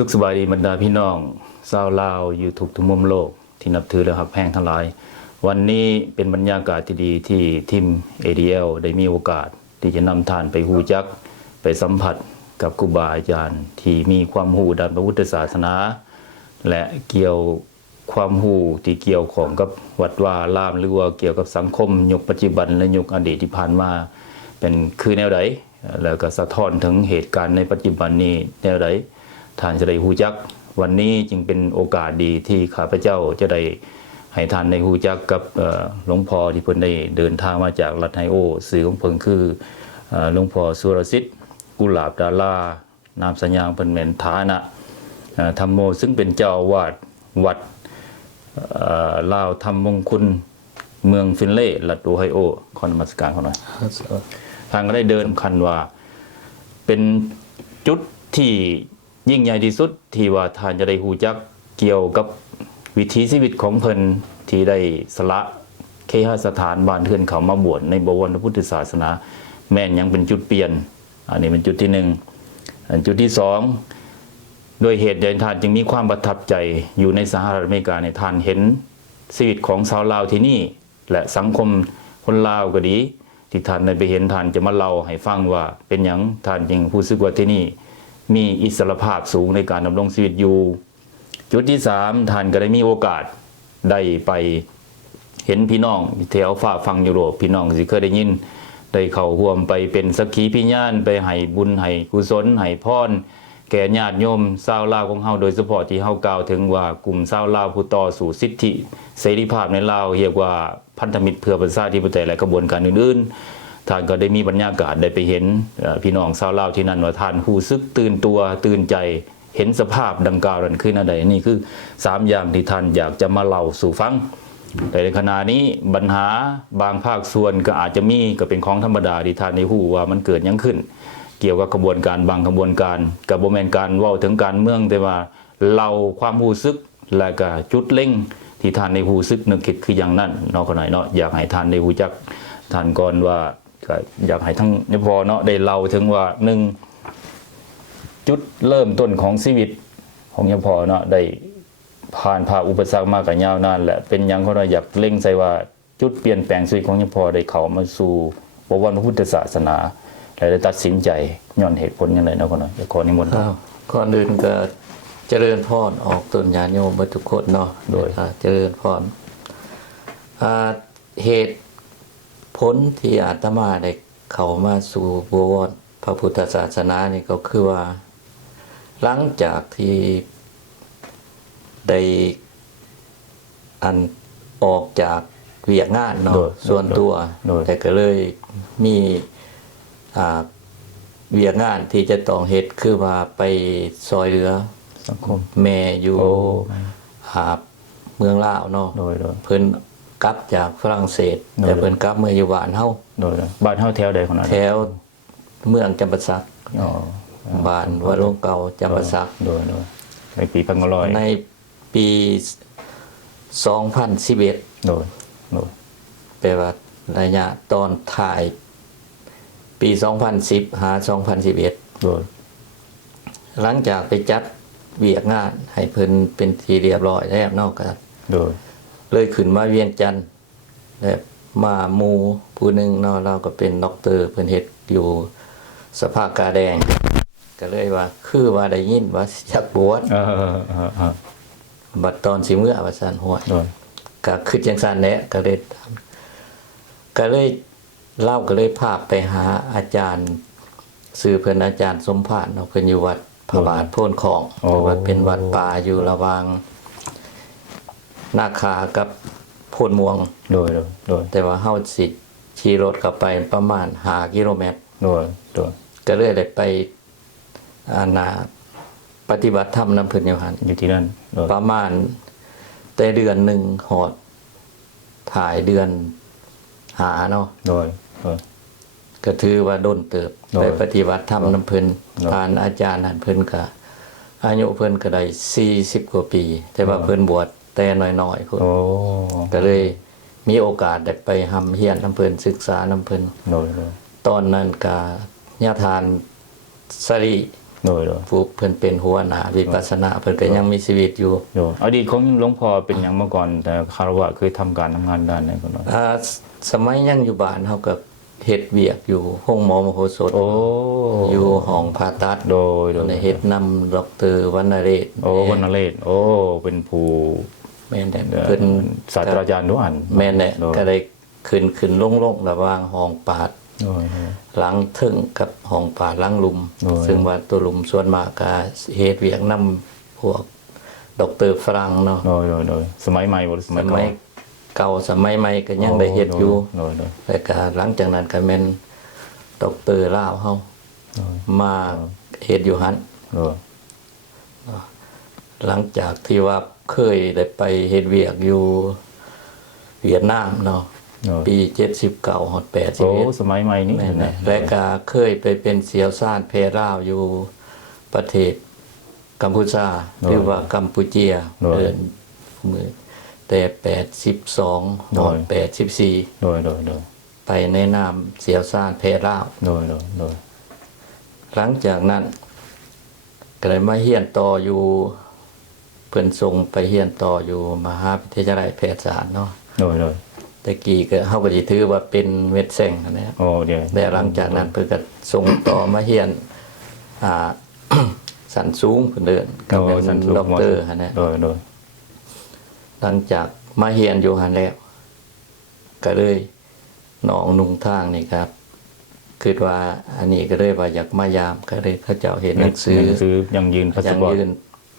สุขสบายดีบรรดาพี่น้องชาวลาวอยู่ทุกมุมโลกที่นับถือและหักแพงทั้งหลายวันนี้เป็นบรรยากาศที่ดีที่ทีม ADL ได้มีโอกาสที่จะนำท่านไปฮู้จักไปสัมผัสกับครูบาอาจารย์ที่มีความรู้ด้านพระพุทธศาสนาและเกี่ยวความรู้ที่เกี่ยวของกับวัดวาอารามหรือว่าเกี่ยวกับสังคมยุคปัจจุบันและยุคอดีตที่ผ่านมาเป็นคือแนวใดแล้วก็สะท้อนถึงเหตุการณ์ในปัจจุบันนี้แนวใดท่านจะได้ฮู้จักวันนี้จึงเป็นโอกาสดีที่ข้าพเจ้าจะได้ให้ท่านได้ฮู้จักกับหลวงพ่อที่เพิ่นได้เดินทางมาจากรัฐไฮโอสื่อของเพิ่นคือหลวงพ่อสุรสิทธิ์กุหลาบดารานามสัญญาเพิ่นแม่นฐานะธรรมโมซึ่งเป็นเจ้าอาวาสวัดลาวธรรมมงคลเมืองฟินเล่รัฐโอไฮโอขอนมัสการเขาหน่อยทางก็ได้เดินคันว่าเป็นจุดที่ยิ่งใหญ่ที่สุดที่ว่าท่านจะได้ฮู้จักเกี่ยวกับวิถีชีวิตของเพิ่นที่ได้สละเคหสถานบ้านเรือนเขามาบวชในบวรพุทธศาสนาแม่นยังเป็นจุดเปลี่ยนอันนี้เป็นจุดที่1จุดที่2โดยเหตุใดท่านจึงมีความประทับใจอยู่ในสหรัฐอเมริกาในท่านเห็นชีวิตของชาวลาวที่นี่และสังคมคนลาวก็ดีที่ท่านได้ไปเห็นท่านจะมาเล่าให้ฟังว่าเป็นหยังท่านจึงรู้สึกว่าที่นี่มีอิสรภาพสูงในการดำรงชีวิตอยู่จุดที่3ท่านก็ได้มีโอกาสได้ไปเห็นพี่น้องแถวฝ่าฝั่งยุโรปพี่น้องสิเคยได้ยินได้เข้าร่วมไปเป็นสักขีพยานไปให้บุญให้กุศลให้พรแก่ญาติโยมชาวลาวของเฮาโดยเฉพาะที่เฮากล่าวถึงว่ากลุ่มชาวลาวผู้ต่อสู่สิทธิเสรีภาพในลาวเรียกว่าพันธมิตรเพื่อประชาธิปไตยและกระบวนการอื่นๆท่านก็ได้มีบรรยากาศได้ไปเห็นพี่น้องชาวลาวที่นั่นว่าท่านรู้สึกตื่นตัวตื่นใจเห็นสภาพดังกล่าวนั้นขึ้นอะไรนี่คือ3อย่างที่ท่านอยากจะมาเล่าสู่ฟังแต่ในขณะนี้ปัญหาบางภาคส่วนก็อาจจะมีก็เป็นของธรรมดาที่ท่านได้ฮู้ว่ามันเกิดยังขึ้นเกี่ยวกับกระบวนการบางกระบวนการกับบ่แม่นการเว้าถึงการเมืองแต่ว่าเราความรู้สึกและก็จุดเล็งที่ท่านได้รู้สึกนึกคิดคืออย่างนั้นเนาะคนไหนเนาะอยากให้ท่านได้รู้จักท่านก่อนว่าก็อยากให้ทั้งนี่พอเนาะได้เล่าถึงว่า1จุดเริ่มต้นของชีวิตของยมพอเนาะได้ผ่านอุปสรรคมาก็ยาวนานแหละเป็นหยังเขาอยากเล็งใส่ว่าจุดเปลี่ยนแปลงชีวิตของยมพอได้เข้ามาสู่บวรพระพุทธศาสนาและได้ตัดสินใจย้อนเหตุผลอย่างไรเนาะคนน่ะขอนิมนต์ก่อนอื่นก็เจริญพรออกต้นญาณโยมเบิดทุกคนเนาะโดยเจริญพรเหตุผลที่อาตมาได้เข้ามาสู่บวรพระพุทธศาสนานี่ก็คือว่าหลังจากที่ได้ออกจากเวียกงานเนาะส่วนตัวแต่ก็เลยมีเวียกงานที่จะต้องเฮ็ดคือว่าไปซอยเหลือสังคมแม่อยู่เมืองลาวเนาะเพิ่นกลับจากฝรั่งเศสแต่เพิ่นกลับเมื่ออยู่บ้านเฮาบ้านเฮาแถวใดของนั้นแถวเมืองจำปาสักบ้านวัดหลวงเก่าจำปาสักในปี1900ในปี2011แปลว่าระยะตอนถ่ายปี2010หา2011หลังจากไปจัดเวียกงานให้เพิ่นเป็นที่เรียบร้อยแล้วเนาะก็เลยขึ้นมาเวียงจันทน์และมาหมู่ผู้หนึงเนาะเราก็เป็นด็อกเตอร์เพิ่นเฮ็ดอยู่สภากาแดงก็เลยว่าคือว่าได้ยินว่าอยากบวชบัดตอนสิเมื่อว่าซั่นห้วยก็คือจังซั่นแหละก็เลยเล่าก็เลยพาไปหาอาจารย์ชื่อเพิ่นอาจารย์สมภารเนาะเพิ่นอยู่วัดพระบาทโพนของวัดเป็นวัดป่าอยู่ระหว่างนาคากับโพนม่วงโดยแต่ว่าเฮาสิขี่รถกลับไปประมาณ5กิโลเมตรก็เลยได้ไปปฏิบัติธรรมนำเพิ่นอยู่หั่นอยู่ที่นั่นประมาณแต่เดือนหนึ่งหอดถ่ายเดือนหาเนาะก็ถือว่าโดนเติบไปปฏิบัติธรรมนำเพิ่นผ่านอาจารย์นั่นเพิ่นก็อายุเพิ่นก็ได้40กว่าปีแต่ว่าเพิ่นบวชแต่น้อยๆพุ่นก็เลยมีโอกาสได้ไปหำเฮียนนำเพิ่นศึกษานำเพิ่นตอนนั้นก็ญาทานสรี โดย ผู้เพิ่นเป็นหัวหน้าวิปัสสนาเพิ่นก็ยังมีชีวิตอยู่ โดยอดีตของหลวงพ่อเป็นหยังมาก่อน แต่คารวะเคยทำการทำงานด้านไหนก่อนหน่อย สมัยยังอยู่บ้านเฮาก็เฮ็ดเวียกอยู่ห้องหมอมโหสถ โอ้ อยู่ห้องผ่าตัด โดย ในเฮ็ดนำดร.วรรณเรศ โอ้วรรณเรศโอ้เป็นผู้ แม่นแต่เพิ่น ศาสตราจารย์ด้วยอัน แม่นแหละ โดย ก็ได้ขึ้นลงระหว่างห้องปาด โดย หลังถึงกับห้องปาดหลังลุม โอ้ย ซึ่งว่าตัวลุมส่วนมากก็เฮ็ดเวียกนำพวกดร.ฝรั่งเนาะ โดยสมัยใหม่บ่ส ส มัย มัย เก่า เก่าสมัยใหม่ก็ยังได้เฮ็ดอยู่ โดย แล้วก็หลังจากนั้นก็แม่นดร.ลาวเฮามาเฮ็ดอยู่หั่น โดย หลังจากที่ว่าเคยได้ไปเฮ็ดเวียกอยู่เวียดนามเนาะ โดย ปี79ฮอด โอ้ 81 สมัยใหม่นี้ แม่น นะ ๆและก็เคยไปเป็นเสียวซ่านเพราวอยู่ประเทศกัมพูชาหรือว่ากัมพูเจียเดินมือแต่82ฮอด84 โดย ไปในนามเสียวซ่านเพราว โดย หลังจากนั้นก็เลยมาเฮียนต่ออยู่เพิ่นส่งไปเฮียนต่ออยู่มหาวิทยาลัยแพทยศาสตร์เนาะ โดย แต่กี้ก็เฮาก็สิถือว่าเป็นเม็ดแซงนะ โอ้เดี๋ยว แต่หลังจากนั้นเพิ่นก็ส่งต่อมาเฮียนอ่า สันสูงเพิ่นเดินก็เป็น สันสุข ด็อกเตอร์หั่นนะ โดย หลังจากมาเฮียนอยู่หั่นแล้วก็เลยน้องนุ่งทางนี่ครับคิดว่าอันนี้ก็เลยว่าอยากมายามก็เลยเขาเจ้าเห็นหนังสือ ยังยืนพาส ยัง ปอร์ต ยืน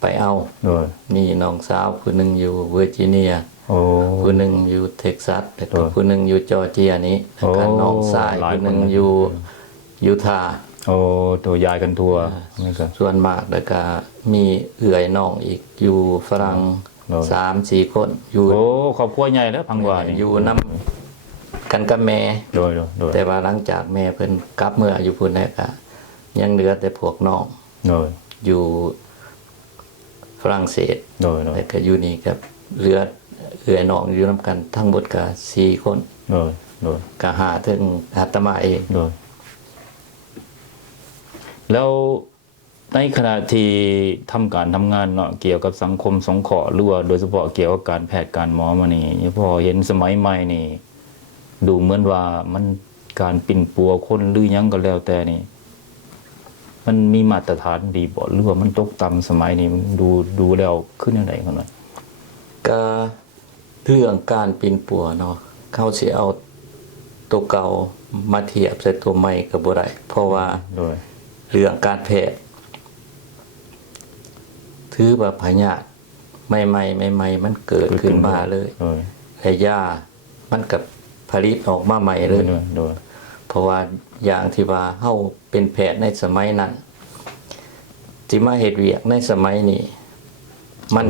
ไปเอา โดย มีน้องสาวผู้หนึ่งอยู่เวอร์จิเนีย โอ้ ผู้หนึ่งอยู่เท็กซัสแล้วก็ โอ้ ผู้หนึ่งอยู่จอร์เจียนี้แล้วก็ โอ้ น้องชาย หลาย ผู้หนึ่ง คนนะ อยู่ยูทาห์ โอ้ตัวยายกันทัวนี่ก็ ส่วนมากแล้วก็มีเอื่อยน้องอีกอยู่ฝรั่ง โอ้ 3-4 คนอยู่ โอ้ครอบครัวใหญ่แล้วพังว่านี่ อยู่นํกันกับแม่ โดย แต่ว่าหลังจากแม่เพิ่นกลับเมื่ออยู่พุ่นแล้วก็ยังเหลือแต่พวกน้อง โดย อยู่ฝรั่งเศส โดย แล้วก็อยู่นี่กับเรือเอื่อยน้องอยู่นํกันทั้งหมดก็4 คน โดย ก็หาถึงอาตมาเอง โดยแล้วในขณะที่ทำการทำงานเนาะเกี่ยวกับสังคมสงเคราะห์หรือว่าโดยเฉพาะเกี่ยวกับการแพทย์การหมอมานี่พอเห็นสมัยใหม่นี่ ดูเหมือนว่ามันการปิ่นปัวคนหรือหยังก็แล้วแต่นี่ มันมีมาตรฐานดีบ่หรือว่ามันตกต่ำสมัยนี้มันดูแล้วขึ้นยังไงกันหน่อย ก็เรื่องการปีนปัวเนาะเขาสิเอาตัวเก่ามาเทียบใส่ตัวใหม่ก็บ่ได้เพราะว่า โดย เรื่องการแพทย์ถือว่าพยาธิใหม่ๆมันเกิดขึ้นมาเลย โดย และยามันกับผลิตออกมาใหม่เลย โดย เพราะว่าอย่างที่ว่าเฮาเป็นแพทย์ในสมัยนั้นที่มาเฮ็ดเวียกในสมัยนี้มัน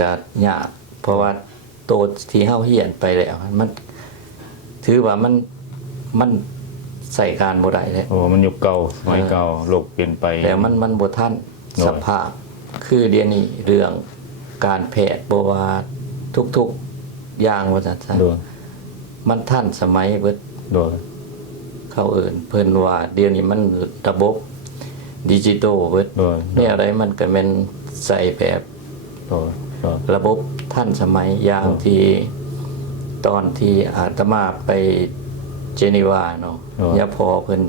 ก็ยากเพราะว่าโตวที่เฮาเรียนไปแล้วมันถือว่ามันใส่การบ่ได้แล้ว โอ้มันยุคเก่าสมัยเก่าโลกเปลี่ยนไป แล้วมันบ่ทัน โดย สภาพ คือเดี๋ยวนี้เรื่องการแพทย์บ่ว่าทุกๆอย่างว่าจังซั่น โดย มันทันสมัยเบิด โดย เขาเอิ้นเพิ่นว่าเดี๋ยวนี้มันระบบดิจิตอลเบิด โดย เนี่ยอะไรมันก็แม่นใส่แบบ โดย ระบบทันสมัยอย่างที่ตอนที่อาตมาไปเจนีวาเนาะยาพอเพิ่น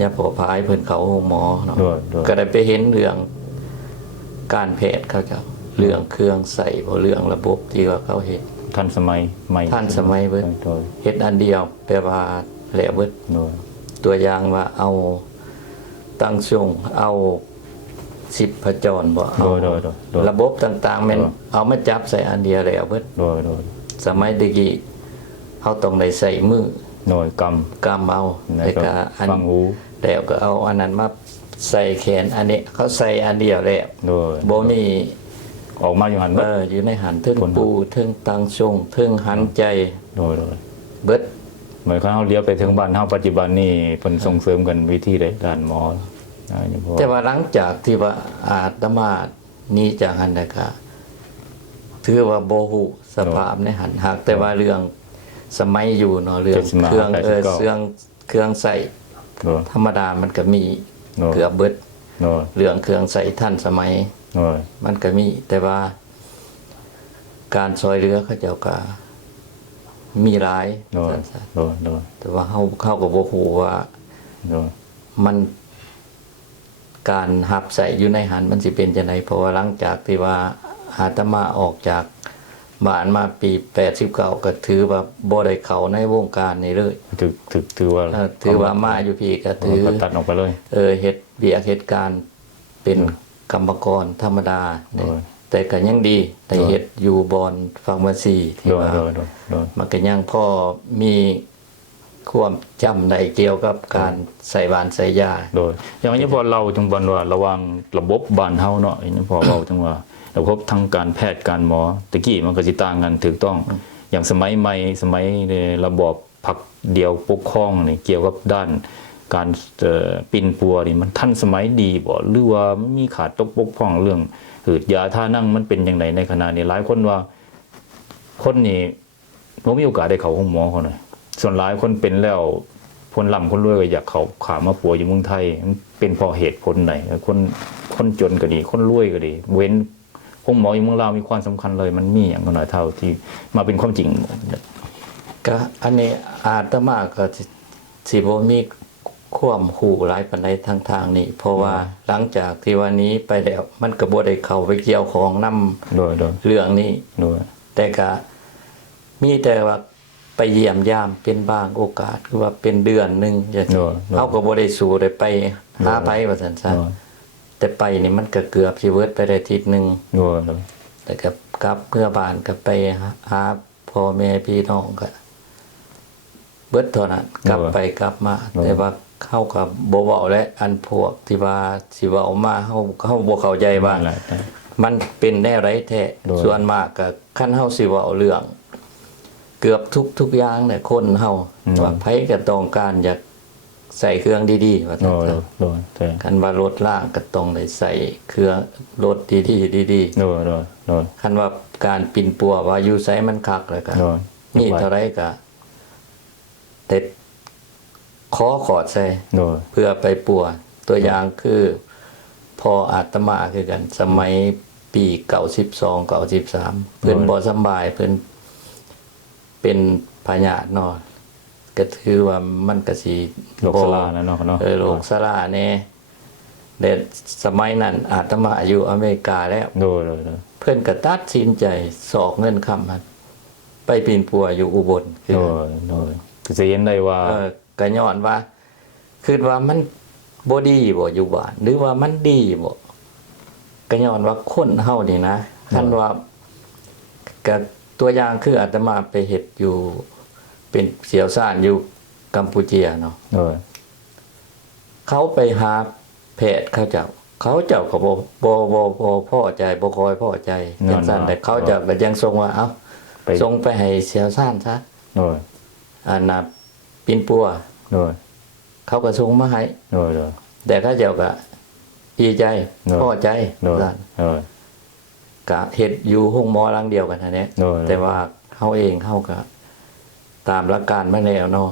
ยาพอพายเพิ่นเขาโรงหมอเนาะ โดย ก็ได้ไปเห็นเรื่องการแพทย์เขาเจ้าเรื่องเครื่องใส่บ่เรื่องระบบที่ว่าเขาเฮ็ด ทันสมัยใหม่ ทันสมัยเบิด โดย เฮ็ดอันเดียวแปลว่าแล้วเบิด โดย ตัวอย่างว่าเอาตั้งช่วงเอาสิบพจรบ่เอา โดย ระบบต่างๆแม่นเอามาจับใส่อันเดียวแล้วเบิด โดย สมัยตะกี้เฮาต้องได้ใส่มือ โดยกรรม กำเอา แล้ว แล้ว ก็ ก็อัน ฟังหู แล้วก็เอาอันนั้นมาใส่แขนอันนี้เขาใส่อันเดียวแล้ว โดย บ่มี ออกมาอยู่หัน อยู่ในหันถึงปูถึงตั้งช่วงถึงหันใจ โดย เบิด เหมือนเขาเลี้ยวไปถึงบ้านเฮาปัจจุบันนี่เพิ่นส่งเสริมกันวิธีใดด้านหมออย่างพอ แต่ว่าหลังจากที่ว่าอาตมานี้จากหันนะก็ถือว่าโบหูสภาพในหันหากแต่ว่าเรื่องสมัยอยู่เนาะเรื่องเครื่องเครื่องใส่ โดย ธรรมดามันก็มี โดย เกือบเบิด โดย เรื่องเครื่องใส่ทันสมัย โดย มันก็มีแต่ว่าการซอยเรือเขาเจ้าก็มีหลาย โดย ซั่นซะ โดยโดย แต่ว่าเขาก็บ่ฮู้ว่า โดย มันการหับใส่อยู่ในหันมันสิเป็นจังไดเพราะว่าหลังจากที่ว่าอาตมาออกจากบ้านมาปี89ก็ถือว่าบ่ได้เข้าในวงการนี้เลย ถือว่า ถือว่ามาอยู่พี่ก็ถือ ก็ตัดออกไปเลย เฮ็ดเบียกเฮ็ดการเป็นกรรมกรธรรมดาเนี่ย โดย แต่ก็ยังดีแต่เฮ็ดอยู่บอนฟาร์มาซีที่ โดย ว่า โดยโดยโดย มันก็ยังพอมีความจำได้เกี่ยวกับการใส่บานใส่ยา โดยอย่างนี้พอเราจังบันว่าระวังระบบบ้านเฮาเนาะอย่างนี้พอเราจังว่าระบบทางการแพทย์การหมอตะกี้มันก็สิต่างกันถูกต้องอย่างสมัยใหม่สมัยระบอบพรรคเดียวปกครองนี่เกี่ยวกับด้านการปิ่นปัวนี่มันทันสมัยดีบ่หรือว่ามันมีขาดตกบกพร่องเรื่องหืดยาท่านั่งมันเป็นจังไดในขณะนี้หลายคนว่าคนนี่บ่มีโอกาสได้เข้าห้องหมอเขาหน่อยส่วนหลายคนเป็นแล้วคนร่ำคนรวยก็อยากเขาขามาปัวอยู่เมืองไทยมันเป็นเพราะเหตุผลไหนคนจนก็ดีคนรวยก็ดีเว้นห้องหมออยู่เมืองลาวมีความสำคัญเลยมันมีอย่างก็หน่อยเท่าที่มาเป็นความจริง ก็อันนี้อาตมาก็สิบ่มีความรู้หลายปานใดทางนี้ เพราะว่าหลังจากที่วันนี้ไปแล้วมันก็บ่ได้เข้าไปเกี่ยวของนำ โดย เรื่องนี้ โดย แต่ก็มีแต่ว่าไปเยี่ยมยามเป็นบางโอกาสคือว่าเป็นเดือนหนึงจังซี่เฮาก็บ่ได้สู่ได้ไปหาไปว่าซั่นซะแต่ไปนี่มันก็เกือบสิเบิดไปได้อาทิตย์หนึง โดยโดย แต่ก็กลับเพื่อบ้านก็ไปหาพ่อแม่พี่น้องก็เบิดเท่านั้นกลับไปกลับมา แต่ว่าเข้ากับบ่เว้าและอันพวกที่ว่าสิเว้ามาเฮาบ่เข้าใจว่า นั่นแหละ มันเป็นแนวไรแท้ โดย ส่วนมากก็คันเฮาสิเว้าเรื่อง เกือบทุกอย่างเนี่ยคนเฮาว่าไผก็ต้องการอยากใส่เครื่องดีๆว่า โด ซั่น ย ซะ โดยแต่ คันว่ารถล่างก็ต้องได้ใส่เครื่องรถดีๆ โดยโดยโดย คันว่าการปิ่นปัวว่าอยู่ไสมันคักแล้วก็ โดย มีเท่าไรก็เต็ดขอขอดใส่ โดย เพื่อไปปัวตัวอย่างคือพออาตมาคือกัน สมัยปี92 93เพิ่นบ่สำบายเพิ่นเป็นพยาธิเนาะก็ถือว่ามันก็สิ โรคซาร่านะเนาะเนาะ โรคซาร่าแน่แต่สมัยนั้นอาตมาอยู่อเมริกาแล้ว โดยโดยโดย เพิ่นก็ตัดสินใจสอกเงินคำมันไปปีนปัวอยู่อุบลคือ โดยโดยก็จะเห็นได้ว่า ก็ย้อนว่าคือว่ามันบ่ดีบ่อยู่บ้านหรือว่ามันดีบ่ก็ย้อนว่าคนเฮานี่นะคันว่าก็ตัวอย่างคืออาตมาไปเฮ็ดอยู่เป็นเสียวซ่านอยู่กัมพูเชียเนาะ โดย เขาไปหาแพทย์เขาเจ้าก็บ่พอใจบ่คอยพอใจจังซั่นแต่เขาเจ้าก็ยังส่งว่าเอ้า ไป ส่งไปให้เสียวซ่านซะ โดย อันน่ะปินปัว โดย เขาก็ส่งมาให้ โดยโดย แต่เขาเจ้าก็ดีใจ เนอะ พอใจ โดย ซั่น โดย ก็เฮ็ดอยู่ห้องหมอหลังเดียวกันนั่นแหละ โดย แต่ว่าเฮาเองเฮาก็ตามหลักการมาแล้วเนาะ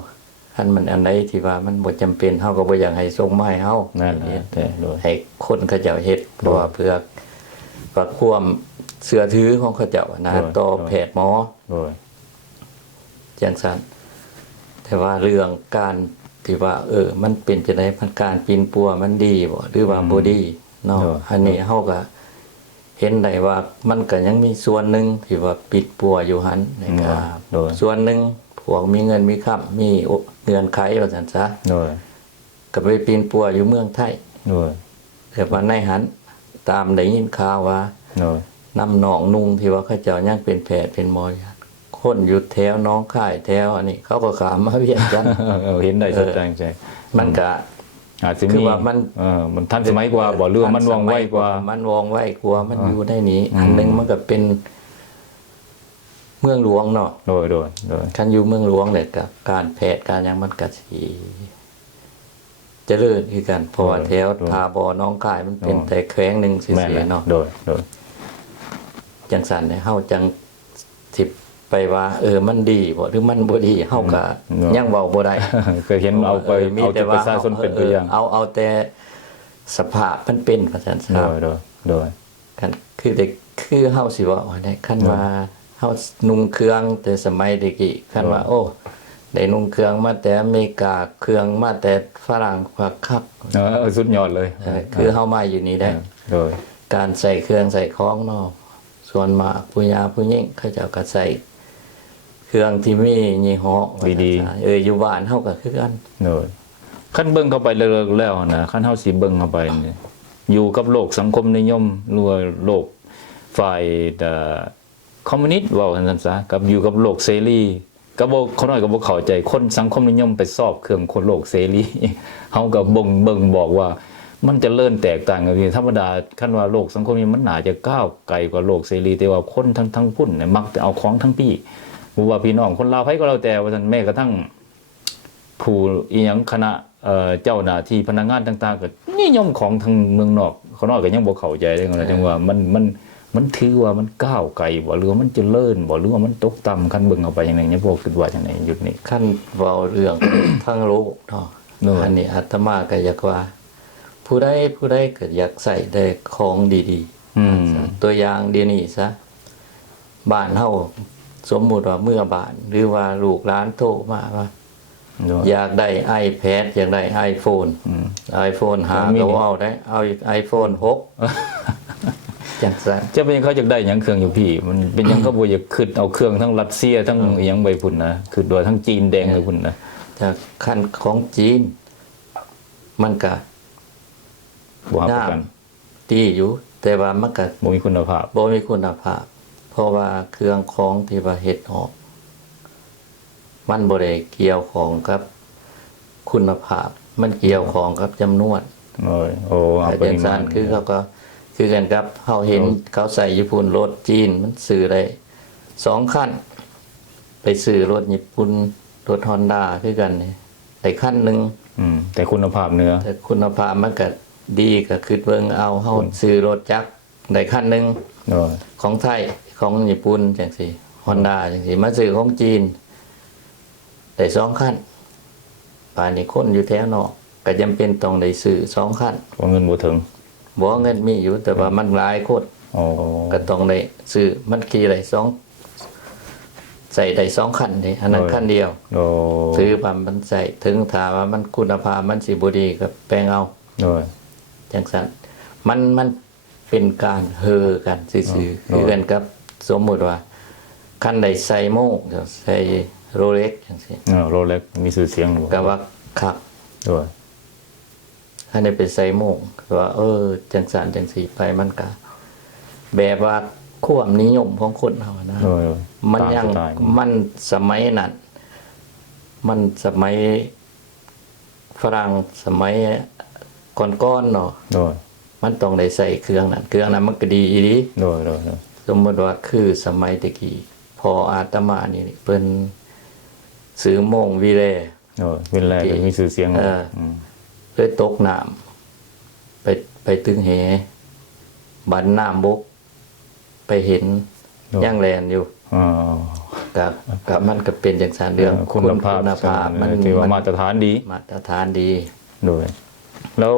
คันมันอันใดที่ว่ามันบ่จำเป็นเฮาก็บ่อยากให้ส่งมาให้เฮา นั่นแหละแต่โดย ให้คนเขาเจ้าเฮ็ดเพราะว่าเพื่อความเชื่อถือของเขาเจ้านะ โดย ต่อแพทย์หมอ โดย จังซั่นแต่ว่าเรื่องการที่ว่า มันเป็นจังได๋มันการปีนปัวมันดีบ่หรือว่าบ่ดีเนาะอันนี้เฮาก็เห็นได้ว่ามันก็ยังมีส่วนหนึ่งที่ว่าปิดปัวอยู่หันนะครับ โดย ส่วนหนึ่งพวกมีเงินมีค้ำมีเงื่อนไขว่าซั่นซะ โดย ก็ไปปีนปัวอยู่เมืองไทย โดย แต่ว่าในหันตามได้ยินข่าวว่า โดย น้ำหนองนุ่งที่ว่าเขาเจ้ายังเป็นแพทย์เป็นหมออยู่คนอยู่แถวน้องค่ายแถวอันนี้เขาก็ขามมาเวียนกัน เห็นได้ชัดเจนใจ มันก็ อาจจะ คื มี อว่ามัน มันทันสมัยกว่าบ่เรื่องมันว่องไวกว่า มันว่องไวกว่ามันอยู่ในนี้ อันหนึงมันก็เป็นเมืองหลวงเนาะ โดยโดยโดย คันอยู่เมืองหลวงเนี่ยกับการแพทย์การหยังมันก็สิเจริญคือกันเพราะว่าแถวทาบอน้องค่ายมันเป็นแต่แขวงหนึงสิ แม่นแหละ เนาะ โดยโดย จังสันเนี่ยเฮาจังสิไปว่า มันดีบ่หรือมันบ่ดีเฮาก็ยังเว้าบ่ได้ เคยเห็นเอาไป มี เอา แต่ ที่ป ว่า ระชาชนเป็นตัวอย่าง เอาแต่ สภาพมันเป็นว่าซั่น โด ซะ ยโดย กันคือเด็กคือเฮาสิว่าว่าได้คันว่าเฮานุ่งเครื่องแต่สมัยเด็กอีคันว่าโอ้ได้นุ่งเครื่องมาแต่อเมริกาเครื่องมาแต่ฝรั่งคัก สุดยอดเลย คือเฮามาอยู่นี่ได้ โดย การใส่เครื่องใส่ของเนาะส่วนมากผู้ยาผู้หญิงเขาเจ้าก็ใส่เครื่องที่มียี่ห้ออยู่บ้านเฮาก็คือกัน โดยขั้นเบิ่งเข้าไปเลิกแล้วนะขั้นเฮาสิเบิ่งเข้าไปนี่อยู่กับโลกสังคมนิยมหรือว่าโลกฝ่ายคอมมิวนิสต์ว่าซั่นซะกับอยู่กับโลกเสรีก็บ่เขาน้อยก็บ่เข้าใจคนสังคมนิยมไปสอบเครื่องคนโลกเสรี เฮาก็เบิ่งบอกว่ามันจะเลิ่นแตกต่างกันที่ธรรมดาคันว่าโลกสังคมนี้มันน่าจะก้าวไกลกว่าโลกเสรีแต่ว่าคนทั้งพุ่นเนี่ยมักจะเอาของทั้งพี่บ่ว่าพี่น้องคนลาวไผก็แล้วแต่ว่าซั่นแม้กระทั่งผู้อีหยังคณะเจ้าหน้าที่พนักงานต่างๆก็นิยมของทางเมืองนอกเขาน้อยก็ยังบ่เข้าใจได้ว่าจังว่ามันถือว่ามันก้าวไกลบ่หรือว่ามันเจริญบ่หรือว่ามันตกต่ำคันเบิ่งเข้าไปอย่างนี้เนี่ยพวกคิดว่าจังได๋ยุคนี้ ขั้นเว้าเรื่อง ทั้งโลกเนาะ โน่น อันนี้อาตมาก็อยากว่า ผู้ใดก็อยากใส่ได้ของดี อืม ๆตัวอย่างเดี๋ยวนี้ซะบ้านเฮาสมมุติว่าเมื่อบ้านหรือว่าลูกหลานโทรมาว่า โดย อยากได้ iPad อยากได้ iPhone iPhone หา มี ก็เอาได้เอา iPhone 6จังซั่น จะเป็นเขาอยากได้หยังเครื่องอยู่พี่ มันเป็นหยังเขาบ่อยากขึ้นเอาเครื่องทั้งรัสเซียทั้งอิหยังไปพุ่นนะคือโดยทั้งจีนแดงไปพุ่นนะ จากขั้นของจีน มันก็ บ่รับประกัน ดีอยู่ แต่ว่ามันก็ บ่มีคุณภาพ บ่มีคุณภาพ เพราะว่าเครื่องของที่ว่าเฮ็ดออก มันบ่ได้เกี่ยวของกับคุณภาพ มันเกี่ยวของกับจำนวน โอ้เอา แต่ ป จั ริ ง มา ซั่ ณ นคือเขาก็คือกันครับเฮาเห็นเขาใส่ญี่ปุ่นรถจีนมันซื้อได้2คันไปซื้อรถญี่ปุ่นรถ Honda คือกันนี่ได้คันหนึง แต่คุณภาพเนื้อ แต่คุณภาพมันก็ดีก็คือเบิ่งเอาเฮาซื้อรถจักรได้คันหนึง โดย ของไทยของญี่ปุ่นจังซี่ Honda จังซี่มาซื้อของจีนได้2คันป่านนี้คนอยู่แถวนอกก็จำเป็นต้องได้ซื้อ2คัน เพราะเงินบ่ถึง บ่เงินมีอยู่แต่ว่ามันหลายคน อ๋อ ก็ต้องได้ซื้อมันขี่ได้ใส่ได้2คันนี่อันนั้นคันเดียว โดย ซื้อปั๊มมันใส่ถึงถ้าว่ามันคุณภาพมันสิบ่ดีก็แปลงเอา โดย จังซั่นมันเป็นการเฮอกันซื่อๆคือกันกับสมมุติว่าคันใดใส่โม่งใส่โรเล็กจังซี่ โรเล็กมีชื่อเสียงบ่ ก็ว่าคัก โดย คันได้ไปใส่โม่งก็ว่าจังซั่นจังซี่ไปมันก็แบบว่าความนิยมของคนเฮานะ โดย มันยัง ตาสไตล์ มันสมัยนั้นมันสมัยฝรั่งสมัยก่อนๆเนาะ โดย มันต้องได้ใส่เครื่องนั้นเครื่องนั้นมันก็ดีอีหลี โดยโดย สมมติว่าคือสมัยตะกี้พออาตมานี่เพิ่นซื้อโมงวิเล โดยเป็นแรกก็มีชื่อเสียง ม เลยตกน้ำไปตึงเหบันน้ำบก ไปเห็นย่างแลนอยู่ อ๋อ กับมันก็เป็นจังซั่นเรื่อง คุณภาพ มัน ถือว่ามาตรฐานดี มาตรฐานดี โดยแล้ว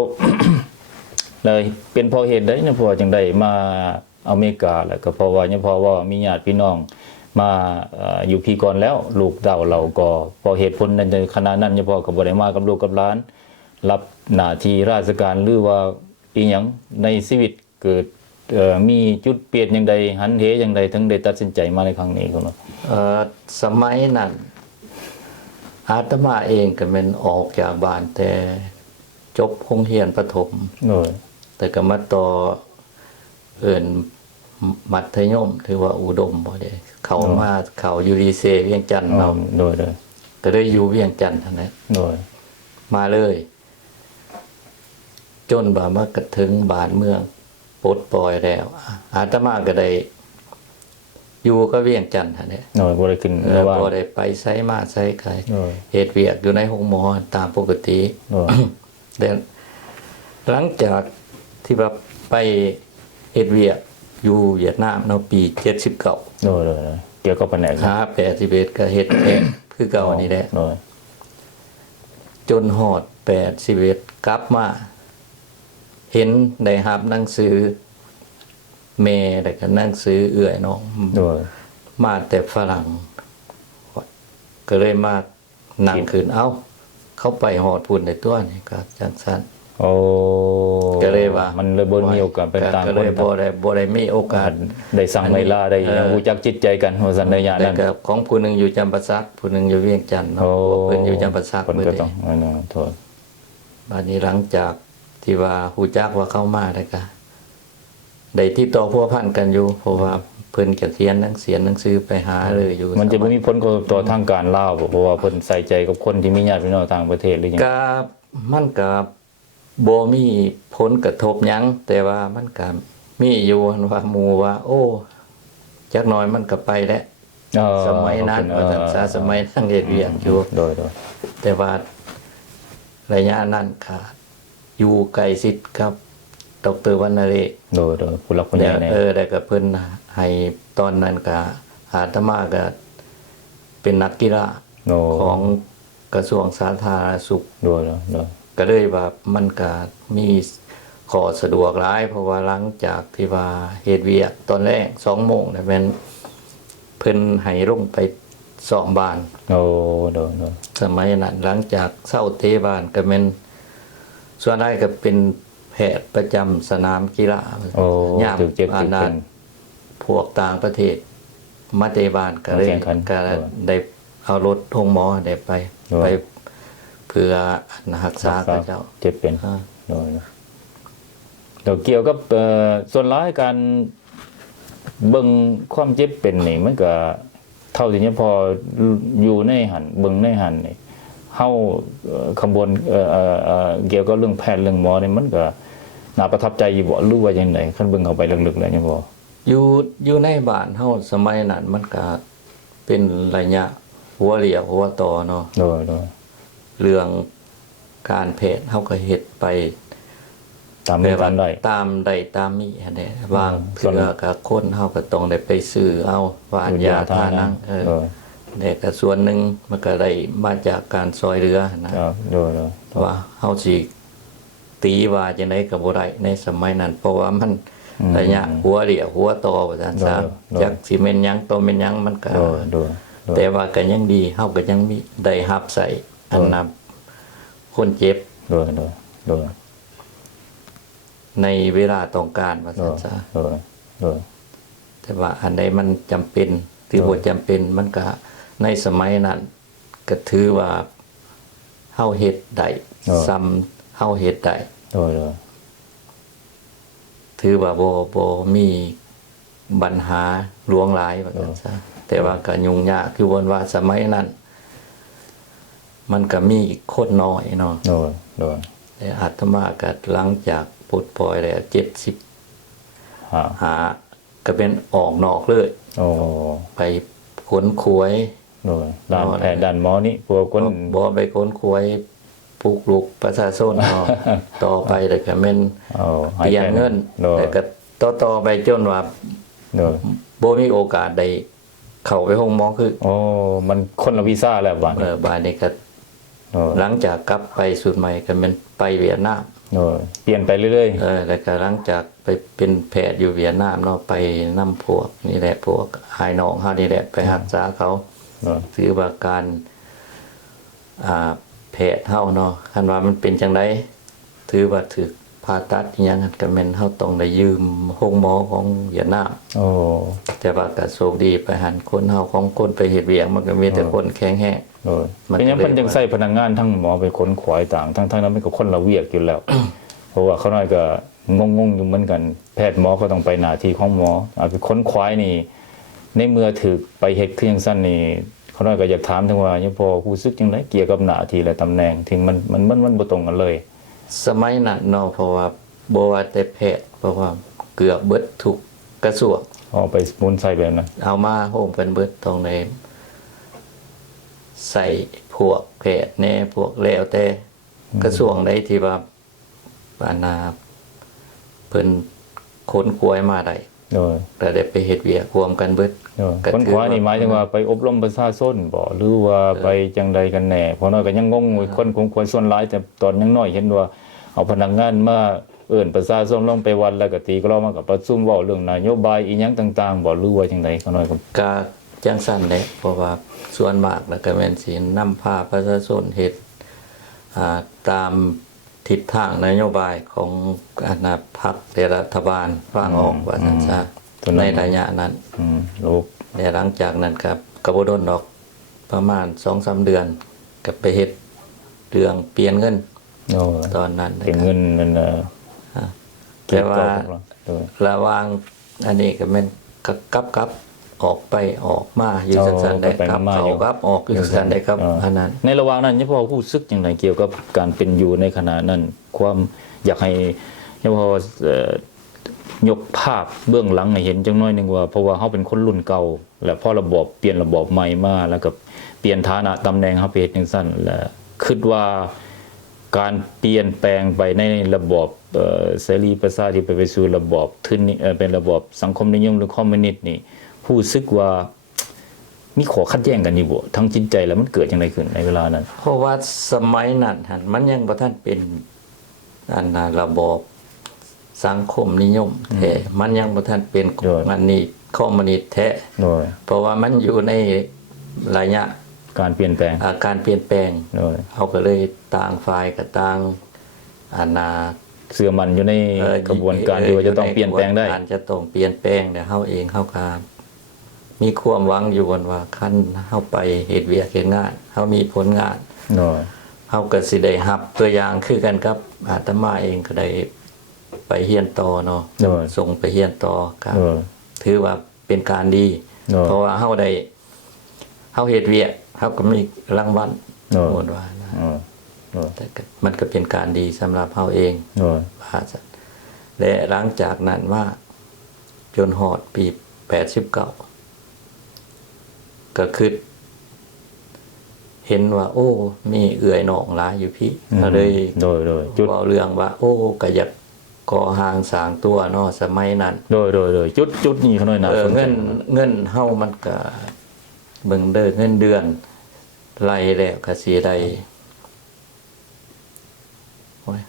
เลยเป็นเพราะเหตุใดเนี่ยเพราะว่าจังได๋มาอเมริกาแล้วก็เพราะว่าเนี่ยเพราะว่ามีญาติพี่น้องมาอยู่พี่ก่อนแล้ว ลูกเต้าเราก็เพอเหตุผลนั้นในขณะนั้นเนี่ยพอก็บ่ได้มากับลูกกับหลาน รับหน้าที่ราชการหรือว่าอีหยังในชีวิตเกิดมีจุดเปลี่ยนจังใดหันเหจังใดถึงได้ตัดสินใจมาในครั้งนี้ครับเนาะ สมัยนั้นอาตมาเองก็แม่นออกจากบ้านแต่จบโรงเรียนประถม โดย แต่ก็มาต่อเอิ้นมัธยมถือว่าอุดมบ่ได้เข้าอยู่ดีเซเวียงจันทน์เรา โดย ก็ได้อยู่เวียงจันทน์นั่นแหละ โดย มาเลย จนบ่ามากระถึงบ้านเมืองปลดปล่อยแล้วอาตมาก็ได้อยู่ก็เวียงจันทน์นั่นแหละ โดยบ่ได้ขึ้นว่า บ่ได้ไปไสมาไสไกล โดย เฮ็ดเวียกอยู่ในโรงหมอตามปกติ โดย แต่หลังจากที่ว่าไปเฮ็ดเวียกอยู่เวียดนามเนาะปี79 โดยเกี่ยวกับแผนก 81ก็เฮ็ดแอกคือเก่านี่แหละ โดย จนฮอด81กลับมา เห็นได้รับหนังสือแม่แล้วก็หนังสือเอื้อยน้อง โดย มาแต่ฝรั่งก็เลยมานั่งขึ้นเอ้า เขาไปหอดพุ่นในตัวนี่ก็จังซั่น โอ้ ก็เลยว่า มันเลยบ่มีโอกาสไปต่าง ก็ ค เล น ยบ่ได้มีโอกาส ได้สั่งเวลาได้รู้จักจิตใจกันว่าสันในยา แต่ นั้น ก็ของผู้หนึงอยู่จำปาสักผู้หนึงอยู่เวียงจันทน์เนาะ โอ้ เพิ่นอยู่จำปาสัก คน มื้อ ก็ นี้ ต้องโทษ บัดนี้หลังจากที่ว่าฮู้จักว่าเข้ามาแล้วก็ได้ติดต่อพัวพันกันอยู่ เพราะว่าเพิ่นก็เขียนหนังสือไปหาเลยอยู่ มันจะบ่มีผลกระทบต่อทางการลาวบ่เพราะว่าเพิ่นใส่ใจกับคนที่มีญาติพี่น้องต่างประเทศหรือหยัง ก็มันก็บ่มีผลกระทบหยังแต่ว่ามันก็มีอยู่ว่าหมู่ว่า โอ้จักหน่อยมันก็ไปแล้ว สมัยนั้นว่าซั่นซะสมัยนั่งเฮ็ดเวียกอยู่ โดย แต่ว่าระยะนั้นก็อยู่ใกล้ชิดครับดรวรรณเรศ โดยผู้หลักผู้ใหญ่แน่ แล้วก็เพิ่นให้ตอนนั้นก็อาตมาก็เป็นนักกีฬา โดย ของกระทรวงสาธารณสุข โดย ก็เลยว่ามันก็มีขอสะดวกหลาย เพราะว่าหลังจากที่ว่าเฮ็ดเวียกตอนแรก2โมงเนี่ยแม่นเพิ่นให้ลงไปซ้อมบ้าน โอ้โดย สมัยนั้นหลังจากเศร้าเทบ้านก็แม่นส่วนใหญ่ก็เป็นแพทย์ประจำสนามกีฬา โอ้ ยาม ถึกเจ็บ อา ถึก นา เป็ ถ น พวกต่างประเทศมาเตะบ้านก็เลย มาแข่งขัน ก็ได้เอารถโรงหมอได้ไป โอ้ ไปเพื่อรักษาพระเจ้า เจ็บเป็น อ่า โดยเดี๋ยวเกี่ยวกับส่วนร้ายการเบิ่งความเจ็บเป็นนี่มันก็เท่าที่นี้พออยู่ในหันเบิ่งในหันนี่เฮาขบวนเกี่ยวกับเรื่องแพทย์เรื่องหมอนี่มันก็น่าประทับใจอยู่บ่หรือว่าจังได๋คันเบิ่งเข้าไปลึกๆแล้วเนี่ยบ่ อยู่ในบ้านเฮาสมัยนั้นมันก็เป็นระยะหัวเรียวหัวต่อเนาะ โดย เรื่องการแพทย์เฮาก็เฮ็ดไป ตามเรื่องการได้ ตามใดตามมีอันใดบาง ส่วน เทื่อก็คนเฮาก็ต้องได้ไปซื้อเอาว่านยาทานังแต่ก็ส่วนหนึงมันก็ได้มาจากการซอยเรือนะครับ โดย ว่าเฮาสิตีว่าจังไดก็บ่ได้ในสมัยนั้น เพราะว่ามันระยะหัวเรียวหัวต่อว่าซั่นซะจักสิแม่นหยังตัวแม่นหยังมันก็ โดย แต่ว่าก็ยังดีเฮาก็ยังมีได้รับใส่อันนับคนเจ็บ โดย ในเวลาต้องการว่าซั่นซะ โดย แต่ว่าอันใดมันจำเป็นหรือบ่จำเป็นมันก็ในสมัยนั้นก็ถือว่าเฮาเฮ็ดได้ซ้ำเฮาเฮ็ดได้ โดย ถือว่าบ่มีปัญหาหลวงหลายว่าซั่นซะแต่ว่าก็ยุ่งยากคือว่าสมัยนั้น มันก็มีคนน้อยเนาะ โดย แต่อาตมาก็หลังจากปลดปล่อยแล้ว70 หาก็เป็นออกนอกเลย โอ้ ไปขนขวย โดยด้านแพทย์ด้านหมอนี่พวกคน บ่ไปขนขวยปลูกลูกประชาชนเนาะ ต่อไปแล้วก็แม่น เอาให้ เตียงเงิน โดย แล้วก็ต่อไปจนว่า โดย บ่มีโอกาสได้เข้าไปห้องหมอคือ โอ้มันคนละวีซ่าแล้วบ้าน บ้านนี้ก็ โดย หลังจากกลับไปสุดใหม่ก็แม่นไปเวียดนาม โดยเปลี่ยนไปเรื่อย แล้วก็หลังจากไปเป็นแพทย์อยู่เวียดนามเนาะไปนำพวกนี่แหละพวกหายน้องเฮานี่แหละไปรักษาเขา ๆโดย ถือว่าการแพทย์เฮาเนาะคันว่ามันเป็นจังไดถือว่าถึกผ่าตัดอิหยังก็แม่นเฮาต้องได้ยืมห้องหมอของเวียดนาม โอ้ แต่ว่าก็โชคดีไปหันคนเฮาของคนไปเฮ็ดเวียกมันก็มีแต่คนแข็งแรง โดย มัน เป็นหยัง ก็เลย เพิ่นจังใส่พนักงานทั้งหมอไปขนขวายต่างทั้งนั้นมันก็คนละเวียกอยู่แล้ว เพราะว่าเขาน้อยก็งงๆอยู่เหมือนกัน แพทย์หมอก็ต้องไปหน้าที่ของหมอเอาไปขนขวายนี่ ในเมื่อถึกไปเฮ็ดคือจังซั่นนี่เขาน้อยก็อยากถามถึงว่ายังพอรู้สึกจังไดเกี่ยวกับหน้าที่และตำแหน่งถึงมันบ่ตรงกันเลย สมัยนั้นเนาะเพราะว่าบ่ว่าแต่แพทย์เพราะว่าเกือบเบิดทุกกระทรวง เอาไปหมุนใส่แบบนั้น เอามาโฮมกันเบิดตรงในใส่พวกแพทย์แน่พวกแล้วแต่กระทรวงใดที่ว่าปานาเพิ่นค้นควยมาได้ โดย ก็ได้ไปเฮ็ดเวียกรวมกันเบิด คนขวานี่หมายถึงว่าไปอบรมประชาชนบ่หรือว่าไปจังใดกันแน่เพราะน้อยก็ยังงงอยู่คนคงควรส่วนหลายแต่ตอนยังน้อยเห็นว่าเอาพนักงานมา เอิ้นประชาชนลงไปวัดแล้วก็ตีกลองมากับประชุมเว้าเรื่องนโยบายอีหยังต่างๆบ่หรือว่าจังได๋เขาน้อยครับ ก็จังสั้นแหละเพราะว่าส่วนมากแล้วก็แม่นสินำพาประชาชนเฮ็ดตามทิศทางนโยบายของคณะพรรคและรัฐบาลวางออกว่าซั่นซะในระยะนั้น ลูก และหลังจากนั้นครับก็บ่โดนดอกประมาณ 2-3 เดือนก็ไปเฮ็ดเรื่องเปลี่ยนเงิน โอ้ ตอนนั้นนะ เป็น ครับ เงินนั่นแต่ว่า เออ ระหว่างอันนี้ก็แม่นกับออกไปออกมาอยู่ซั่นๆได้ครับเขากับออกอยู่ซั่นได้ครับอันนั้น ในระหว่างนั้นยังพอรู้สึกจังไดเกี่ยวกับการเป็นอยู่ในขณะนั้นความอยากให้ยังพอยกภาพเบื้องหลังให้เห็นจังน้อยหนึงว่าเพราะว่าเฮาเป็นคนรุ่นเก่า และพอระบบเปลี่ยนระบบใหม่มาแล้วก็เปลี่ยนฐานะตำแหน่งเฮาไปเฮ็ดจังซั่นและคิดว่าการเปลี่ยนแปลงไปในระบบเสรีประชาธิปไตยไปสู่ระบบทุนเป็นระบบสังคมนิยมหรือคอมมิวนิสต์นี่รู้สึกว่ามีข้อขัดแย้งกันอยู่บ่ทั้งจิตใจแล้วมันเกิดจังไดขึ้นในเวลานั้น เพราะว่าสมัยนั้นหั่นมันยังบ่ทันเป็นอันน่ะระบอบสังคมนิยมแท้มันยังบ่ทันเป็น โดย มันนี่คอมมิวนิสต์แท้ โดย เพราะว่ามันอยู่ในระยะ การเปลี่ยนแปลง การเปลี่ยนแปลง โดย เขาก็เลยต่างฝ่ายกับต่างอันน่ะ เสื่อมันอยู่ในกระบวนการที่ว่าจะต้องเปลี่ยนแปลงได้ การจะต้องเปลี่ยนแปลงแต่เฮาเองเฮาก็มีความหวังอยู่ว่าคันเฮาไปเฮ็ดเวียกเฮ็ดงานเฮามีผลงาน โดย เฮาก็สิได้รับตัวอย่างคือกันกับอาตมาเองก็ได้ไปเรียนต่อเนาะ โดย ส่งไปเรียนต่อครับ โดย ถือว่าเป็นการดี โดย เพราะว่าเฮาได้เฮาเฮ็ดเวียกเฮาก็มีรางวัล โดย โหดว่านะ โดยโดย แต่ก็มันก็เป็นการดีสำหรับเฮาเอง โดย ว่าซั่นและหลังจากนั้นว่าจนฮอดปี89ก็คือเห็นว่า โอ้มีเอื่อยหนองหลายอยู่พี่ก็เลย โดยจุด เว้าเรื่องว่า โอ้ก็อยากก่อห้างสร้างตัวเนาะสมัยนั้น โดยจุดนี้เขาหน่อยนะ เงินเฮามันก็เบิ่งเด้อเงินเดือนไล่แล้วก็สิได้โอ้ย25,000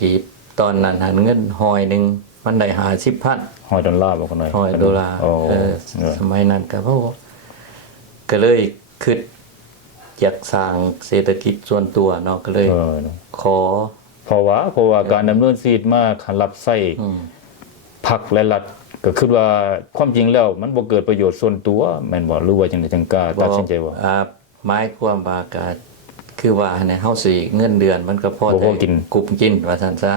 กีบ ตอนนั้นหันเงินหอยหนึงมันได้50,000 $100บอกเขาหน่อย $100 โอ้ สมัยนั้นก็ก็เลยคิดอยากสร้างเศรษฐกิจส่วนตัวเนาะก็เลย ขอ เพราะว่าการดำเนินชีวิตมารับใช้พรรคและรัฐก็คือว่าความจริงแล้วมันบ่เกิดประโยชน์ส่วนตัวแม่นบ่หรือว่าจังได๋จังกล้าตัดสินใจว่า หมายความว่าก็คือว่าในเฮาสิเงินเดือนมันก็พอ บ่พอกิน กลุ่มกินว่าซั่นซะ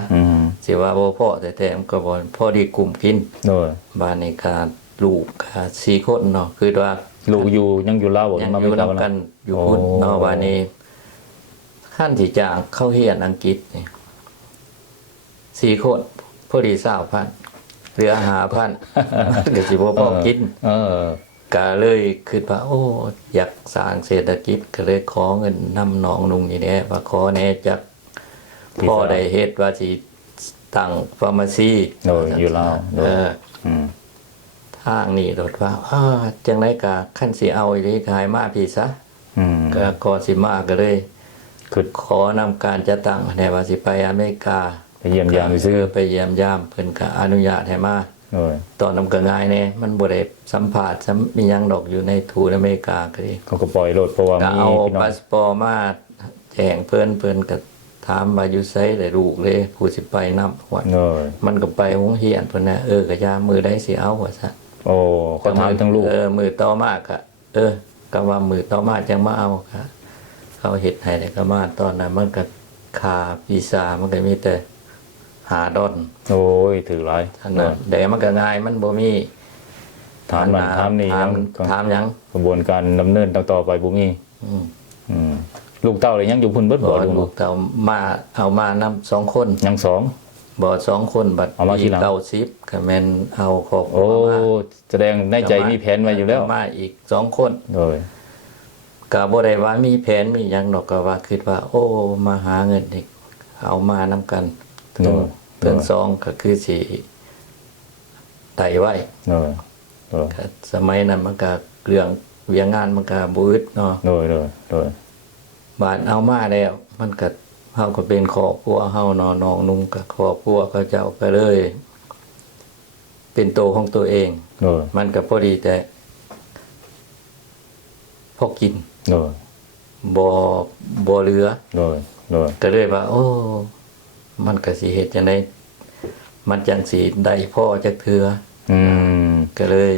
สิว่าบ่พอแต่มันก็บ่พอดีกลุ่มกิน โดย บ้านนี้ก็ลูกก็4คนเนาะคือว่า ลูกอยู่ยังอยู่ลาวบ่ ยัง มา อ ไม่ ยู่ ลาว นำกันอยู่ โอ้ พุ่นเนาะบ้านนี้ขั้นที่จ้างเข้าเรียนอังกฤษนี่4คนพอดี20,000เหลือ5,000ก็สิบ่พอกิน ก็เลยคิดว่าโอ้อยากสร้างเศรษฐกิจก็เลยขอเงินนำน้องนุ่งนี่แหละว่าขอแหน่จักพ่อได้เฮ็ดว่าสิตั้งฟาร์มาซี โดยอยู่ลาวโดย ทางนี้โดดว่าจังได๋ก็คันสิเอาอีหลีก็ให้มาพี่ซะก็ก่อนสิมาก็เลย คือ ขอนำการจะตั้งแหน่ว่าสิไปอเมริกา ไปเยี่ยมยามซื่อ ไปเยี่ยมยามเพิ่นก็อนุญาตให้มา โดย ตอนนำก็ง่ายแน่มันบ่ได้สัมภาษณ์มีหยังดอกอยู่ในทูตอเมริกาก็ดี เขาก็ปล่อยโลดเพราะว่า ก็ มี เอา พี่น้อ พาง สปอร์ตมาแจ้งเพิ่นก็ถามว่าอยู่ไสได้ลูกเลยผู้สิไปนำว่า โดย มันก็ไปโรงเรียนเพิ่นน่ะก็ยามมือใดสิเอาว่าซะ โอ้เขาถามทั้งลูก มือต่อมาก็ก็ว่ามือต่อมาจังมาเอาก็เขาเฮ็ดให้ได้ก็มาตอนนั้นมันก็ค่าวีซ่ามันก็มีแต่$5 โอ้ยถือหลาย อันนั้นแต่มันก็ง่ายมันบ่มี ถามนั่นถามนี่ยัง ถามหยัง กระบวนการดำเนินต่อไปบ่มี อืม ลูกเต้าเลยยังอยู่พุ่นเบิดบ่ ลู ลู ก ก เต่ามาเอามานำ2คน ยังสอง บ่2คนบัด เอามาทีหลัง 90ก็แม่นเอาครอบครั โอ้ วมา แสดงในใจมีแผนไว้อยู่แล้ว มาอีก2คน โดย ก็บ่ได้ว่ามีแผนมีหยังดอกก็ว่าคิดว่า โอ้มาหาเงินอีกเอามานำกันถึง2ก็คือสิไต่ไว้ โดย ก็สมัยนั้นมันก็เรื่องเวียงงานมันก็บ่อึดเนาะ โดย บาดเอามาแล้วมันก็ เฮาก็เป็นครอบครัวเฮาเนาะน้องนุ่งกับครอบครัวเขาเจ้าก็เลย เป็นโตวของตัวเอง โดย มันก็พอดีแต่พอกิน โดย บ่เหลือ โดยโดย ก็เลยว่า โอ้ มันก็สิเฮ็ดจังได๋มันจังสิได้พ่อจักเทื่อ อืม ก็เลย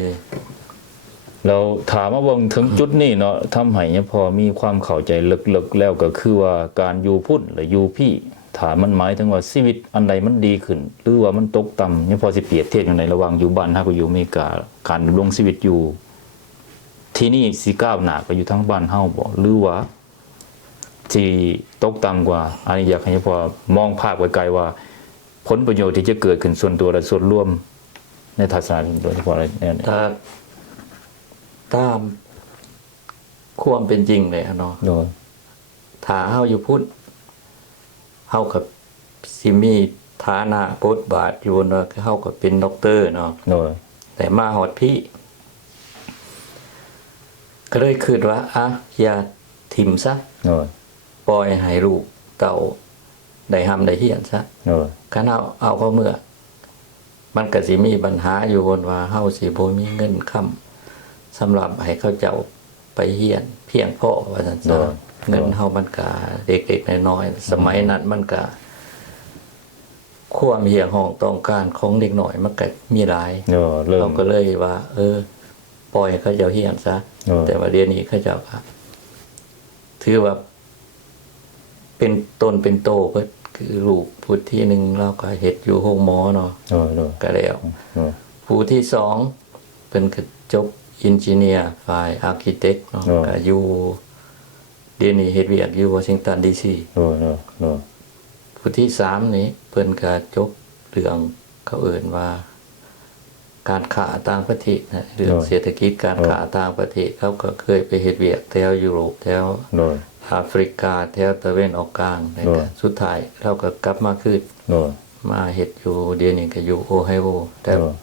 เราถามว่าเบิ่งถึงจุดนี้เนาะทำให้เนี่ยพอมีความเข้าใจลึกๆแล้วก็คือว่าการอยู่พุ่นหรืออยู่พี่ถามมันหมายถึงว่าชีวิตอันใดมันดีขึ้น หรือว่ามันตกต่ำเนี่ยพอสิเปรียบเทียบอย่างไรระหว่างอยู่บ้านเฮากับอยู่อเมริกาการดำรงชีวิตอยู่ ที่นี่สิก้าวหน้าก็อยู่ทั้งบ้านเฮาบ่หรือว่าที่ตกต่ำกว่า อันนี้อยากให้พอมองภาพไกลๆว่า ผลประโยชน์ที่จะเกิดขึ้นส่วนตัวและส่วนรวมในทัศนะโดยเฉพาะอะไรเนี่ย ถ้าตามความเป็นจริงเลยอะเนาะ โดย ถ้าเฮาอยู่พุ่นเฮากับสิมีฐานะบทบาทอยู่เนาะคือเฮาก็เป็นด็อกเตอร์เนาะ โดย แต่มาฮอดพี่ ก็เลยคิดว่าอ่ะอย่าทิ่มซะ โดย ปล่อยให้ลูกเต่าได้ทำได้เฮียนซะ โดย คันเอาเข้าเมื่อ มันก็สิมีปัญหาอยู่บนว่าเฮาสิบ่มีเงินค้ำสำหรับให้เขาเจ้าไปเฮียน เพียงพอว่าซั่นซะเงินเฮามันก็เด็กๆน้อยๆสมัยนั้นมันก็ความเหี่ยห้องต้องการของเด็กน้อยมันก็มีหลาย โดยเริ่ เรา ม ก็เลยว่า ปล่อยให้เขาเจ้าเฮียนซะ แต่ว่าเดี๋ยวนี้เขาเจ้าก็ถือว่า เป็นตนเป็นโตก็คือลูกผู้ที่หนึ่งเราก็เฮ็ดอยู่โรงหมอเนาะ โดยโดย ก็แล้ว โดย ผู้ที่สองเป็นก็จบอินจิเนียร์ฝ่ายอาร์คิเต็กเนาะ อ๋อ ก็อยู่เดี๋ยวนี้เฮ็ดเวียกอยู่วอชิงตันดีซี โดยโดยโดย ผู้ที่สามนี้เพิ่นก็จบเรื่องเขาเอ่นว่า การค้าต่างประเทศนะเรื่องเศรษฐกิจการค้าต่างประเทศเขาก็เคยไปเฮ็ดเวียกแถวยุโรปแถว โดย แอฟริกาแถวตะเวนออกกลางนะครับสุดท้ายเราก็กลับมาคืน โดย มาเฮ็ดอยู่เดี๋ยวนี้ก็อยู่โอไฮโอแต่ โดย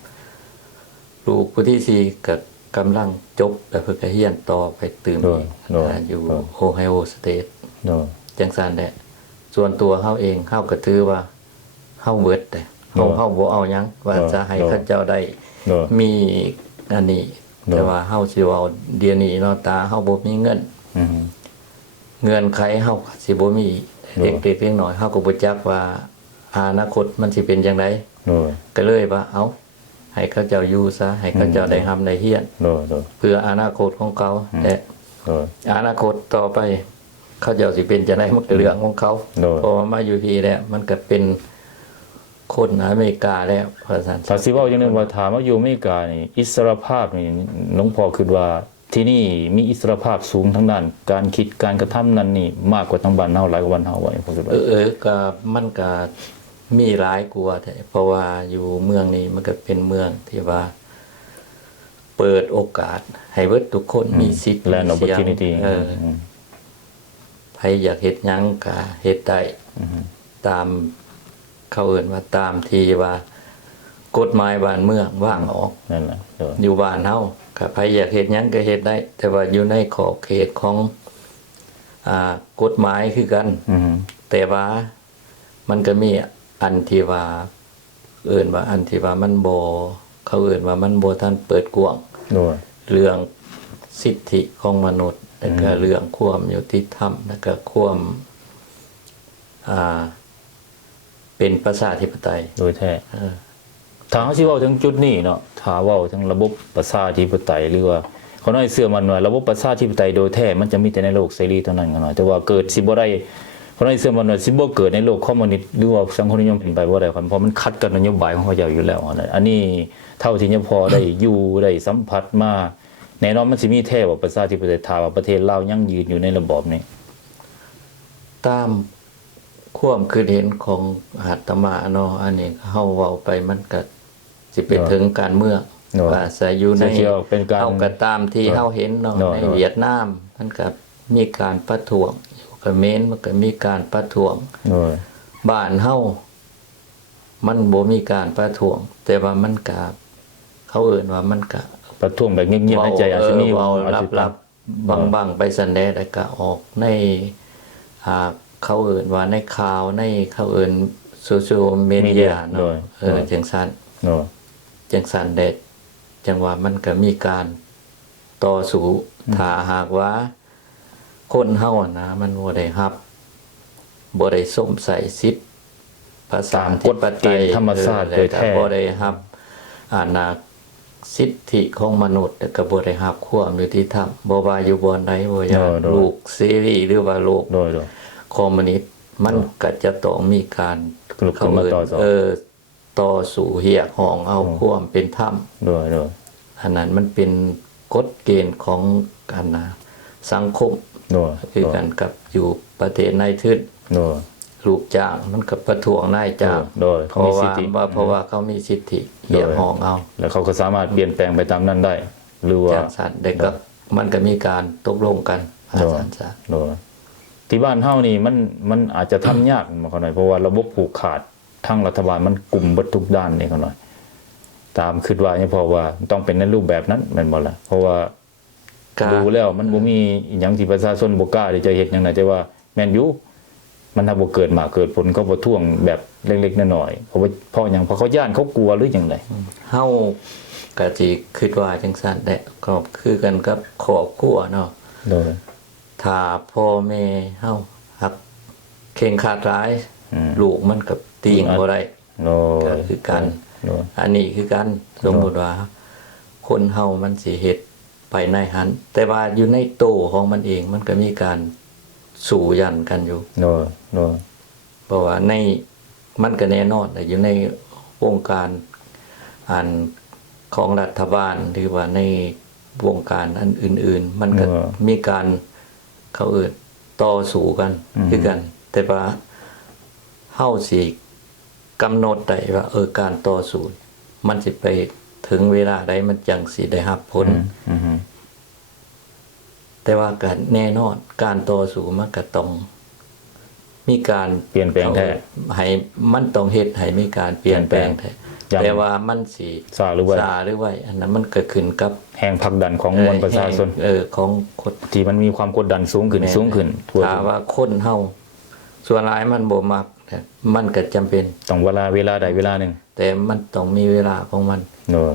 ลูกผู้ที่สี่ก็กำลังจบแล้วเพิ่นก็เรียนต่อไปตื่มอีกอยู่โอไฮโอสเตท โดย จังซั่นแหละส่วนตัวเฮาเองเฮาก็ถือว่าเฮาเบิดแต่เฮาบ่เอาหยังว่าจะให้เขาเจ้าได้ โดย มีอันนี้แต่ว่าเฮาสิเอาเดี๋ยวนี้เนาะตาเฮาบ่มีเงิน อืม เงื่อนไขเฮาก็สิบ่มีเด็กๆน้อยๆเฮาก็บ่จักว่าอนาคตมันสิเป็นจังได โดย ก็เลยว่าเอาให้เขาเจ้าอยู่ซะให้เขาเจ้าได้ทำได้เฮียน โดยโดย เพื่ออนาคตของเขาและ โดย อนาคตต่อไป เขาเจ้าสิเป็นจังไดมันก็เรื่องของเขา โดย พอมาอยู่พี่แล้วมันก็เป็นคนอเมริกาแล้วเพราะฉะนั้น ถ้าสิเว้าอย่างนึงว่าถามว่าอยู่อเมริกานี่อิสรภาพนี่หลวงพ่อคิดว่าที่นี่มีอิสรภาพสูงทั้งด้านการคิดการกระทำนั้นนี่มากกว่าทางบ้านเฮาหลายกว่าบ้านเฮาไว้ผมคิดว่า ก็มันก็มีหลายกว่าแต่เพราะว่าอยู่เมืองนี้มันก็เป็นเมืองที่ว่า เปิดโอกาส ให้เบิดทุกคนมีสิทธิ์ และ มีเสียง opportunity ใครอยากเฮ็ดหยังก็เฮ็ดได้ตามเขาเอิ้นว่าตามที่ว่ากฎหมายบ้านเมืองว่างออก นั่นแหละโดย อยู่บ้านเฮาก็ใครอยากเฮ็ดหยังก็เฮ็ดได้ แต่ว่าอยู่ในขอบเขตของกฎหมายคือกัน อืม แต่ว่ามันก็มีอันที่ว่าเอิ้นว่าอันที่ว่ามันบ่เขาเอิ้นว่ามันบ่ทันเปิดกว้าง โดย เรื่องสิทธิของมนุษย์แล้วก็เรื่องความยุติธรรมแล้วก็ความเป็นประชาธิปไตย โดยแท้ถ้าเฮาสิเว้าถึงจุดนี้เนาะถ้าเว้าถึงระบบประชาธิปไตยหรือว่าเขาน้อยเชื่อมันว่าระบบประชาธิปไตยโดยแท้มันจะมีแต่ในโลกเสรีเท่านั้นกันเนาะแต่ว่าเกิดสิบ่ได้เขาน้อยเชื่อมันว่าสิบ่เกิดในโลกคอมมิวนิสต์หรือว่าสังคมนิยมเป็นไปบ่ได้ครับเพราะมันขัดกับนโยบายของเขาเจ้าอยู่แล้วอันนี้เท่าที่ยังพอได้อยู่ได้สัมผัสมาแน่นอนมันสิมีแท้ว่าประชาธิปไตยถ้าว่าประเทศลาวยังยืนอยู่ในระบอบนี้ ตามความคิดเห็นของอาตมาเนาะอันนี้เฮาเว้าไปมันก็สิไปถึงการเมือง เนาะ ว่าใส่อยู่ใน เกี่ยวเป็นการ เฮาก็ตามที่เฮาเห็นเนาะ เนาะ ในเวียดนามมันก็มีการประท้วงอยู่เขมรมันก็มีการประท้วง โดย บ้านเฮามันบ่มีการประท้วง แต่ว่ามันก็เขาเอิ้นว่ามันก็ ประท้วงแบบเงียบๆในใจอาจจะมี เว้า อาจจะ ลับๆบังๆไปซั่นแหละแล้วก็ออกใน เขาเอิ้นว่าในข่าวในเขาเอิ้นโซเชียลมีเดีย โด เนาะ ย จังซั่น โดย จังซั่นได้จังว่ามันก็มีการต่อสู้ถ้าหากว่าคนเฮานะมันบ่ได้รับบ่ได้สวมใส่สิทธิภาษา ตาม ธิ กฎ ป เก ไตย ณฑ์ธรรมชาติโดยแท้ บ่ได้รับสิทธิของมนุษย์แล้วก็บ่ได้รับความยุติธรรมบ่ว่าอยู่บ่อนใดบ่ว่าลูกเสรีหรือว่าโลก โดย คอมมิวนิสต์มันก็จะต้องมีการ ลุกขึ้นมาต่อสู้ ต่อสู้เรียกร้องเอาความเป็นธรรม โดย อันนั้นมันเป็นกฎเกณฑ์ของการสังคม โดย คือกันกับอยู่ประเทศในทึน โดย ลูกจ้างมันก็ประท้วงนายจ้าง โดย เพราะ มีสิ ว่า ทธิ เพราะว่าเขามีสิทธิเรียกร้องเอา แล้วเขาก็สามารถเปลี่ยนแปลงไปตามนั้นได้ หรือว่า จากสันเด็กก็มันก็มีการตกลงกัน โดย สันซะ โดยที่บ้านเฮานี่มันอาจจะทำยากมาเขาหน่อยเพราะว่าระบบผูกขาดทั้งรัฐบาลมันกลุ่มเบิดทุกด้านนี่เขาหน่อย ตามคิดว่าเนี่ยเพราะว่าต้องเป็นในรูปแบบนั้นแม่นบ่ล่ะเพราะว่า ก็ ดูแล้วมันบ่มีอิหยังที่ประชาชนบ่กล้าที่จะเฮ็ดหยังน่ะแต่ว่าแม่นอยู่มันถ้าบ่เกิดมาเกิดผลก็บ่ท่วงแบบเล็กๆน้อยๆเพราะว่าเพราะหยังเพราะเขาย่านเขากลัวหรือจังได เฮาก็สิคิดว่าจังซั่นแหละก็คือกันกับครอบครัวเนาะ โดย ถ้าพ่อแม่เฮาหักเข่งขาดร้าย ลูกมันก็ตีงบ่ได้ โดย ก็คือกัน โดย อันนี้คือกันสมมุติว่า คนเฮามันสิเฮ็ดไปในหันแต่ว่าอยู่ในโตของมันเองมันก็มีการสู้ยันกันอยู่ โดยโดย เพราะว่าในมันก็แน่นอนอยู่ในวงการอันของรัฐบาลหรือว่าในวงการอันอื่น ๆ มันก็มีการเขาต่อสู้กันคือกัน แต่ว่าเฮาสิกำหนดได้ว่าการต่อสู้มันสิไปถึงเวลาใดมันจังสิได้รับผล อือฮึ แต่ว่าก็แน่นอนการต่อสู้มันก็ต้องมีการ เปลี่ยนแปลงแท้ ให้มันต้องเฮ็ดให้มีการเปลี่ยนแปลงแท้ อย่าง แต่ว่ามันสิ ซาหรือว่า ซาหรือว่าอันนั้นมันก็ขึ้นกับ แห่งผลักดันของมวลประชาชน ของคน ที่มันมีความกดดันสูงขึ้นสูงขึ้นทั่ว ถ้าว่าคนเฮาส่วนหลายมันบ่มักเนี่ยมันก็จำเป็น ต้องเวลาใดเวลาหนึง แต่มันต้องมีเวลาของมัน เนอะ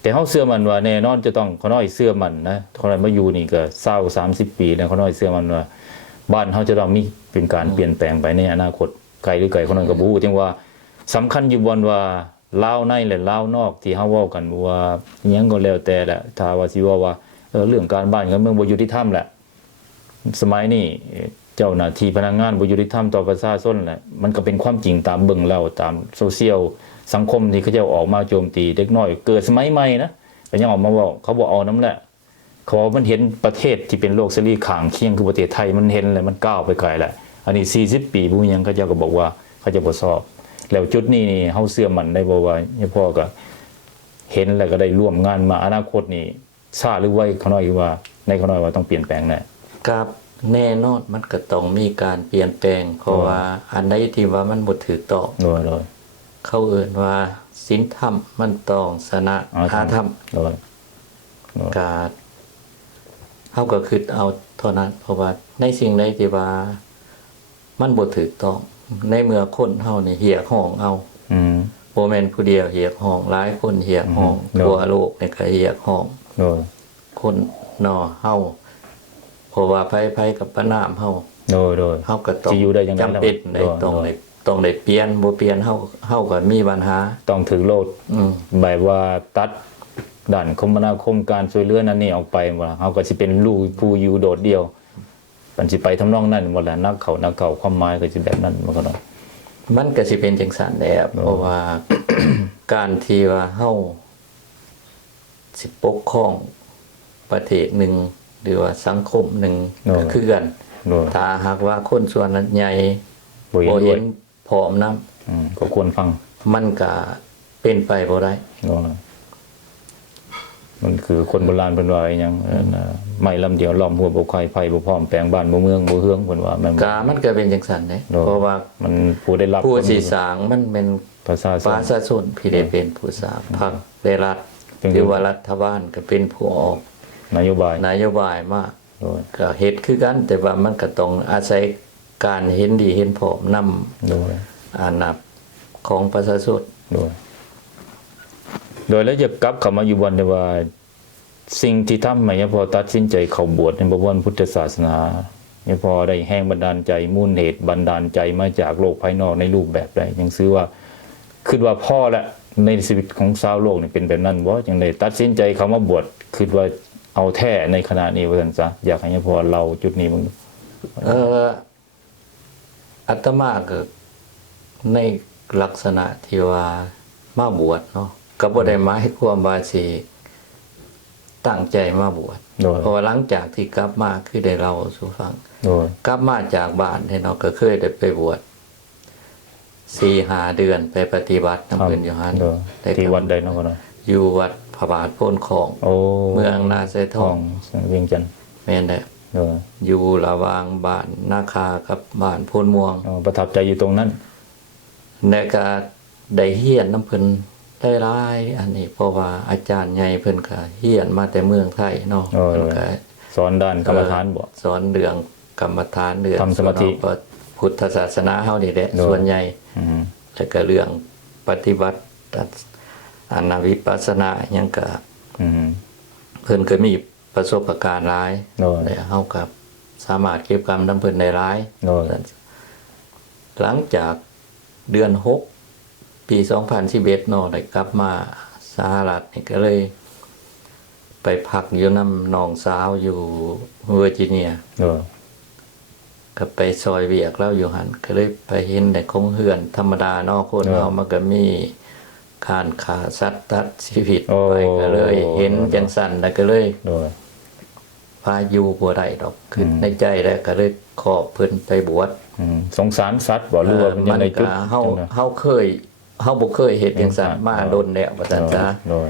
แต่เฮาเชื่อมันว่าแน่นอนจะต้องเขาน้อยเชื่อมันนะเขาน้อยมาอยู่นี่ก็20-30 ปีแล้วเขาน้อยเชื่อมันว่า บ้านเฮาจะต้องมีเป็นการเปลี่ยนแปลงไปในอนาคตไกลหรือไกลเขาน้อยก็บ่ฮู้จังว่าสำคัญอยู่บนว่าลาวในและลาวนอกที่เฮาเว้ากันว่าอิหยังก็แล้วแต่แหละถ้าว่าสิว่าเรื่องการบ้านการเมืองบ่ยุติธรรมแหละสมัยนี้เจ้าหน้าที่พนักงานบ่ยุติธรรมต่อประชาชนแหละมันก็เป็นความจริงตามเบิ่งแล้วตามโซเชียลสังคมที่เขาเจ้าออกมาโจมตีเด็กน้อยเกิดสมัยใหม่นะก็ยังออกมาเว้าเขาบ่เอานำแหละเขาว่ามันเห็นประเทศที่เป็นโลกเสรีข้างเคียงคือประเทศไทยมันเห็นแล้วมันก้าวไปไกลแล้วอันนี้40 ปีผู้ยังเขาเจ้าก็บอกว่าเขาจะบ่ชอบแล้วจุดนี้นี่เฮาเชื่อมั่นได้บ่ว่าเนี่ยพ่อก็เห็นแล้วก็ได้ร่วมงานมาอนาคตนี่ช้าหรือไวเขาน้อยว่าในเขาน้อยว่าต้องเปลี่ยนแปลงแน่ กับแน่นอนมันก็ต้องมีการเปลี่ยนแปลง เพราะว่าอันใดที่ว่ามันบ่ถูกต้อง โดย เขาเอ่นว่าศีลธรรมมันต้องชนะอาธรรม โดย กาเฮาก็คิดเอาเท่านั้น เพราะว่าในสิ่งใดที่ว่ามันบ่ถูกต้อง ในเมื่อคนเฮานี่เหียกห้องเอา อืม บ่แม่นผู้เดียวเหียกห้องหลายคนเหียกห้อง ทั่วโลกนี่ก็เหียกห้อง โดย คนเนาะเฮาเพราะว่าไผๆกับประนามเฮา โดย เฮาก็ต้อง สิอยู่ได้จังได๋ จำเป็น โด ได้ ย ต้องได้เปลี่ยนบ่เปลี่ยนเฮาก็มีปัญหา ต้องถือโลด อืม แบบว่าตัดด้านคมนาคมการช่วยเหลือนั่นนี่ออกไปว่าเฮาก็สิเป็นลูกผู้อยู่โดดเดียวมันสิไปทำนองนั้นหมดแหละนักเขาความหมายก็สิแบบนั้นมันก็เนาะ มันก็สิเป็นจังซั่นแหละเพราะว่า การที่ว่าเฮาสิปกครองประเทศหนึ่งหรือว่าสังคมหนึ่งก็คือกัน โดย ถ้าหากว่าคนส่วนนั้นใหญ่ บ่เห็น บ่ ด้ว เห็ ย นพร้อมนํ ก็ควรฟัง มันก็เป็นไปบ่ได้ โดยมันคือคนโบราณเพิ่นว่าอีหยังไม่ลำเดียวล้อมหัวบ่ใครไผบ่พร้อมแปลงบ้านบ่เมืองบ่เฮืองเพิ่นว่าแม่นบ่ มันก็เป็นจังซั่นเด้ โดย เพราะว่า มันผู้ได้รับ ผู้สิสร้างมันเป็น ประชาช ป น ระชาชนที่ได้เป็นผู้สร้างพรรคได้รัฐ เป็น หรือว่ารัฐบาลก็เป็นผู้ออก นโยบาย นโยบายมา โดย ก็เฮ็ดคือกัน แต่ว่ามันก็ต้องอาศัยการเห็นดีเห็นพร้อมนำ โดย อานับของประชาชน โดยแล้วจะกลับเข้ามาอยู่วันแต่ว่าสิ่งที่ทำให้ยะพอตัดสินใจเข้าบวชในบวรพุทธศาสนายะพอได้แห้งบันดาลใจมูลเหตุบันดาลใจมาจากโลกภายนอกในรูปแบบใดยังซื้อว่าคิดว่าพ่อละในชีวิตของชาวโลกนี่เป็นแบบนั้นบ่จังได๋ตัดสินใจเข้ามาบวชคิดว่าเอาแท้ในขณะนี้ว่าซั่นซะอยากให้ยะพอเล่าจุดนี้มึง อาตมาก็ในลักษณะที่ว่ามาบวชเนาะก็บ่ได้หมายความว่าสิตั้งใจมาบวช โดย เพราะว่าหลังจากที่กลับมาคือได้เล่าสู่ฟัง โดย กลับมาจากบ้านเนาะก็เคยได้ไปบวช4-5 เดือนไปปฏิบัตินำเพิ่นอยู่หั่น โดย ได้ ที่วัดใดเนาะพ่อเนาะ อยู่วัดพระบาทโพนของ โอ้ เมืองนาไซทอง เวียงจันทน์ แม่นแหละ โดย อยู่ระหว่างบ้านนาคากับบ้านโพนม่วง ประทับใจอยู่ตรงนั้น และก็ได้เฮียนน้ำเพิ่นได้หลายอันนี้เพราะว่าอาจารย์ใหญ่เพิ่นก็เฮียนมาแต่เมืองไทยเนาะ โอ้ย เพิ่นก็ สอนด้านกรรมฐานบ่ สอนเรื่องกรรมฐานเรื่อง ทำสมาธิ ส่วนของพุทธศาสนาเฮานี่แหละ โดย ส่วนใหญ่ อืม แล้วก็เรื่องปฏิบัติอนาวิปัสสนาหยังก็ อืม เพิ่นก็มีประสบการณ์หลาย โดย และเฮาก็สามารถเก็บกรรมนำเพิ่นได้หลาย โดย หลังจากเดือน6ปี2011เนาะได้กลับมาสหรัฐนี่ก็เลย ไปพักอยู่น้ำน้องสาวอยู่เวอร์จิเนีย โดย ก็ไปซอยเวียกแล้วอยู่หันก็เลยไปเห็นแต่คงเฮือนธรรมดาเนาะคนเฮามันก็มีการฆ่าสัตว์ตัดชีวิตไปก็เลย เห็นจังสั่นแล้วก็เลย โดย พาอยู่บ่ได้ดอกคือในใจแล้วก็เลยขอเพิ่นไปบวช สงสารสัตว์บ่รู้ว่าเป็นจังไดจุด เฮาเคยเฮาบ่เคยเฮ็ดจังซั่นมาโดนแล้วว่าซั่นซะ โดย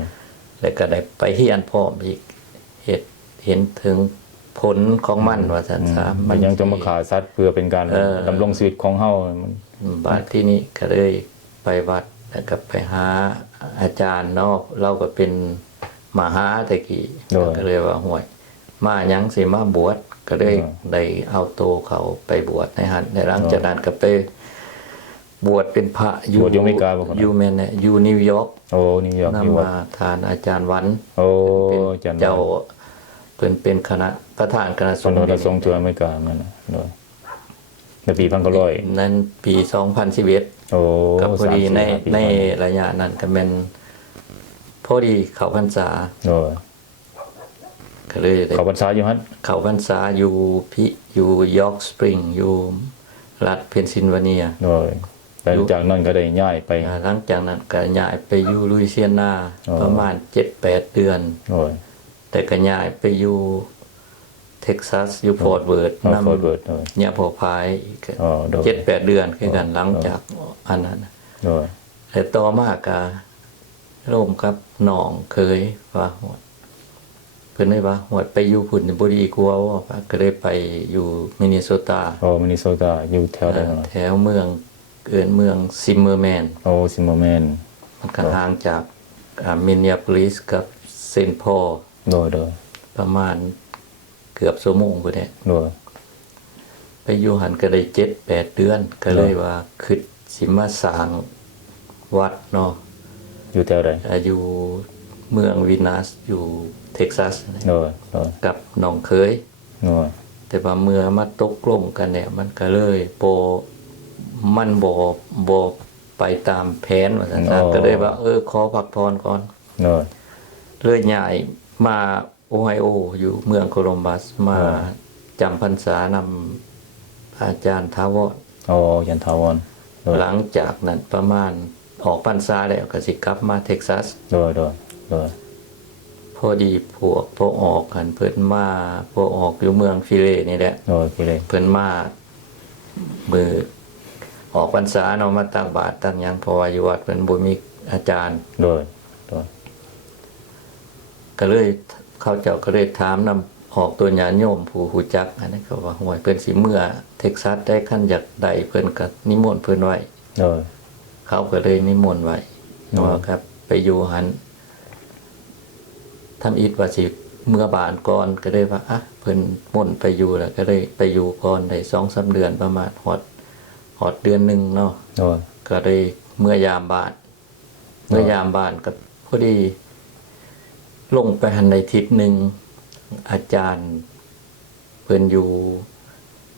แล้วก็ได้ไปเฮียนพร้อมอีกเห็นถึงผลของมันว่าซั่นซะ มันยังจะมาฆ่าสัตว์เพื่อเป็นการดำรงชีวิตของเฮามัน บาดที่นี้ก็เลยไปวัดแล้วก็ไปหาอาจารย์เนาะเราก็เป็นมหาตะกี้ก็เลยว่าห่วยมาหยังสิมาบวชก็เลยได้เอาโตวเขาไปบวชในหันในหลังจากนั้นก็ไปบวชเป็นพระอยู่อยูแม่นเนี่ยอยู่นิวยอร์ก โอ้นิวยอร์กอยู่ นำ วัด มาทานอาจารย์วัน โอ้ เป็น จันทร์ เจ้าเป็นคณะประธานคณะส สม ง เด็จพระ ฆ์ ทรงทั่วอเมริกานั่นน่ะโดยในปี1900 นั้นปี2011 โอ้ ก็พอดีใน 34ปี ในระยะนั้นก็เป็นพอดีเขาพรรษา โดย ก็เลยได้ เขาพรรษาอยู่หั่น เขาพรรษาอยู่ยอร์กสปริงอยู่รัฐเพนซิลเวเนีย โดยหลังจากนั้นก็ได้ย้ายไป หลังจากนั้นก็ย้ายไปอยู่ลุยเซียนา อ๋อ ประมาณ 7-8 เดือน โดย แต่ก็ย้ายไปอยู่เท็กซัสอยู่ฟอร์ตเวิร์ธ ฟอร์ตเวิร์ธโดย เนี่ยพอพายอีก อ๋อโดย 7-8 เดือนคือกันหลังจากอันนั้น โดย แต่ต่อมาก็ร่วมกับน้องเคยว่าหวดเพิ่นได้ว่าหวดไปอยู่พุ่นบ่ดีกว่าว่าก็เลยไปอยู่มินนิโซตา โอ้มินนิโซตาอยู่แถวใดนั่น แถวเมืองเมืองซิมเมอร์แมน โอ้ซิมเมอร์แมน มันก็ห่างจากมินนีอาโพลิสกับเซนต์พอล โดยโดย ประมาณเกือบชั่วโมงพุ่นแหละ โดย ไปอยู่หันก็ได้7-8 เดือน ก็เลยว่าคิดสิมาสร้างวัดเนาะ อยู่แถวใด อยู่เมืองวินัสอยู่เท็กซัส โดยโดย กับน้องเคย โดย แต่ว่าเมื่อมาตกลงกันเนี่ยมันก็เลยมันบ่ไปตามแผนว่าซั่นซะก็เลยว่าขอพักผ่อนก่อน โดย เลยย้ายมาโอไฮโออยู่เมืองโคลัมบัสมาจำพรรษานำอาจารย์ทาวร โอ้ยันทาวรโดย หลังจากนั้นประมาณออกพรรษาแล้วก็สิกลับมาเท็กซัส โดยโดยโดย พอดีพวกออกกันเพิ่นมาพวกออกอยู่เมืองฟิเลนี่แหละ โดยพี่เลย เพิ่นมามือออกพรรษาเนาะมาตั้งบาตรตั้งหยังเพราะว่าอยู่วัดเพิ่นบ่มีอาจารย์ โดยโดย ก็เลยเขาเจ้าก็เลยถามนำออกตัวญาติโยมผู้ฮู้จักอันนั้นก็ว่าห่วยเพิ่นสิเมื่อเท็กซัสได้คันอยากได้เพิ่นก็นิมนต์เพิ่นไว้ โดย เขาก็เลยนิมนต์ไว้ว่าครับ ไปอยู่หันทำอิฐว่าสิเมื่อบานก่อนก็เลยว่าอ่ะ เพิ่นม่นไปอยู่แล้วก็เลยไปอยู่ก่อนได้2-3 เดือนประมาณฮอดเดือนหนึงเนาะ โดย ก็ได้เมื่อยามบ้านเมื่อยามบ้านก็พอดีลงไปหันในทิศหนึ่งอาจารย์เพิ่นอยู่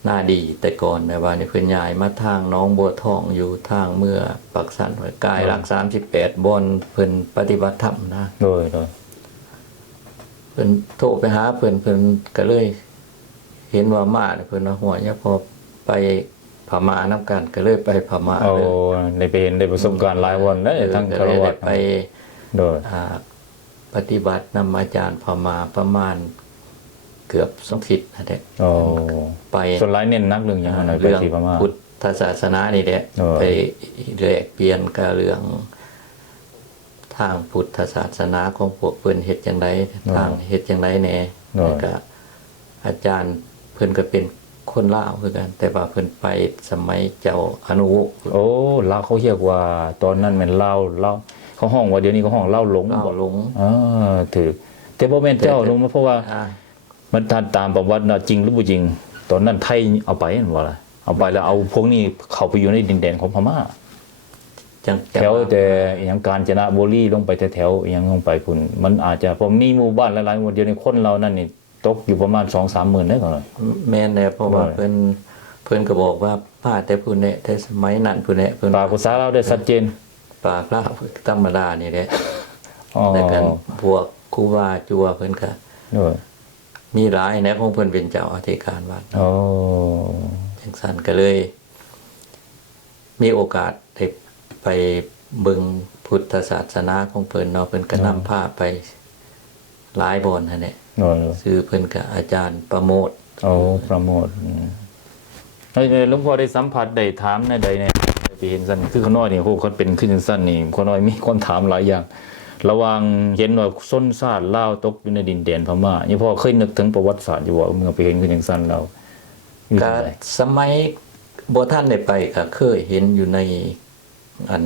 หน้าดีแต่ก่อนแต่ว่านี่เพิ่นย้ายมาทางหน้องบัวทองอยู่ทางเมื่อปักสันไว้กายรัก38บอนเพิ่นปฏิบัติธรรมนะ โดย เพิ่นโทรไปหาเพิ่นก็เลย เห็นว่ามาเนี่ยเพิ่นว่าหัวเนี่ยพอไปพม่านํกันก็เลยไปพม่า เอา เลย ได้ไปเห็นได้ประสบการณ์หลายวันได้ทั้ง ก็ คาร เลย วะ ได้ไป โดย ปฏิบัตินำอาจารย์พม่าประมาณเกือบ2 อาทิตย์นะเด็ก โอ้ ไป ส่วนหลายเน้นนักเรื่องหยังไงไป เรื่อง ที่พม่า พุทธศาสนานี่แหละ เออ ไปแลกเปลี่ยนกับเรื่องทางพุทธศาสนาของพวกเพิ่นเฮ็ดจังไดทางเฮ็ดจังไดแหน่แล้วก็อาจารย์เพิ่นก็เป็นคนลาวคือกัน แต่ว่าเพิ่นไปสมัยเจ้าอนุวุ โอ้ลาวเขาเรียกว่าตอนนั้นแม่นลาวเขาห้องว่าเดี๋ยวนี้เขาห้องลาวหลง ลาวหลง ถือแต่บ่แม่นเจ้าลงมาเพราะว่า อ่า มันตามประวัติน่ะจริงหรือบ่จริง ตอนนั้นไทยเอาไปนั่นว่าล่ะเอาไปแล้วเอาพวกนี้เข้าไปอยู่ในดินแดนของพม่า จัง แถวแต่อหยังกาญจนบุรีลงไปแถวๆอหยังลงไปพุ่นมันอาจจะผมมีหมู่บ้านหลายๆหมู่เดียวนี้คนเรานั่นนี่ตกอยู่ประมาณ 2-3 หมื่นได้ก่อนเลย แม่นแน่เพราะว่า ว่า เพิ่นก็บอกว่าป้าแต่ผู้เนี่ยแต่สมัยนั้นผู้เนี่ยเพิ่น ปากภาษาเราได้ชัดเจน ปากลาวธรรมดานี่แหละ อ๋อ แล้วกันพวกครูบาจัวเพิ่นก็ ด้วย มีหลายแนะของเพิ่นเป็นเจ้าอธิการวัด โอ้ จังซั่นก็เลย มีโอกาสได้ไปเบิ่งพุทธศาสนาของเพิ่นเนาะเพิ่นก็นำพาไปหลายบ่อนหั่นแหละ โอ้ ชื่อเพิ่นก็อาจารย์ประโมท โอ้ประโมทเฮ้ยหลวงพ่อได้สัมผัสได้ถามในใดเนี่ยไปเห็นสั้นคือเขาน้อยนี่โหเขาเป็นขึ้นจังสั้นนี่เขาน้อยมีคนถามหลายอย่าง ระหว่างเห็นว่าส้นซาดลาวตกอยู่ในดินแดนพม่านี่พ่อเคยนึกถึงประวัติศาสตร์อยู่ว่าเมื่อไปเห็นขึ้นจังสั้นเราอยู่ ก็ จังใด สมัยบ่ท่านได้ไปก็เคยเห็นอยู่ในอัน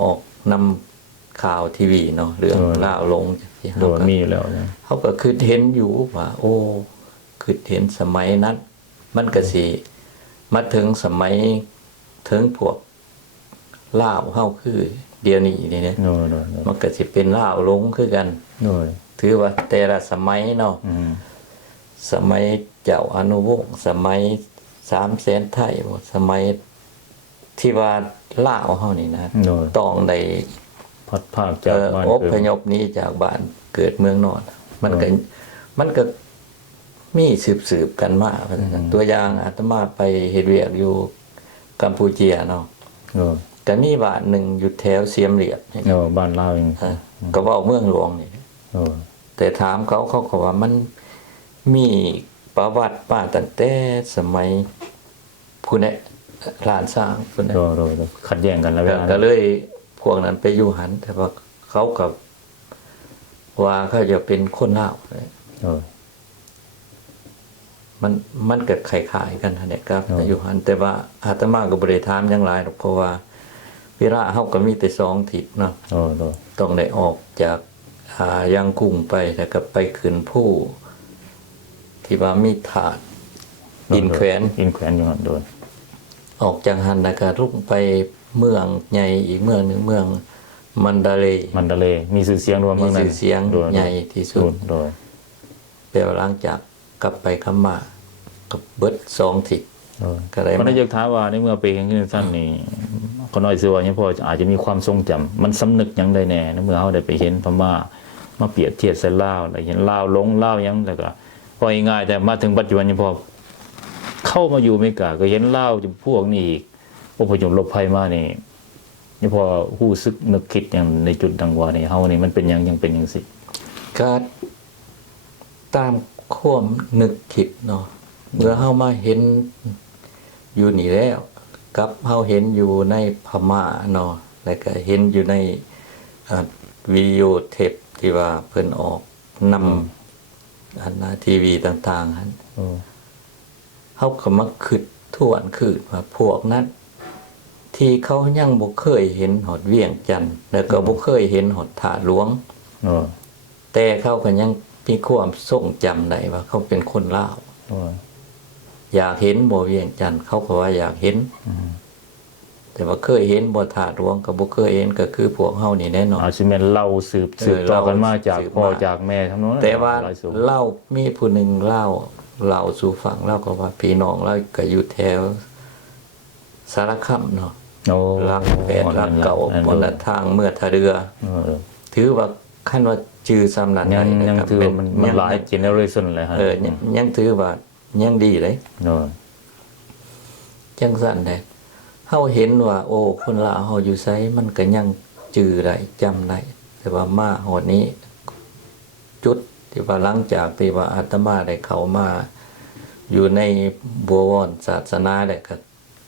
ออกนำข่าวทีวีเนาะเรื่องล่าวลงที่ โด เฮา ย ก็ มีอยู่แล้วนะ เขาก็คือเห็นอยู่ว่า โอ้คือเห็นสมัยนั้น มันก็สิมาถึงสมัยถึงพวกลาวเฮาคือ เดี๋ยวนี้นี่เนี่ย โดยโดย มันก็สิเป็นลาวลงคือกัน โดย ถือว่าแต่ละสมัยเนาะ อืม สมัยเจ้าอนุวงศ์สมัย300,000ไทยบ่สมัยที่ว่าลาวเฮานี่นะ โดย ต้องได้ พัดภาคจากบ้าน อ เกิ พ ด ยพหนี้จากบ้านเกิดเมืองนอน มันก็มีสืบกันมาว่าซั่นตัวอย่างอาตมาไปเฮ็ดเวียกอยู่กัมพูเชียเนาะ โดย ก็มีบ้านหนึ่งอยู่แถวเสียมเรียบนี่ โดยบ้านลาวเอง ก็เว้าเมืองหลวงนี่ โดย แต่ถามเขาก็ว่ามันมีประวัติป้าตั้งแต่สมัยผู้เนี่ยร้านสร้างผู้เนี่ย โดยขัดแย้งกันแล้วเวลา ก็เลยพวกนั้นไปอยู่หัน แต่ว่าเขากับว่าเขาจะเป็นคนลาว โดย มันก็คล้ายๆกันนั่นแหละครับ ครับ อยู่หันแต่ว่าอาตมาก็บ่ได้ถามหยังหลายหรอกเพราะว่าเวลาเฮาก็มีแต่2ทิศเนาะ โดย ต้องได้ออกจากยังกุ้งไปแล้วก็ไปขึ้นผู้ ที่ว่ามีถาดอินแขวน อินแขวนอยู่นั่นโดย ออกจากหันแล้วก็ลุกไปเมืองใหญ่อีกเมืองหนึงเมืองมันดาเลย์ มันดาเลมีชื่อเสียงรวม มี เมืองนั้น ชื่อเสียง โดย ใหญ่ที่สุด โดย แต่ว่าหลังจากกลับไปกลับมาก็เบิด2ทิศ ก็ได้ มันได้อยากถามว่าในเมื่อไปเห็นขึ้นสั้นนี่คนน้อยสิว่าเนี่ยพออาจจะมีความทรงจำมันสำนึกหยังได้แน่ในเมื่อเฮาได้ไปเห็นพม่ามาเปรียบเทียบใส่ลาวแล้วเห็นลาวหลงลาวหยังแล้วก็พอง่ายๆแต่มาถึงปัจจุบันนี่พอเข้ามาอยู่อเมริกาก็เห็นลาวจำพวกนี้อีกอพยพหลบภัยมานี่นี่พอฮู้สึกนึกคิดอย่างในจุดดังว่านี่เฮานี่มันเป็นหยังเป็นจังซี่ ก็ตามความนึกคิดเนาะเมื่อเฮามาเห็นอยู่นี่แล้ว กับเฮาเห็นอยู่ในพม่าเนาะแล้วก็เห็นอยู่ในวิดีโอเทปที่ว่าเพิ่นออกนำอันนะทีวีต่างๆหั่น โอ้ เฮาก็มาคิดทวนคืนว่าพวกนั้น ที่เขายังบ่เคยเห็นหอดเวียงจันทน์แล้วก็บ่เคยเห็นหอดถาดหลวง โอ้ แต่เขาก็ยัง มีความทรงจำได้ว่าเขาเป็นคนลาว โอ้ย อยากเห็นบ่เวียงจันทน์เขาก็ว่าอยากเห็น แต่ว่าเคยเห็นบ่ถาดหลวงก็บ่เคยเห็นก็คือพวกเฮานี่แน่นอน อาจสิแม่นเล่าสืบต่อกันมาจาก สืบ พ่อ มา จากแม่ทั้งนั้น แต่ว่า หลยสูง เล่ามีผู้หนึ่งเล่าสู่ฟังเล่าก็ว่าพี่น้องเราก็อยู่แถวสารคามเนาะ โอ้ รักแปดรักเก่า นั่น บน แหละ ทางเมื่อทะเรือ เออ ถือว่าคันว่าชื่อสำนัก ยัง ใด ยัง ก็ ถือ เป็ ว่ามันหลายเจเนอเรชันเลยฮะ ยังถือว่ายังดีเลย โอ้ย จังซั่นได้เฮาเห็นว่าโอ้คนลาวเฮาอยู่ไสมันก็ยังจื้อได้จำได้แต่ว่ามาฮอดนี้ จุดที่ว่าหลังจากที่ว่าอาตมาได้เข้ามาอยู่ในบัววรศาสนาได้ก็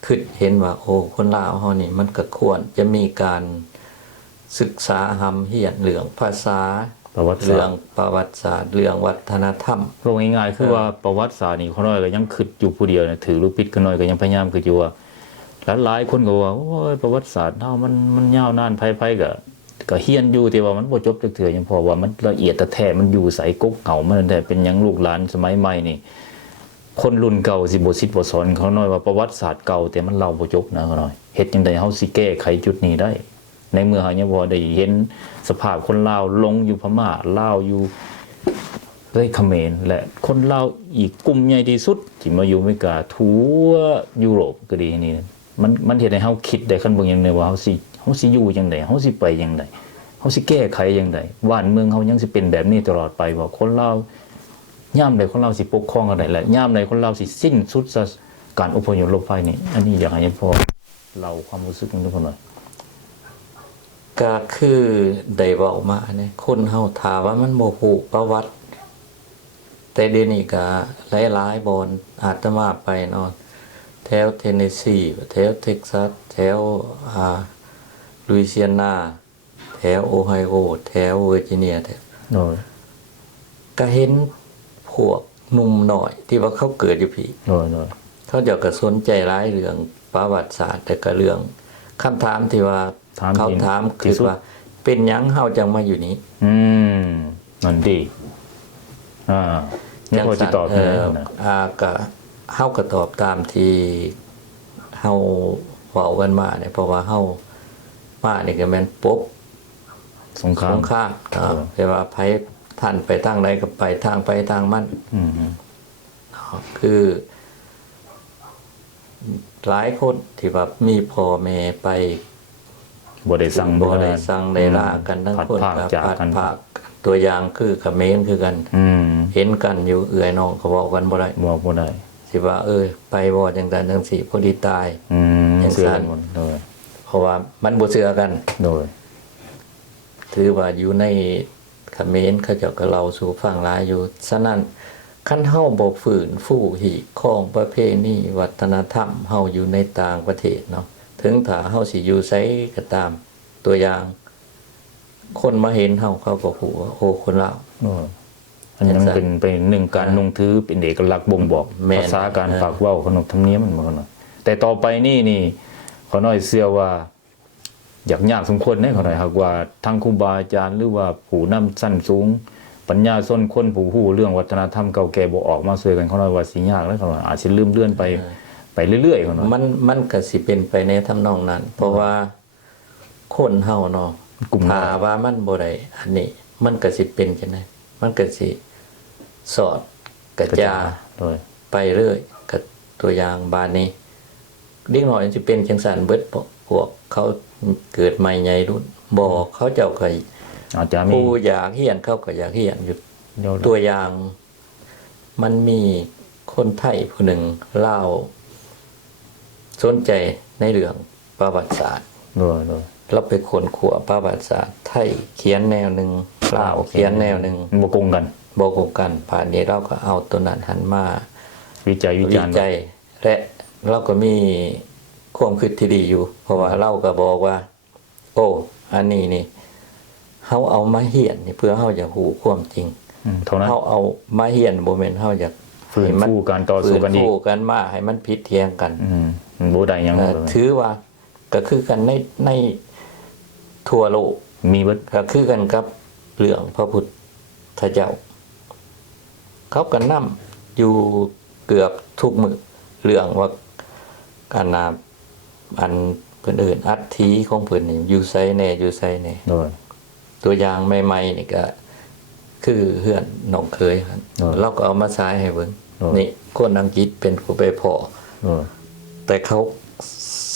คิดเห็นว่าโอ้คนลาวเฮานี่มันก็ควรจะมีการศึกษาหำเฮียนเรื่องภาษา ประวัติศา เรื่ ส อ ต ง ร์ ประวัติศาสตร์เรื่องวัฒนธรรม พูดง่ายๆคือว่าประวัติศาสตร์นี่เขาน้อยก็ยังคิดอยู่ผู้เดียวเนี่ยถือลูกปิดเขาน้อยก็ยังพยายามคิดอยู่ว่าหลายๆคนก็ว่าโอ้ยประวัติศาสตร์เฮามันยาวนานไผๆก็เฮียนอยู่แต่ว่ามันบ่จบจักเทื่อยังพอว่ามันละเอียดแต่แท้มันอยู่ใสกกเก่ามันแต่เป็นหยังลูกหลานสมัยใหม่นี่ คนรุ่นเก่าสิบ่สิทธิ์บ่สอนเขาน้อยว่าประวัติศาสตร์เก่าแต่มันเล่าบ่จบนะเขาน้อยเฮ็ดจังได๋เฮาสิแก้ไขจุดนี้ได้ ในเมื่อเฮายังบ่ได้เห็นสภาพคนลาวลงอยู่พม่าลาวอยู่เขมรและคนลาวอีกกลุ่มใหญ่ที่สุดที่มาอยู่อเมริกาทั่วยุโรปก็ดีนี่มันเฮ็ดให้เฮาคิดได้คันเบิ่งอย่างหนึงว่าเฮาสิอยู่จังไดเฮาสิไปจังไดเฮาสิแก้ไขจังไดบ้านเมืองเฮายังสิเป็นแบบนี้ตลอดไปบ่คนลาวยามใดคนลาวสิปกครองกันได้และยามใดคนลาวสิสิ้นสุดซะการอพยพรบภัยนี่อันนี้อยากให้พ่อเล่าความรู้สึกของทุกคนหน่อย ก็คือได้เว้ามาเนี่ยคนเฮาถามว่ามันบ่ฮู้ประวัติ แต่เดี๋ยวนี้ก็หลายๆบอนอาตมาไปเนาะแถวเทนเนสซีแถวเท็กซัสแถวลุยเซียนาแถวโอไฮโอแถวเวอร์จิเนียแถว โดย ก็เห็นพวกหนุ่มหน่อยที่ว่าเขาเกิดอยู่พี่ โดย เขาจะก็สนใจหลายเรื่องประวัติศาสตร์แต่ก็เรื่องคำถามที่ว่าเขาถามคือว่าเป็นหยังเฮาจังมาอยู่นี้ นั่นดีนี่พอจะตอบได้นะ ก็เฮาก็ตอบตามที่เฮาเว้ากันมาเนี่ยเพราะว่าเฮามานี่ก็แม่นปุ๊บ สงค ส ราม งครามแต่ว่าไผท่านไปทางใดก็ไปทางมัน อืม คือหลายคนที่ว่ามีพ่อแม่ไป บ่ได้สั่ง บ่ได้สั่งได้ลากันทั้งคน พัดภาคจากกัน ภาคตัวอย่างคือเขมรคือกัน เห็นกันอยู่เอื้อยน้องก็เว้ากันบ่ได้ บอกบ่ได้ สิว่าไปบ่จังซั่นจังซี่พอดีตาย อย่าง เชื่อ สั้น หมดโดย เพราะว่ามันบ่เชื่อกัน โดย ถือว่าอยู่ในเขมรเขาเจ้าก็เล่าสู่ฟังหลายอยู่ฉะนั้นคันเฮาบ่ฝืนฟู่หีกของประเพณีวัฒนธรรมเฮาอยู่ในต่างประเทศเนาะถึงถ้าเฮาสิอยู่ไสก็ตามตัวอย่าง คนมาเห็นเฮาเขาก็ฮู้ว่าโอ้คนลาว โดยอันนี้มันเป็นหนึ่งการนุ่งถือเป็นเอกลักษณ์บ่งบอก แม่น ภาษาการฝากเว้าขนบธรรมเนียมมันบ่เนาะแต่ต่อไปนี่เขาน้อยเชื่อว่าอยากยากสมควรแน่เขาน้อยหากว่าทางครูบาอาจารย์หรือว่าผู้นำชั้นสูง ปัญญาชนคนผู้ฮู้เรื่องวัฒนธรรมเก่าแก่บ่ออกมาช่วยกันเขาน้อยว่าสิยากแล้วเขาน้อยอาจสิลืมเลือนไปเรื่อยๆเขาน้อย มันก็สิเป็นไปในทำนองนั้น เพราะว่าคนเฮาเนาะ กลุ่ม ถ้าว่ามันบ่ได้อันนี้ มันก็สิเป็นจังได๋มันก็สิสอดกระจา โดย ไปเรื่อยกับตัวอย่างบานนี้เด็กน้อยสิเป็นจังซั่นเบิดพวกเขาเกิดใหม่ใหญ่รุ่นบ่เขาเจ้าก็ อาจจะมี ผู้อยากเฮียนเขาก็อยากเฮียนอยู่ เดี๋ยว ตัวอย่างมันมีคนไทยผู้หนึ่งเล่าสนใจในเรื่องประวัติศาสตร์ โดย เราไปค้นคว้าประวัติศาสตร์ไทยเขียนแนวหนึ่งลาวเขียนแนวหนึ่ง มันบ่กงกัน บอกกันผ่านนี้เราก็เอาตัวนั้นหันมา วิจัยวิ วิ จารณ์ จัยและเราก็มีความคิดที่ดีอยู่ เพราะว่าเราก็บอกว่า โอ้อันนี้นี่เฮาเอามาเฮียนนี่เพื่อเฮาอยากรู้ความจริง เท่านั้น เฮาเอามาเฮียนบ่แม่นเฮาอยาก ฟื้นฟูการต่อสู้กันอีก ฟื้ฟูกันมาให้มันผิดเทียงกัน มันบ่ได้หยังเลย ถือว่าก็คือกันในทั่วโลก มีเบิด ก็คือกันกับเรื่องพระพุทธเจ้า เขาก็นำอยู่เกือบทุกมื้อเรื่องว่าการนาอันเพิ่นเอิ้นอัฐิของเพิ่นนี่อยู่ไสแน่อยู่ไสแน่ โดย ตัวอย่างใหม่ๆนี่ก็คือเฮือนน้องเคยครับ เราก็เอามาใช้ให้เบิ่งนี่คนอังกฤษเป็นผู้ไปเพาะ โดย แต่เขา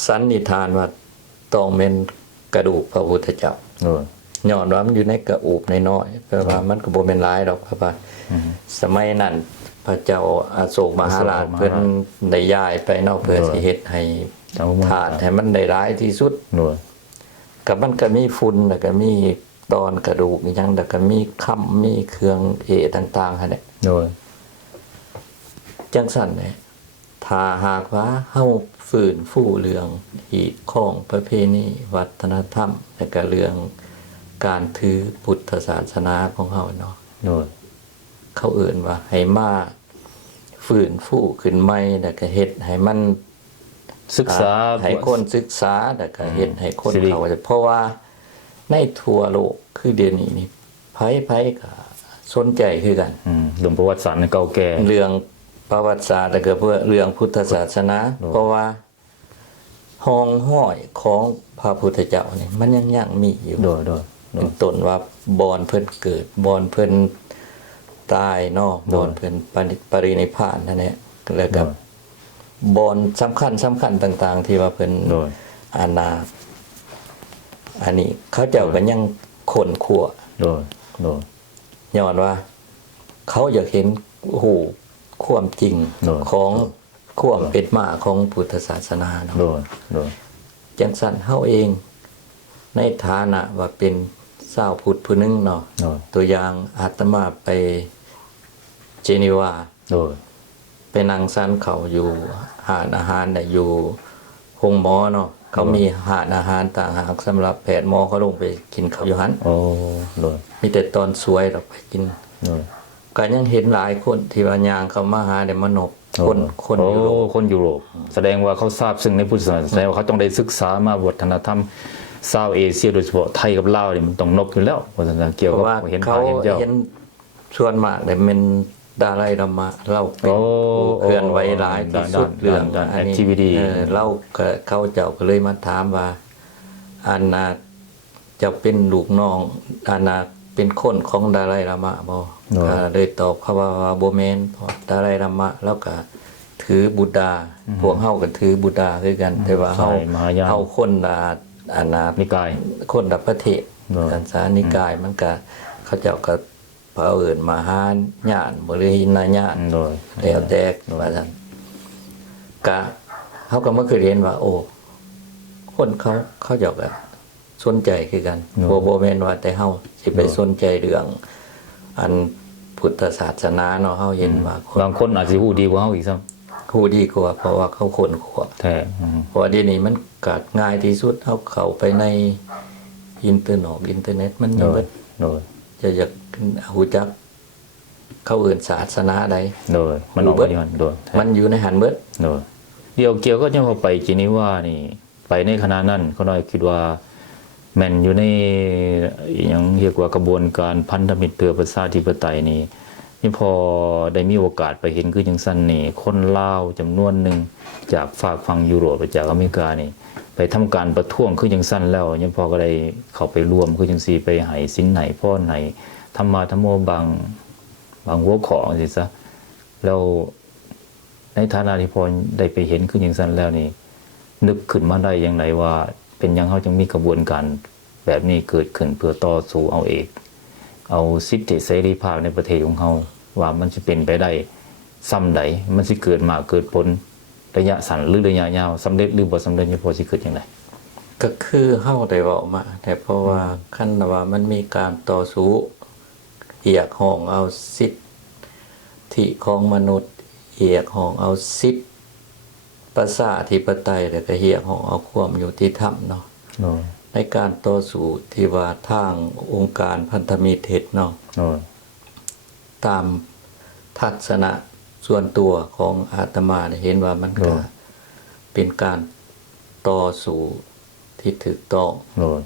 สันนิษฐานว่าต้องเป็นกระดูกพระพุทธเจ้า โดย ย้อนว่ามันอยู่ในกระอูบน้อยๆแปลว่ามันก็บ่แม่นหลายดอกครับว่าสมัยนั้นพระเจ้าอาโศกมหาราชเพิ่นได้ย้ายไปเนอกเพื่อสิเฮ็ดให้ทานให้มันได้หลายที่สุด โดย กับมันก็มีฝุ่นแล้วก็มีตอนกระดูกอีหยังแล้วก็มีค่ำมีเครื่องต่างๆหั่นแหละ โดย จังสั่นแหละถ้าหากว่าเฮาฟื้นฟูเรื่องอีกของประเพณีวัฒนธรรมและก็เรื่องการถือพุทธศาสนาของเฮาเนาะ โดย เขาเอื่นว่าให้มาฟื้นฟูขึ้นใหม่แล้วก็เฮ็ดให้มัน ศึกษา ให้คนศึกษาแล้วก็เฮ็ดให้คน สิริ เข้าใจเพราะว่าในทั่วโลกคือเดี๋ยวนี้นี่ไผๆก็สนใจคือกัน เรื่องประวัติศาสตร์เก่าแก่ เรื่องประวัติศาสตร์แล้วก็เพื่อเรื่องพุทธศาสนา เพราะว่าห้องห้อยของพระพุทธเจ้านี่มันยังมีอยู่ โดยโดย เป็นต้นว่าบอนเพิ่นเกิดบอนเพิ่นตายเนาะบอนเพิ่นปรินิพพานนั่นแหละแล้วก็บอนสำคัญต่างๆ ที่ว่าเพิ่น โดย อาณาอันนี้เขาเจ้าก็ยังคนขัว โดยโดย ย้อนว่า เขาอยากเห็นโอ้โหความจริง โดย ของความเป็นมาของพุทธศาสนาเนาะ โดยโดย จังสั่นเฮาเอง ในฐานะว่าเป็นชาวพุทธผู้หนึงเนาะ โดย ตัวอย่างอาตมาไปเจนีวา โดย ไปนั่งซันเขาอยู่หารอาหารน่ะอยู่โรงหมอเนาะเขามีหารอาหารต่างหากสำหรับแพทย์หมอเขาลงไปกินข้าวอยู่หัน โอ้โดย มีแต่ตอนสวยเราไปกิน โดย ก็ยังเห็นหลายคนที่ว่ายางเขามาหาได้มานบคนยุโรป คนยุโรปแสดงว่าเขาทราบซึ่งในพุทธศาสนาแสดงว่าเขาต้องได้ศึกษามาวัฒนธรรมชาวเอเชียโดยเฉพาะไทยกับลาวนี่มันต้องนบอยู่แล้ววัฒนธรรมเกี่ยว เพ กับ ราะว่า เห็นพ เขา ระเห็นเจ้า เห็นส่วนมากเลยเป็นดาราธรรมะเล่าเป็น โอ้ ผู้เคลื่อนไหวหลายที่สุด ด้าน เรื่อง ด้าน อันนี้ activity เล่าก็เขาเจ้าก็เลยมาถามว่าอันนาจะเป็นลูกน้องอันนาเป็นคนของดาราธรรมะบ่ก็เลยตอบเขาว่าบ่แม่นเพราะดาราธรรมะแล้วก็ถือบุตดาพวกเฮาก็ถือบุตดาคือกัน แต่ว่าเฮา ใช่มหายาน เฮาคนละอันนา นิกาย คนละประเทศ เนอะ สันสานิกายมันก็เขาเจ้าก็เผาเอิ้นมาหาญาติบ่หรือหินาญาติ โดย แล้วแต่ว่าซั่นก็เขาก็มาเคยเห็นว่า โอ้คนเขาเจ้าก็สนใจคือกันบ่แม่นว่าแต่เฮาสิไปสนใจเรื่องอันพุทธศาสนาเนาะเฮาเห็นว่าคน บางคนอาจสิฮู้ดีกว่าเฮาอีกซ้ำ ผู้ดีกว่าเพราะว่าเขาคนขวบ แท้เพราะว่าเดี๋ยวนี้มันก็ง่ายที่สุดเอาเข้าไปในอินเทอร์เน็ตมัน โด มี ย เบิด โดย จะอยากรู้จักเขาเอื่นศาสนาใด โดยมันออกมาอยู่หั่นโดยแท้ มันอยู่ในหันเบิด โดยเดี๋ยวเกี่ยวก็ยังพอไปจีนีว่านี่ ไปในขณะนั้นเขาน้อยคิดว่าแม่นอยู่ในอหยังเรียกว่ากระบวนการพันธมิตรเพื่อประชาธิปไตยนี่พอได้มีโอกาสไปเห็นคือจังซั่นนี่คนลาวจำนวนหนึ่งจากฝากฝั่งยุโรปจากอเมริกานี่ ไปทำการประท้วงคือจังซั่นแล้วยังพอก็ได้เข้าไปร่วมคือจังซี่ไปให้สินไหนพ่อไหนธรรมะธรรมโมบางหัวข้อจังซี่ซะแล้วในฐานะที่พอได้ไปเห็นคือจังซั่นแล้วนี่ นึกขึ้นมาได้อย่างไรว่า เป็นหยังเขาจึงมีกระบวนการแบบนี้เกิดขึ้นเพื่อต่อสู้เอาเอก เอาสิทธิเสรีภาพในประเทศของเขาว่ามันจะเป็นไปได้ซ้ำใดมันสิเกิดมาเกิดผลระยะสั้นหรือระยะยาวสำเร็จหรือบ่สำเร็จนี่พอสิเกิดอย่างไร ก็คือเฮาได้เว้ามา แต่เพราะว่าคันว่ามันมีการต่อสู้เรียกร้องเอาสิทธิของมนุษย์เรียกร้องเอาสิทธิประชาธิปไตยแล้วก็เรียกร้องเอาความยุติธรรมเนาะ โอ้ย ในการต่อสู้ที่ว่าทางองค์การพันธมิตรเฮ็ดเนาะ โอ้ย ตามทัศนะส่วนตัวของอาตมาเนี่ยเห็นว่ามันก็เป็นการต่อสู้ที่ถูกต้อง โอ้ย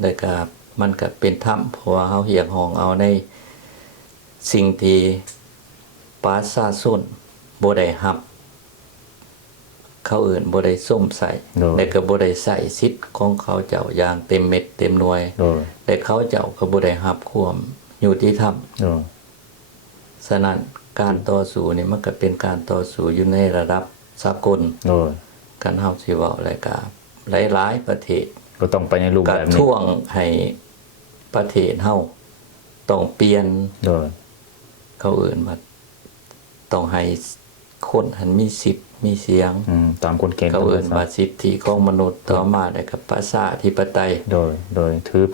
ได้ก็มันก็เป็นธรรมเพราะว่าเฮาเรียกร้องเอาในสิ่งที่ ประชาชนบ่ได้รับ เขาอื่นบ่ได้ส้มใส่ โดย และก็บ่ได้ใส่สิทธิ์ของเขาเจ้าอย่างเต็มเม็ดเต็มหน่วย โดย แต่เขาเจ้าก็บ่ได้รับความยุติธรรม โดย ฉะนั้นการต่อสู้นี่มันก็เป็นการต่อสู้อยู่ในระดับสากล โดย กันเฮาสิเว้าแล้วก็หลายๆประเทศ ก็ต้องไปในรูป ก แบบนี้ ท่วงให้ประเทศเฮาต้องเปลี่ยน โดย เขาเอื่นว่าต้องให้คนหันมีสิทธิ์มีเสียง ตามกฎเกณฑ์ เขาเอื่น ธรรม ว่า ชาติ สิทธิของมนุษย์ต่อมาได้กับประชาธิปไตย โดยถือ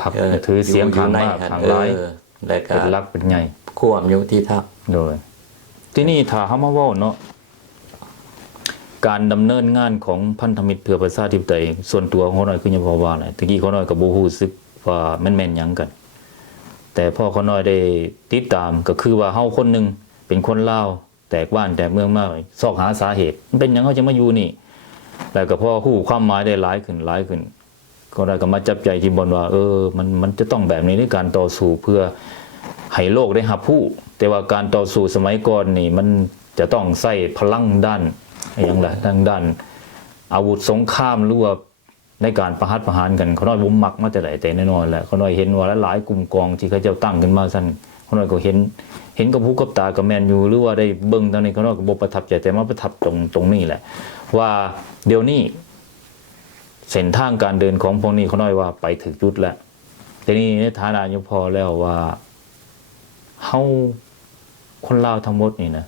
ถือเสียงข้างมากข้างร้าย และก็ เป็นรักเป็นใหญ่ ความยุติธรรม โดย ที่นี่ถ้าเฮามาเว้าเนาะการดำเนินงานของพันธมิตรเพื่อประชาธิปไตยส่วนตัวของเขาหน่อยคือยังพอว่าแหละตะกี้เขาหน่อยก็บ่ฮู้สึกว่าแม่นๆหยังกัน แต่พอเขาน้อยได้ติดตามก็คือว่าเฮาคนหนึงเป็นคนลาวแตกบ้านแตกเมืองมาซอกหาสาเหตุมันเป็นหยังเขาจะมาอยู่นี่ แล้วก็พอฮู้ความหมายได้หลายขึ้นก็ได้ก็มาจับใจที่บนว่ามันจะต้องแบบนี้ในการต่อสู้เพื่อให้โลกได้รับรู้แต่ว่าการต่อสู้สมัยก่อนนี่มันจะต้องใช้พลังด้านอย่างล่ะทางด้านอาวุธสงครามหรือว่าในการประหัตประหารกันเขาน้อยบ่มักมาแต่ไหนแต่น้อยๆแหละเขาน้อยเห็นว่าหลายๆกลุ่มกองที่เขาเจ้าตั้งขึ้นมาซั่นเขาน้อยก็เห็นกับหูกับตากับแม่นอยู่หรือว่าได้เบิ่งทางนี้เขาน้อยก็บ่ประทับใจแต่มาประทับตรงนี้แหละ ว่าเดี๋ยวนี้เส้นทางการเดินของพวกนี้เขาน้อยว่าไปถึงจุดแล้วแต่นี่ในฐานะอยู่พอแล้วว่าเฮาคนลาวทั้งหมดนี่นะ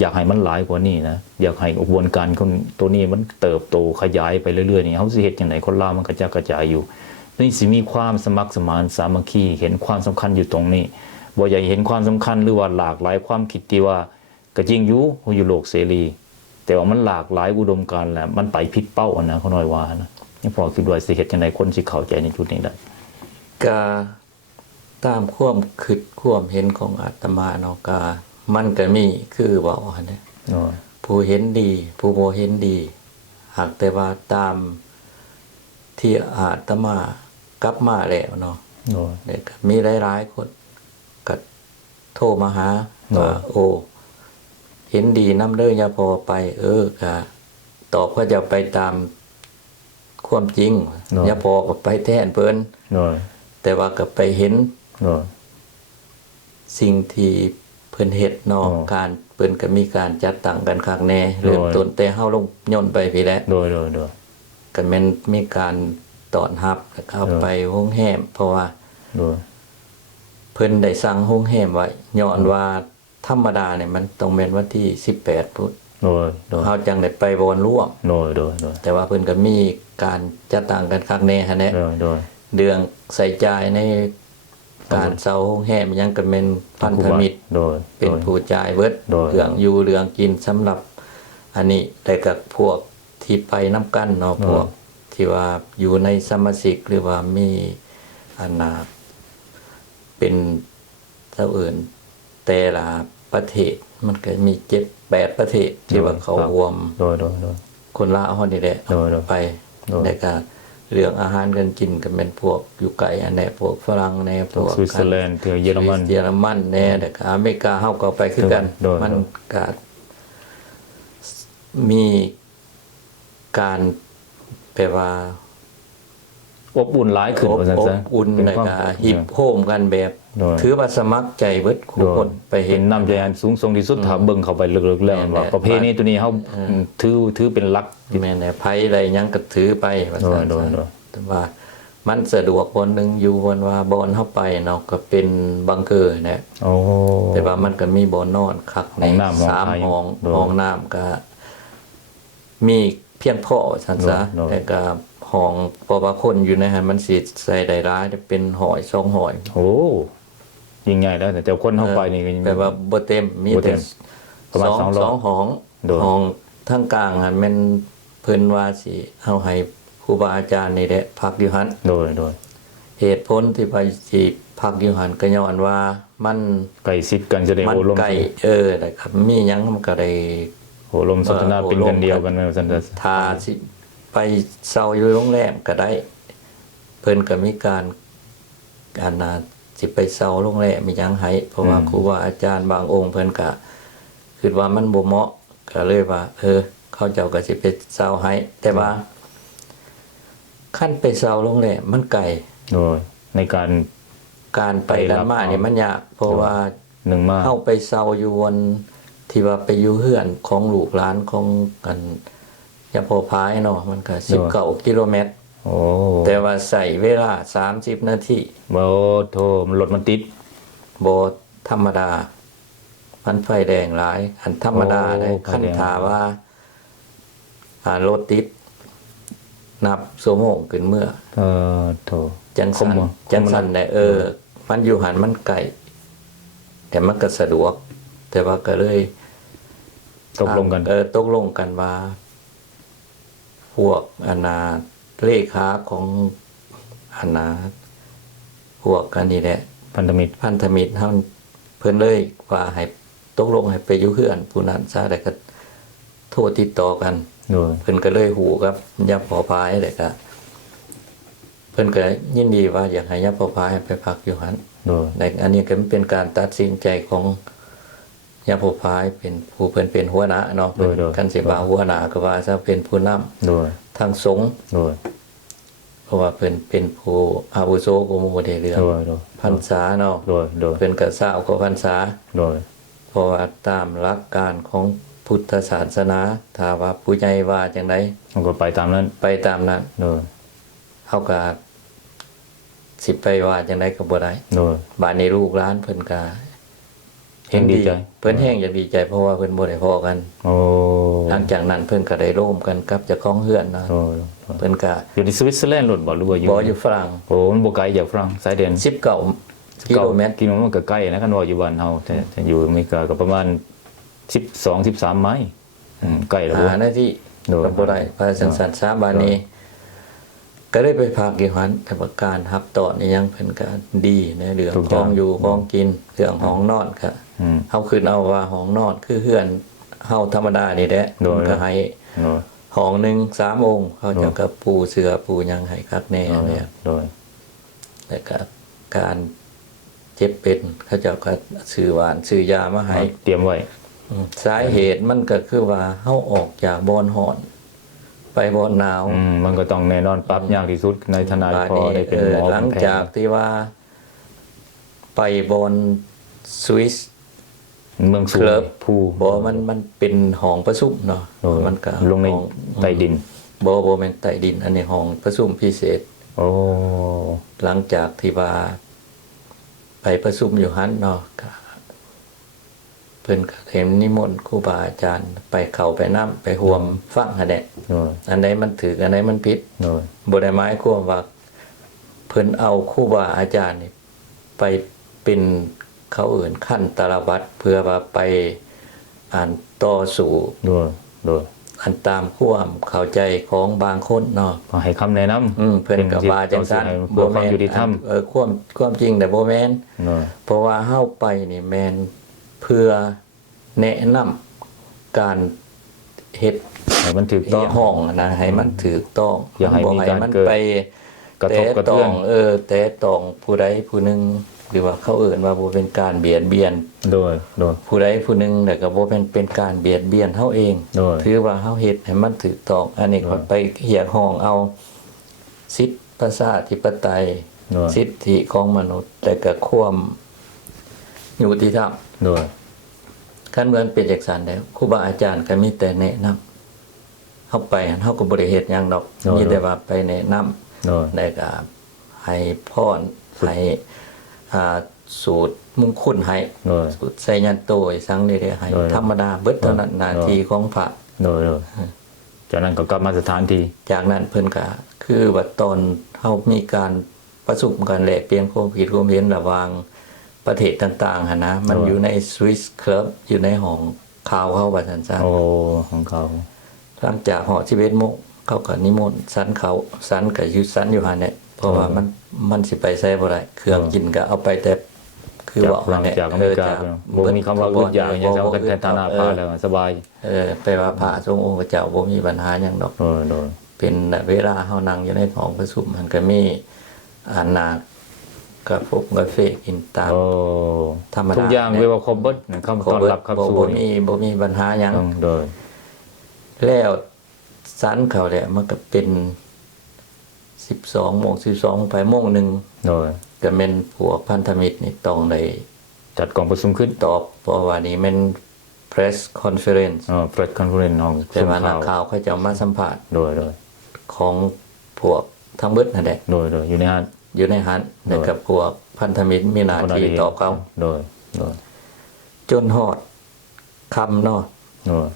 อยากให้มันหลายกว่านี้นะอยากให้กระบวนการคนตัวนี้มันเติบโตขยายไปเรื่อยๆนี่เฮาสิเฮ็ดจังไดคนลาวมันกระจายอยู่นี่สิมีความสมัครสมานสามัคคีเห็นความสำคัญอยู่ตรงนี้บ่อยากเห็นความสำคัญหรือว่าหลากหลายความคิดที่ว่าก็จริงอยู่โลกเสรี แต่ว่ามันหลากหลายอุดมการณ์แหละมันไปผิดเป้าอะนะเขาน้อยว่านะนี่พอคิดว่าสิเฮ็ดจังไดคนสิเข้าใจในจุดนี้ได้ ก็ตามความคิดความเห็นของอาตมาเนาะก็มันก็มีคือเว้าหั่นเด้ โอ้ย ผู้เห็นดี ผู้บ่เห็นดี หากแต่ว่าตามที่อาตมากลับมาแล้วเนาะ โอ้ย เด็กมีหลายๆคนก็โทรมาหา เนาะ ว่าโอ้เห็นดีนำเด้ออย่าพอไป ก็ตอบก็จะไปตามความจริง อย่าพอก็ไปแทนเพิ่น โอ้ย แต่ว่าก็ไปเห็น โอ้ย สิ่งที่เพิ่นเฮ็ดเนาะ อ๋อ การเพิ่นก็มีการจัดตั้งกันคักแน่เริ่มต้นแต่เฮาลงย่นไปพี่แหละ โดย ก็แม่นมีการต้อนรับแล้วเข้าไปโรงแรมเพราะว่า โดย เพิ่นได้สั่งโรงแรมไว้ย้อนว่าธรรมดาเนี่ยมันต้องแม่นวันที่18พุธ โดย เฮาจังได้ไปบอนร่วม โดย แต่ว่าเพิ่นก็มีการจัดตั้งกันคักแน่หั่นแหละ โดย เรื่องใส่ใจายในการเซาโรงแรมยังก็แม่นพันธมิตร โดย เป็นผู้จ่ายเบิด โดย เรื่องอยู่เรื่องกินสำหรับอันนี้แต่กับพวกที่ไปน้ำกันเนาะพวกที่ว่าอยู่ในสมาชิกหรือว่ามีอันนาเป็นเจ้าอื่นแต่ละประเทศมันก็มี7-8ประเทศที่ว่าเขารวม โดย คนละเอานี่แหละ โดย ไป โดย แล้วก็เรื่องอาหารกันกินก็เป็นพวกอยู่ไกลอันแน่พวกฝรั่งแน่พวก สวิตเซอร์แลนด์เถื่อเยอรมัน เยอรมันแน่แต่ก็อเมริกาเฮาก็ไปคือกัน โดย มันก็มีการแปลว่า อบอุ่นหลายขึ้นว่าซั่น อบ ซะ อุ่น เป็น แล้ว ความ ก็ฮิปโฮมกันแบบ โดย ถือว่าสมัครใจเบิดคู่คนไป เห็ เห็ น น น้ำใจอันสูงส่งที่สุดถ้าเบิ่งเข้าไปลึกๆแล้ว แม่น ว่า แหละ ประเพณีตัวนี้เฮาถือเป็นหลัก แม่นแหละไผใดยังก็ถือไปว่าซั่น โดย แต่ว่ามันสะดวกคนหนึงอยู่บนว่าบ่อนเฮาไปเนาะก็เป็นบังเกอร์นะ โอ้ แต่ว่ามันก็มีบ่อนอนคักใน ห้องน้ำ สาม ห้องไทย ห้องน้ำก็มีเพียงพอซั่นซะ โดย แต่ก็ห้องเพราะว่าคนอยู่ในหันมันสิใส่ได้หลายจะเป็นหอย2หอย โอ้ยิ่งใหญ่แล้วแต่คนเข้าไปนี่ก็ยัง แปลว่าบ่เต็มมี บ่เต็ แต่ มประมาณ สอง 200 สองห้อง โดย ห้องทั้งกลางหันแม่นเพิ่นว่าสิเอาให้ครูบาอาจารย์นี่แหละพักอยู่หัน โดย เหตุผลที่ไปสิพักอยู่หันก็ย้อนว่ามัน ไก่ซิดกันจะได้ มัน โอลม ไกลนะครับมีหยังมันก็ได้ โอลมสนทนาเป็นกันเดียวกันว่าซั่นซะ ถ้าสิไปเซาอยู่โรงแรมก็ได้ เพิ่นก็มีการสิไปเซาโรงแรมมีหยังให้เพราะว่าครูบาอาจารย์บางองค์เพิ่นก็ คือว่ามันบ่เหมาะก็เลยว่า เขาเจ้าก็สิไปเซาให้ แต่ว่าขั้นไปเซาลงแหละมันไกล โดยในการ การไปด้านมานี่มันยากเพราะว่า หนึ่งมา เข้าไปเซาอยู่วนที่ว่าไปอยู่เฮือนของลูกหลานของกันยาโพพายเนาะมันก็19กิโลเมตร โอ้ แต่ว่าใส่เวลา30นาที บ่โทมันรถมันติด บ่ธรรมดา มันไฟแดงหลาย อันธรรมดาได้ โอ้ไฟแดง คันถาว่ารถติด นับชั่วโมงขึ้นเมื่อ โท จังสัน คมบ่ จังสันเนี่ยมันอยู่หันมันไกลแต่มันก็สะดวก แต่ว่าก็เลย ตกลงกัน ตกลงกันว่า พวกอนาเลขาของอนาพวกกันนี่แหละ พันธมิตร พันธมิตรเฮาเพิ่นเลยว่าให้ตกลงให้ไปอยู่เฮือนผู้นั้นซะแล้วก็โทรติดต่อกัน โดย เพิ่นก็เลยหูครับยับพอพายเลยก็เพิ่นก็ยินดีว่าอยากให้ยับพอพายให้ไปพักอยู่หัน โดย แต่อันนี้ก็เป็นการตัดสินใจของยับพอพายเป็นผู้เพิ่นเป็นหัวหน้าเนาะเพิ่นกันสิว่าหัวหน้าก็ว่าซะเป็นผู้นำ โดย ทางสงฆ์ โดย เพราะว่าเพิ่นเป็นผู้อาวุโสกว่าหมู่ได้เรื่อง โดยโดย พรรษาเนาะ โดยโดย เพิ่นก็ทราบกว่าพรรษา โดย เพราะว่าตามหลักการของพุทธศาสนาถ้าว่าผู้ใหญ่ว่าจังได มันก็ไปตามนั้น ไปตามนั้น โดย เฮาก็สิไปว่าจังไดก็บ่ได้ โดย บาดนี้ลูกหลานเพิ่นก็ แห่งดีใจ เพิ่นแห้งอยากดีใจเพราะว่าเพิ่นบ่ได้พอกัน โอ้ หลังจากนั้นเพิ่นก็ได้ร่วมกันกับเจ้าของเฮือนนะ โดย เพิ่นก็ อยู่ที่สวิตเซอร์แลนด์หลุดบ่หรือว่าอยู่ บ่อยู่ฝรั่ง โอ้มันบ่ไกลจากฝรั่งสายแดน 19กิโลเมตร กิโลมันก็ใกล้นะคันว่าอยู่บ้านเฮาแต่อยู่อเมริกาก็ประมาณ12 13ไมล์ใกล้แล้วบ่ หน้าที่ โดย ก็บ่ได้เพราะสั้นๆ3บาดนี้ ก็ได้ไปพักอยู่หันแต่ว่าการรับตอนนี่ยังเพิ่นก็ดีในเรื่องของอยู่ของกินเรื่องห้องนอนก็ อืม เฮาขึ้นเอาว่าห้องนอนคือเฮือนเฮาธรรมดานี่แหละ โดย มันก็ให้ โดย ห้องหนึง3องค์เขาเจะก็ปูเสือปูหยังให้คักแน่เนี่ย โดย แล้วก็การเจ็บเป็นเขาเจ้าก็ซื้อหวานซื้อยามาให้ เตรียมไว้ สาเหตุมันก็คือว่าเฮาออกจากบอนร้อน ไปบอนหนาว มันก็ต้องแน่นอนปรับยากที่สุดในทนายพอได้เป็นหมอ หลังจากที่ว่า ไปบอนสวิส เมืองสูง เคิร์ฟ ผู้ บ่มันเป็นห้องประชุมเนาะ โดย มันก็ ลงใน ห้อ ใต้ดิน บ่แม่นใต้ดิน อันนี้ห้องประชุมพิเศษ โอ้ หลังจากที่ว่าไปประชุมอยู่หันเนาะก็เพิ่นก็เห็นนิมนต์ครูบาอาจารย์ ไปเข้าไปนํไปร่วมฟังหั่นแหละ โดย อันใดมันถูกอันใดมันผิด โดย บ่ได้หมายความว่าเพิ่นเอาครูบาอาจารย์นี่ไปเป็นเขาเอื่นขั้นตารวัตรเพื่อว่าไปอ่านต่อสู่ โดยโดย อันตามความเข้าใจของบางคนเนาะ ขอให้คำแนะนำ เพิ่นก็ว่าจังซั่น เพื่อความยุติธรรม ความจริงแต่บ่แม่น โดย เพราะว่าเฮาไปนี่แม่นเพื่อแนะนำการเฮ็ด ให้มันถูกต้อง ห้องนะให้มันถูกต้อง อย่าให้มีการ บ่มัน เกิด ไป กระทบกระเทือน แต่ต้องผู้ใดผู้หนึงหรือว่าเขาเอ่นว่าบ่เป็นการเบียดเบียน โดยโดย ผู้ใดผู้หนึงแต่ก็บ่เป็นการเบียดเบียนเฮาเอง โดย ถือว่าเฮาเฮ็ดให้มันถูกต้องอันนี้ก็ไปเรียกห้องเอาสิทธิประชาธิปไตย โดย สิทธิของมนุษย์แต่ก็ความยุติธรรม โดย คันเมืองเป็นจังซั่นแล้วครูบาอาจารย์ก็มีแต่แนะนำเฮาไปเฮาก็บ่ได้เฮ็ดหยังดอกมีแต่ว่าไปแนะนำ โดย ได้ก็ให้พรให้สูตรมงคลให้ โดย สูตรไสยันโตยสังได้ให้ โดย ธรรมดาเบิดเท่านั้นหน้าที่ของพระ โดยโดยจากนั้นก็กลับมาสถานที่ จากนั้นเพิ่นก็คือว่าตอนเฮามีการประชุมกันแลกเปลี่ยนความคิดความเห็นระหว่างประเทศต่างๆหั่นนะมันอยู่ใน Swiss Club อยู่ในห้องข่าวเขาว่าซั่นซะ โอ้ของเขา หลังจากเหาะ11โมงเขาก็นิมนต์สันเขาสันก็อยู่สันอยู่หั่นแหละเพราะว่ามันสิไปใช้บ่ได้เครื่องกินก็เอาไปแต่คือ จาก ว่า ฝรั่งจากอเมริกาบ่มีคำว่าอึดอยากอย่างเจ้ากันแต่ฐานะพาแล้วสบาย ไปว่าพระทรงองค์พระเจ้าบ่มีปัญหาหยังดอก โดยโดย เป็นเวลาเฮานั่งอยู่ในห้องประชุมมันก็มีอานาค กาแฟกินตาม โอ้ ธรรมดา ทุกอย่างเรียกว่าครบเบิดนะเข้าต้อนรับเข้าสู่ บ่ นี่ มีปัญหาหยัง ต้องโดย แล้วสันเขาแหละมันก็เป็น12 โมง 12 ไปโมงหนึง โดย ก็แม่นพวกพันธมิตรนี่ต้องได้ จัดกองประชุมขึ้น ตอบเพราะว่านี่แม่น press conference เฟรดคอนเฟอเรนซ์ของ แต่ว่านักข่าวเขาจะมาสัมภาษณ์ โดย ของพวกทั้งเบิดนั่นแหละ อยู่ในห้าง อยู่ในหันแล้วกับพวกพันธมิตรมีหน้าที่ตอบเขา โดย จนฮอดค่ำเนาะ โดย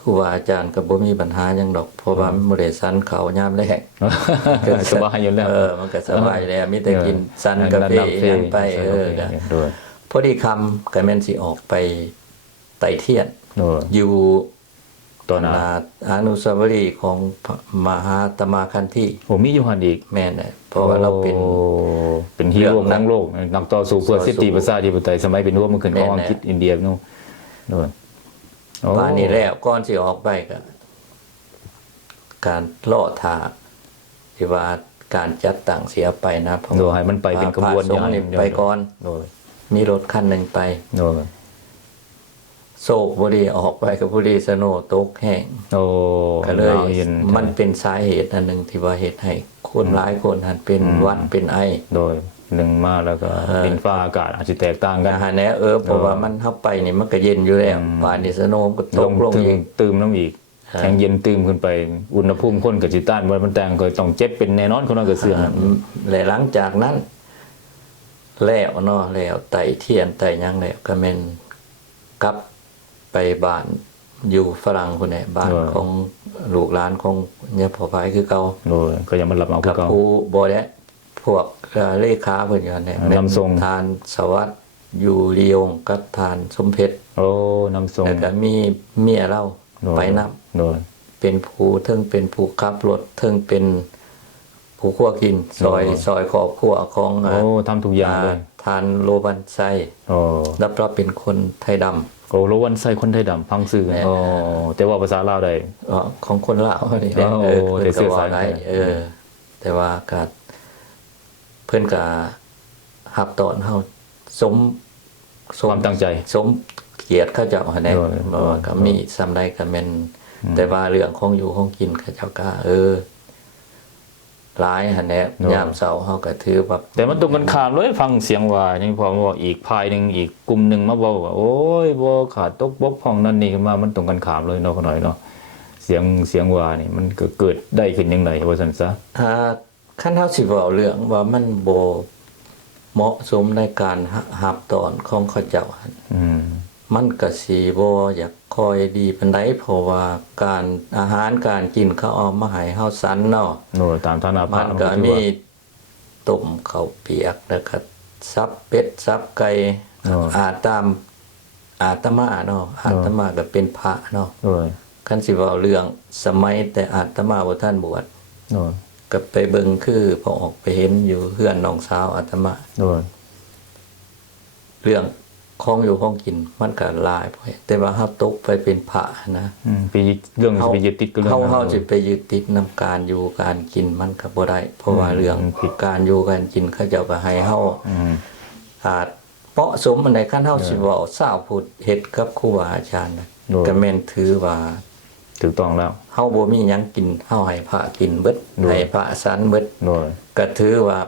ครูบาอาจารย์ก็บ่มีปัญหาหยังดอกเพราะว่ามันบ่ได้สันเขายามแรก สบายอยู่แล้ว มันก็สบายแล้วมีแต่กินสันกาแฟหยังไปก็ โดย พอดีคำก็แม่นสิออกไปไต่เทียน โดย อยู่ ตัวหนา อนุสาวรีย์ของพระมหาตมะคันธี ผมมีอยู่หันอีก แม่นน่ะเพราะว่าเราเป็น เป็นฮีโร่ของโลกนักต่อสู้เพื่อ ต่อสู้ สิทธิประชาธิปไตยสมัยเป็นร่วมมันขึ้นของ แน่ๆ อังกฤษอินเดียนู่นโดยโอ้ ป่านนี้แล้วก่อนสิออกไปก็การล่อทาที่ว่าการจัดตั้งเสียไปนะเพราะ โดยให้มันไปเป็นขบวน พระสงฆ์นี่ไปก่อน โดย มีรถคันหนึงไป โดย โศกบุรีออกไปกับบุรีสโนตกแห้ง โอ้ ก็เลย หนาวเย็น มันเป็นสาเหตุอันหนึ่งที่ว่าเหตุให้คนหลายคนหันเป็นหวัดเป็นไอ โดยหนึ่งมาแล้วก็ดินฟ้าอากาศอาจจะแตกต่างกัน อาหารแหน่เพราะว่ามันเข้าไปนี่มันก็เย็นอยู่แล้วป่านนี้สโนมันก็ตกลง ตึ อี ม ก ตื่มน้ำอีกแข็งเย็นตื่มขึ้นไป อุณหภูมิคนกับจิต้านมันแต่งก็ต้องเจ็บเป็นแน่นอนคนนั้นก็เสื่อม และหลังจากนั้น แล้วเนาะแล้วไต่เทียนไต่หยังแล้วก็แม่นกลับไปบ้านอยู่ฝรั่งคนไหนบ้านของลูกหลานของเนี่ยพ่อพายคือเก่า โดยก็ยังมันรับเอาคื กั อบ เขา ผู้บ่ได้พวกเลขาเพิ่นอยู่นั่นแหละแม่น นำส่ง ทานสวัสดิ์อยู่ลียงกับทานสมเพชร โอ้นำส่ง แล้วก็มีเมียเรา โดย ไปนํ โดย เป็นผู้เทิงเป็นผู้ขับรถเทิงเป็นผู้คั่วกินซอยครอบครัวของ โอ้ทำทุกอย่างเลย ทานโลบันไซ โอ้ รับเป็นคนไทยดำ โอ้โลวันใส่คนไทยดำพังซื่อ แม่ โอ้แต่ว่าภาษาลาวได้ ของคนลาวนี่แหละ โอ้ เพิ่น แต่เสื้ ก็ อ ว่า สาย ได้แต่ว่าก็เพิ่นก็รับตอนเฮาสม ความตั้งใจ สมเกียรติเขาเจ้าหั่นแหละ โดย บ่ว่าก็มีซำใดก็แม่นแต่ว่าเรื่องของอยู่ของกินเขาเจ้าก็หลายหั่นแหละยามเช้าเฮาก็ถือว่า แต่มันตรงกันข้ามเลยฟังเสียงว่าอย่างพอว่าอีกพายหนึงอีกกลุ่มหนึงมาบอกว่าโอ้ยบ่ขาดตกบกพร่องนั่นนี่ขึ้นมามันตรงกันข้ามเลยเนาะขน่อยเนาะเสียงว่านี่มันก็เกิดได้ขึ้นจังไดว่าซั่นซะ คันเฮาสิเว้าเรื่องว่ามันบ่เหมาะสมในการรับตอนของเขาเจ้าหั่น อืม มันก็สิบ่อยากคอยดีปานใดเพราะว่าการอาหารการกินเขาเอามาให้เฮาสันเนาะ โน่ตามฐานะพ มั ระ นก็มีต้มข้าวเปียกแล้วก็ซับเป็ดซับไก่อาตมาเนาะอาตมาก็เป็นพระเนาะ โดย คันสิเว้าเรื่องสมัยแต่อาตมาบ่ทันบวช โดย ก็ไปเบิ่งคือพอออกไปเห็นอยู่เฮือนน้องสาวอาตมา โดย เรื่องของอยู่ของกินมันก็หลายพอแต่ว่าเฮาตกไปเป็นพระนะ ไปเรื่องไปยึดติดกับเรื่องนั้น เฮาสิไปยึดติดนำการอยู่การกินมันก็บ่ได้ เพราะว่าเรื่อง ผิด การอยู่การกินเขาเจ้าก็ให้เฮา อืม อาจเหมาะสมอันใดคันเฮาสิเว้าสาวพูดเฮ็ดกับครูบาอาจารย์นะ โดย ก็แม่นถือว่า ถูกต้องแล้ว เฮาบ่มีหยังกินเฮาให้พระกินเบิด โดย ให้พระสันเบิด โดย ก็ถือว่า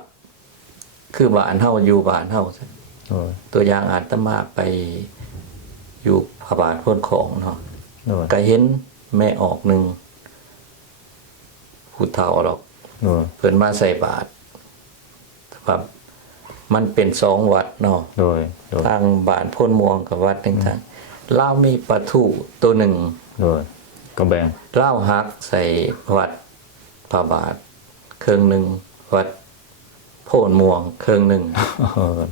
คือบ้านเฮาอยู่บ้านเฮา โดย ตัวอย่างอาตมาไปอยู่พระบาทโพนของเนาะ โดย ก็เห็นแม่ออกหนึ่งผู้เฒ่าหรอก โดย เพิ่นมาใส่บาตรแต่ว่ามันเป็น2วัดเนาะ โดยโดย ทางบ้านโพ้นม่วงกับวัดหนึงทางเล่าวมีปลาทูตัวหนึ่ง โดยกำแบง เล่าวฮักใส่วัดพระบาทเครื่องหนึ่งวัดโพ้นม่วงเครื่องหนึ่ง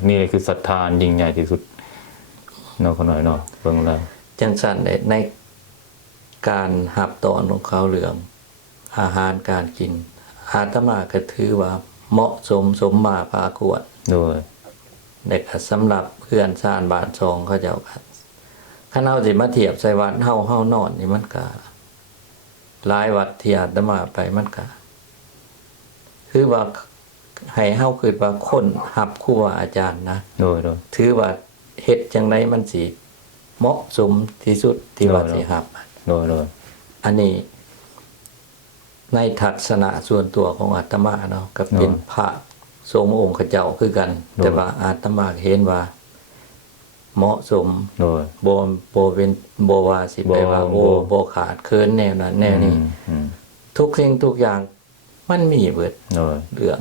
นี่คือศรัทธายิ่งใหญ่ที่สุดเนาะขน่อยเนาะเบิ่งแล้ว จังซั่นในการหับตอนของเขาเรื่องอาหารการกินอาตมาก็ถือว่าเหมาะสมสมมาพาควร โดย แต่ก็สำหรับเพื่อนชาติบ้านซองเขาเจ้าก็คันเฮาสิมาเทียบใส่วัดเฮานอนนี่มันก็หลายวัดที่อาตมาไปมันก็คือว่า ให้เฮาคิดว่าคนรับครูบาอาจารย์นะ โดย ถือว่าเฮ็ดจังไดมันสิเหมาะสมที่สุดที่ว่าสิรับ โดย อันนี้ในทัศนะส่วนตัวของอาตมาเนาะก็เป็นพระทรงองค์เจ้าคือกัน แต่ว่าอาตมาเห็นว่า เหมาะสม โดย บ่เป็นบ่ว่าสิไปว่าโอ้บ่ขาดเคินแนวนั้นแนวนี้ อืม ทุกสิ่งทุกอย่างมันมีเบิด โดย เรื่อง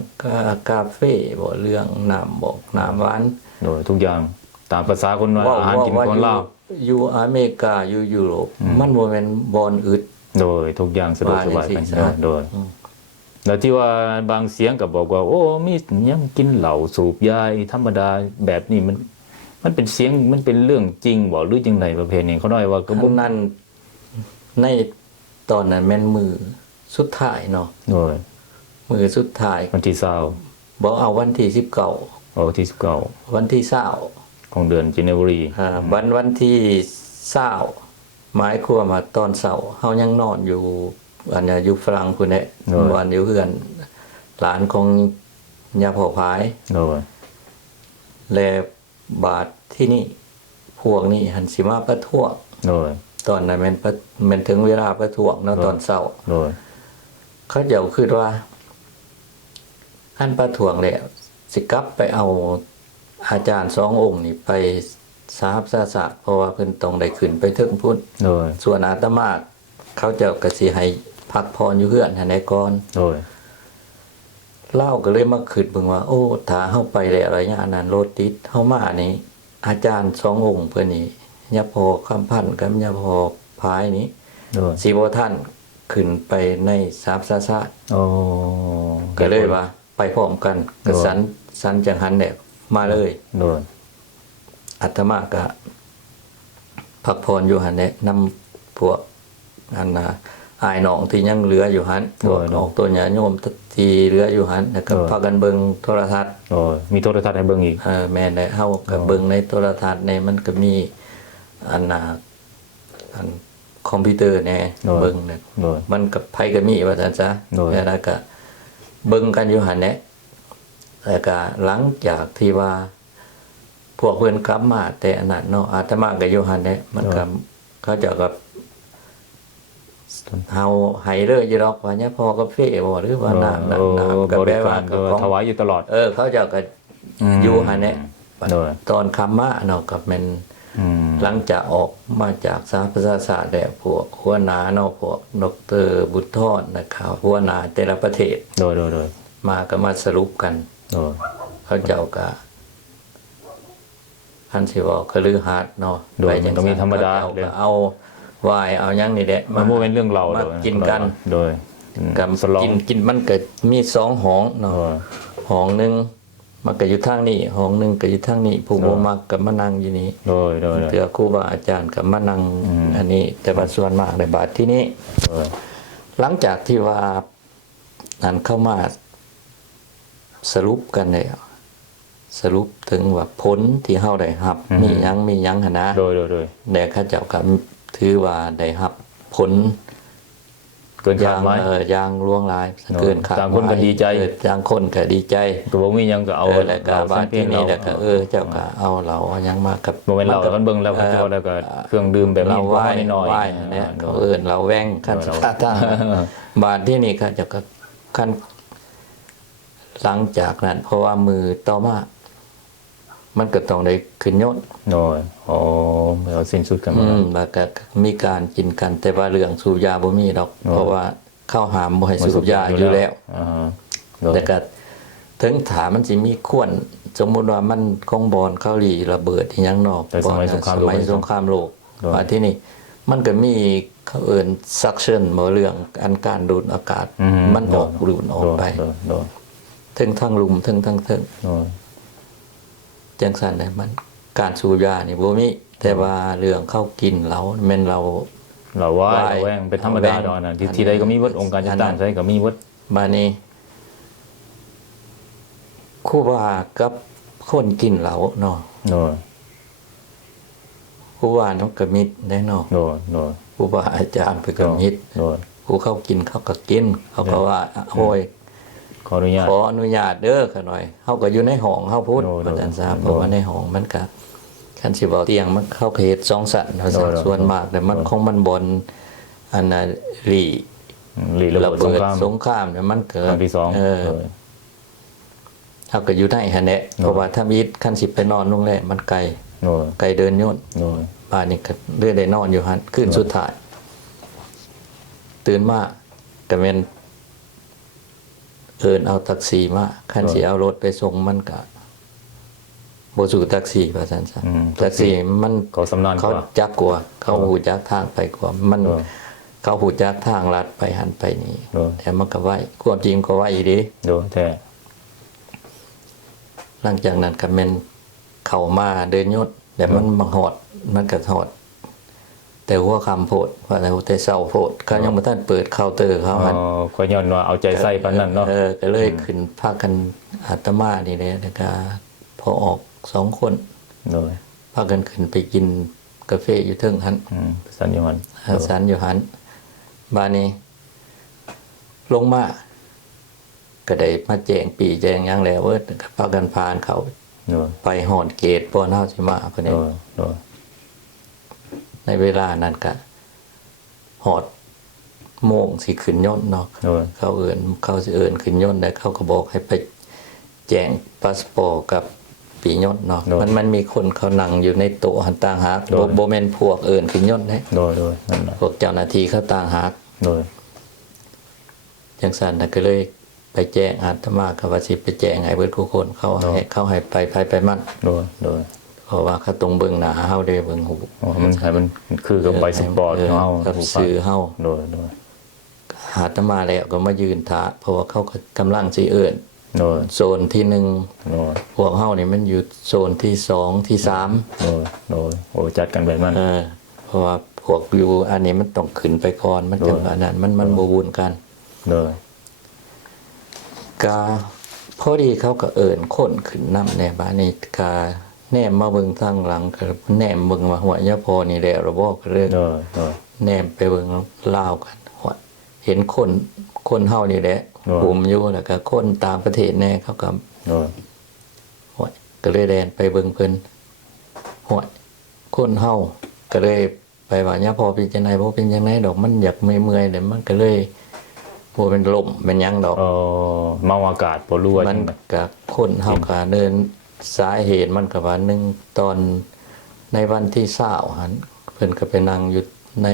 กาแฟบ่เรื่องน้ำบอกน้ำหวาน โดยทุกอย่างตามภาษาคนว่าอาหารกินคนลาว อยู่อเมริกาอยู่ยุโรปมันบ่แม่นบอนอึด โดยทุกอย่างสะดวกสบายกัน ว่าจังซี่ โดยแล้วที่ว่าบางเสียงก็บอกว่า โอ้มียังกินเหล้าสูบยาธรรมดาแบบนี้มันเป็นเสียงมันเป็นเรื่องจริงบ่หรือจังไดประเพณีเขาน้อยว่าก็บ่ นั่นในตอนนั้นแม่นมือสุดท้ายเนาะ โดย มือสุดท้าย วันที่20 บ่เอาวันที่ วันที่19 19วันที่20ของเดือนจันทบุรี วันที่20หมายความว่าตอนเช้าเฮายังนอนอยู่อันน่ะอยู่ฝรั่งพุ่นแหละวันอยู่เฮือนหลานของย่าพ่อพาย โดย และบาทที่นี่พวกนี้หันสิมาประท้วง โดย ตอนนั้นแม่นถึงเวลาประท้วงเนาะตอนเช้า โดย เขาเดี๋ยวคิดว่าอันประท้วงแล้วสิกลับไปเอาอาจารย์2องค์นี่ไปสาบซาสะเพราะว่าเพิ่นต้องได้ขึ้นไปถึงพุ่น โดย ส่วนอาตมาเขาเจ้าก็สิให้พักพรอยู่เฮือนหั่นแหละก่อน โดย เล่าก็เลยมาคิดเบิ่งว่า โอ้ถ้าเฮาไปแล้วระยะนั้นรถติดเฮามานี่อาจารย์2องค์เพิ่นนี่ยะพอคำพันธ์กับยะพอพายนี่ โดย สิบ่ทันขึ้นไปในสาบซาสะ โอ้ ก็เลยว่าไปพร้อมกันก็สันจังหันเนี่ยมาเลย โดย อาตมาก็พักพรอยู่หันเนี่ยนำพวกอันน่ะอายน้องที่ยังเหลืออยู่หันพวกน้องตัวญาโยมที่เหลืออยู่หันแล้วก็พากันเบิ่งโทรทัศน์ โอ้ยมีโทรทัศน์ให้เบิ่งอีก แม่นได้เฮาก็เบิ่งในโทรทัศน์ในมันก็มีอันน่ะอันคอมพิวเตอร์แน่เบิ่งเนี่ย โดย มันกับไผก็มีว่าซั่นซะ โดย แล้วก็เบิ่งกันอยู่หั่นแหละแล้วก็หลังจากที่ว่าพวกเพิ่นกลับมาแต่อันนั้นเนาะอาตมาก็อยู่หั่นแหละมันก็เขาเจ้าก็เฮาให้เลยอยู่ดอกว่าเนี่ยพอกาแฟบ่หรือว่าน้ำ โอ้ ก็ บ แปล ริ ว่า การ ก็ ก็ ของ ถวายอยู่ตลอด เขาเจ้าก็อยู่หั่นแหละ โดย ตอนคำมาเนาะก็แม่น อืม หลังจากออกมาจากสาธารณศาสตร์แล้วพวกหัวหน้าเนาะพวกดร.บุญทอดนะครับหัวหน้าแต่ละประเทศ โดย มาก็มาสรุปกัน โดย เขาเจ้าก็ท่านสิบอกคฤหัสถ์เนาะ โดยมันต้องมีธรรมดา เข เด้อ ก็เอาวายเอาหยังนี่แหละ มันบ่เป็นเรื่องเรา มา โดย กินกัน โดย กับ สลอง กินมันก็มี2ห้องเนาะ โดย ห้องหนึงมันก็อยู่ทางนี้ห้องหนึงก็อยู่ทางนี้ผู้บ่มักก็มานั่งอยู่นี่ โดย เตือครูบาอาจารย์ก็มานั่ง อืม อันนี้ แต่ว่าส่วนมากในบาทที่นี้ โดย หลังจากที่ว่านั้นเข้ามาสรุปกันแล้วสรุปถึงว่าผลที่เฮาได้รับ มีหยังหั่นนะ โดย แต่ข้าเจ้าก็ถือว่าได้รับผล เกินคาดหมาย อย่างล่วงหลายเกินคาด ต่างคนก็ดีใจ ต่างคนก็ดีใจ ก็บ่มีหยังก็เอา แล้วก็บาทที่นี่แล้วก็เจ้าก็เอาเราเอาหยังมากับ บ่แม่นเรากันเบิ่งแล้วเขาเจ้าแล้วก็เครื่องดื่มแบบนี้ เราไหว้ น้อย ไหว้เนี่ยเขาเอิ้นเราแว่งขั้นสุดท้ายบาทที่นี่ข้าเจ้าก็ขั้นหลังจากนั้น เพราะว่ามือต่อมามันก็ต้องได้ขึ้นยศ โดยอ๋อแล้วสิ้นสุดกัน แล้วก็มีการกินกัน แต่ว่าเรื่องสูบยาบ่มีดอก เพราะว่าเข้าหามบ่ให้สูบยาอยู่แล้ว อ่าฮะโดย แต่ก็ถึงถามมันสิมีควรสมมุติว่ามันของบอนเกาหลีระเบิดที่ยังนอก แต่สมัยสงครามโลก สมัยสงครามโลก โดย ว่าที่นี่มันก็มีเขาเอิ้น suction บ่เรื่องอันการดูดอากาศ มันออกดูดออกไป โดย ถึงทั้งลุมถึงทั้งเทิง โดย จังซั่นน่ะมันการสูบยานี่บ่มีแต่ว่าเรื่องเข้ากินเหล้าแม่นเรา เราว่า ไหว้ เราแว่งเป็นธรรมดา แว่ง ดอกนะที่ใดก็มีเบิดองค์การจัดตั้งใช้ก็มีเบิด บัดนี้ครูบากับคนกินเหล้าเนาะ โดย ครูบาเนาะก็มิตรได้เนาะ โดยโดย ครูบาอาจารย์เพิ่นก็มิตร โดย ผู้เข้ากินเขาก็กิน เขาก็ว่าโอ้ยค ออนุญาต ขออนุญาตเด้อค่ะหน่อยเฮาก็อยู่ในห้องเฮาพูด โดย อาจารย์ทราบ โดย เพราะว่าในห้องมันก็คันสิเว้าเตียงมันเข้าเขต2สันเฮา โดย ส่วนมากแต่มันคงมันบนอันน่ะหลี หลีระ ระ เบิดสง เบิด คราม สงครามเนี่ยมันเกิ ค ด รั้งที่สอง เออ โดย เฮาก็อยู่ในหั่นแหละเพราะว่าถ้ามีคันสิไปนอนโรงแรมมันไกล โดย ไกลเดินโยน โดย บ้านนี่ก็เรื่อยได้นอนอยู่หั่นคืนสุดท้าย ตื่นมาก็แม่นเอิ้นเอาแท็กซี่มาคันสิเอารถไปส่งมันก็บ่สู้แท็กซี่ว่าซั่นซะแท็กซี่มัน เขาสำนานก เขา ว่า จักกว่าเขาหูจักทางไปกว่ามัน เออ เขาหูจักทางลัดไปหันไปนี่ เออ แต่มันก็ไว้ความจริงก็ไว้อีดี โดยแท้ หลังจากนั้นก็แม่นเข้ามาเดินยศแต่มันมาหอดมันก็หอด แต่หัวคำโพดว่าแต่เศร้าโพดเขายังบ่ทันเปิดเคาน์เตอร์เขาหัน ก็ย้อนว่าเอาใจใส่ปานนั้นเนาะ ก็เลยขึ้นพากันอาตมานี่แหละแล้วก็พอออก2คน โดย พากันขึ้นไปกินกาแฟอยู่เทิงหัน สัญญาณ สันอยู่หันบ้านนี้ ลงมาก็ได้มาแจ้งปีแจ้งหยังแล้วก็พากันพานเขา โดย ไปหอดเกตปอนเฮาสิมาเพิ่น โด นี่ ยโดย ในเวลานั้นก็หอดโมงสิขึ้นยนต์เนาะ โดย เขาสิเอิ้นขึ้นยนต์แล้วเขาก็บอกให้ไปแจ้งพาสปอร์ตกับปียนต์เนาะมันมีคนเขานั่งอยู่ในโต๊ะหันต่างหากบ่แม่นพวกเอิ้นขึ้นยนต์เด้ โดยโดยนั่นน่ะ พวกเจ้าหน้าที่เขาต่างหาก โดย จังสันน่ะก็เลยไปแจ้งอาตมาก็ว่าสิไปแจ้งให้เบิดทุกคนเขาให้ไปมัน โดยโดย เพราะว่าเขาตรงเบิ่งหน้าเฮาได้เบิ่งหู มันให้มันคือกับใบสปอร์ตของเฮา กับสื่อเฮา โดยโดย อาตมาแล้วก็มายืนท่าเพราะว่าเขาก็กำลังสิเอิ้น โดย โซนที่1 โดย พวกเฮานี่มันอยู่โซนที่2ที่3 โดยโดยโอ้จัดกันแบบนั้น เพราะว่าพวกอยู่อันนี้มันต้องขึ้นไปก่อนมันจังอันนั้นมันบ่วุ่นกัน โดย ก็พอดีเขาก็เอิ้นคนขึ้นนำในบ้านนี้ก็แนมมาเบิ่งทางหลังก็แนมเบิ่งว่าหัวยะพอนี่แหละระบอกก็เลย โดยโดย แนมไปเบิ่งลาวกันหัวเห็นคนเฮานี่แหละกลุ่มอยู่แล้วก็คนต่างประเทศแน่เขาก็ โดย หัวก็เลยแดนไปเบิ่งเพิ่นหัวคนเฮาก็เลยไปว่ายะพอเป็นจังไดบ่เป็นจังไดดอกมันอยากเมื่อยๆเดี๋ยวมันก็เลยบ่เป็นลมเป็นหยังดอก เมาอากาศบ่รู้ว่า มัน จังได๋ กับคนเฮาก็เดินสาเหตุมันก็ว่าหนึ่งตอนในวันที่20หันเพิ่นก็ไปนั่งอยู่ใน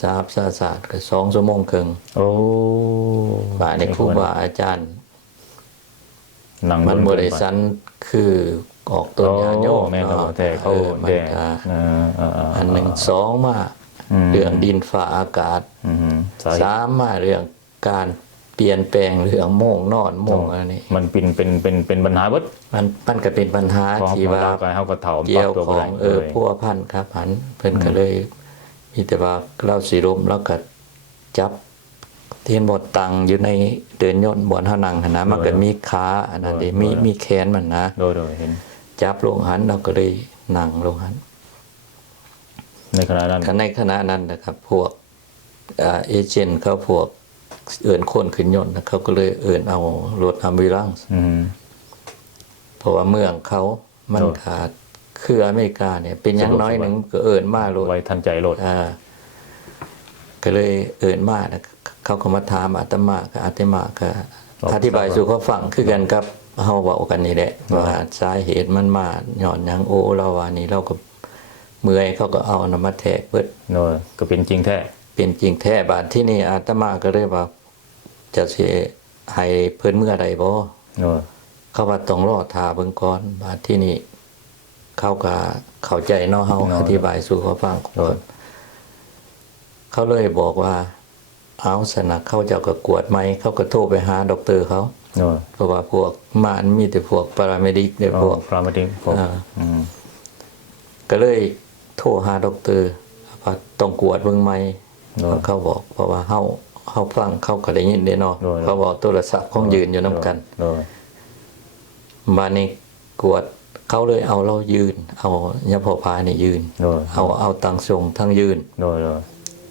สาบศาสตร์ก็2ชั่วโมงครึ่ง โอ้ บาดนี้ครูบาอาจารย์ นั่ง มันบ่ได้สันคือออกต้นญาโยม แม่น เนาะ แต่เขา มัน แด่ ก็ เออๆๆ อันหนึ่งสองมาเรื่องดินฟ้าอากาศ สาเหตุ สามมาเรื่องการเปลี่ยนแปลงเรื่องโมงนอนโมงอันนี้ มันเป็นปัญหาเบิด มันก็เป็นปัญหา ของ ที่ว่า ร่างกายเฮาก็เฒ่าปรั เกี่ บ ยว ตัว ข บ่ อ ได้ ง เลย พัวพันธุ์ครับหันเพิ่นก็เลย มีแต่ว่าเราสิรมแล้วก็จับเทียนบทตังอยู่ในเดินย่นบนเฮานั่งหั่นนะมันก็มีขาอันนั้นเด้มีแขนมันนะ โดยเห็น จับลงหันเราก็เลยนั่งลงหัน ในขณะนั้น ในขณะนั้นนะครับ พวกเอเจนต์เขาพวกเอิ้นคนขึ้นยนต์นะเขาก็เลยเอิ้นเอารถอัมบูลันซ์ เพราะว่าเมืองเขามันขาดคืออเมริกาเนี่ย เป็นอย่างน้อยหนึ่งก็เอิญมาโลด ไว้ทันใจโลด ก็เลยเอิญมานะเขาก็มาถามอาตมาก็อาตมาก็อธิบายสู่เขาฟังคือกันกับเฮาเว้ากันนี่แหละว่าสาเหตุมันมาย้อนหยังโอ้เราว่านี่เราก็เมื่อยเขาก็เอานำมาแทกเบิด โดยก็เป็นจริงแท้ เป็นจริงแท้บาดที่นี่อาตมาก็เลยว่าจะสิให้เพิ่นเมื่อใดบ่ โดย เขาว่าต้องรอทาเบิ่งก่อนบาดที่นี่เขาก็เข้าใจเนาะเฮาอธิบายสู่เขาฟังก่อนเขาเลยบอกว่าเอาสนะเขาเจ้าก็กวดไหมเขาก็โทรไปหาด็อกเตอร์เขา โดย เพราะว่าพวกม่านมีแต่พวกพาราเมดิกเด้พวก พรามาดิพวก ก็เลยโทรหาด็อกเตอร์ว่าต้องกวดเบิ่งไหมเขาบอก เพราะว่าเฮาฟังเขาก็ได้ยินเด้เนาะเขาบอกโทรศัพท์ของยืนอยู่นํกัน โดย มานี่กวดเขาเลยเอาเรายืน เอายาพอพานี่ยืน โดย เอาตังทรงทั้งยืน โดย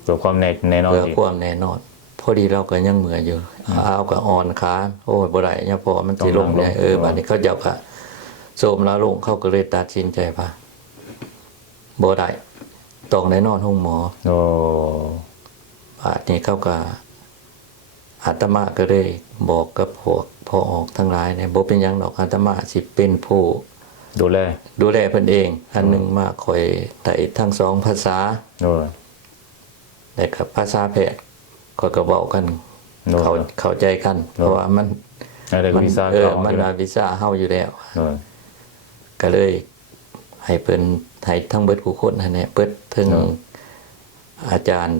เพื่อความแน่นอน เพื่อ อีก ความแน่นอน พอดีเราก็ยังเมื่อยอยู่เอาก็อ่อนขาโอ้ยบ่ได้เนี่ยพอมันสิลงเนี่ยบัดนี้เขาเจ้าก็โสมแล้วลงเขาก็เลยตัดสินใจว่าบ่ได้ต้องได้นอนห้องหมอ โอ้ บัดนี้เขาก็อาตมาก็เลยบอกกับพวกพอออกทั้งหลายเนี่ยบ่เป็นหยังดอกอาตมาสิเป็นผู้ ดูแล ดูแลเพิ่นเองอันหนึงมาคอยไต่ทั้งสองภาษา โอ้ย แต่กับภาษาแพทย์ก็เว้ากัน โอ้ย เข้าใจกัน เพราะว่ามัน อะไรก็วีซ่า เออ เข้า มันว่าวีซ่าเฮาอยู่แล้ว โอ้ย ก็เลยให้เพิ่นให้ทั้งเบิดผู้คนนั่นแหละเบิดถึง เนาะ อาจารย์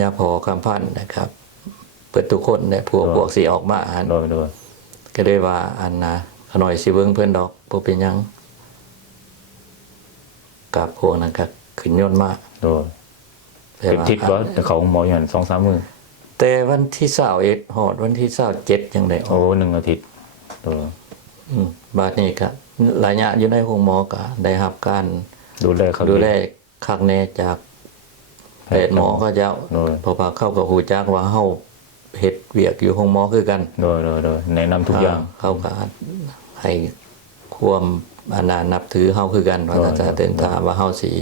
ยาพอคำพันธ์นะครับเปิดทุกคนเนี่ยพวกสิออกมาอัน โดยโดย ก็เลยว่าอันนะขน่อยสิเบิ่งเพิ่นดอกบ่เป็นหยังกับพวกนั้นก็ขึ้นยนต์มา โดย แต่ เป็น ว่า ทิศว่าแต่เขาหมออยู่หั่น2-3 มื้อ แต่วันที่21ฮอดวันที่27ยังได้อ โอ้ อก 1 อาทิตย์โดย บาดนี้ก็ระยะอยู่ในโรงหมอก็ได้รับการ ดูแลเขา ดูแลคักแน่จากแพทย์หมอเขาเจ้า โดย เพราะว่าเขาก็ฮู้จักว่าเฮาเฮ็ดเวียกอยู่โรงหมอคือกัน โดยโดยโดยแนะนำทุกอย่าง เขาก็ให้ความอานานับถือเฮาคือกันว่าถ้าเดินทางว่าเฮาสิ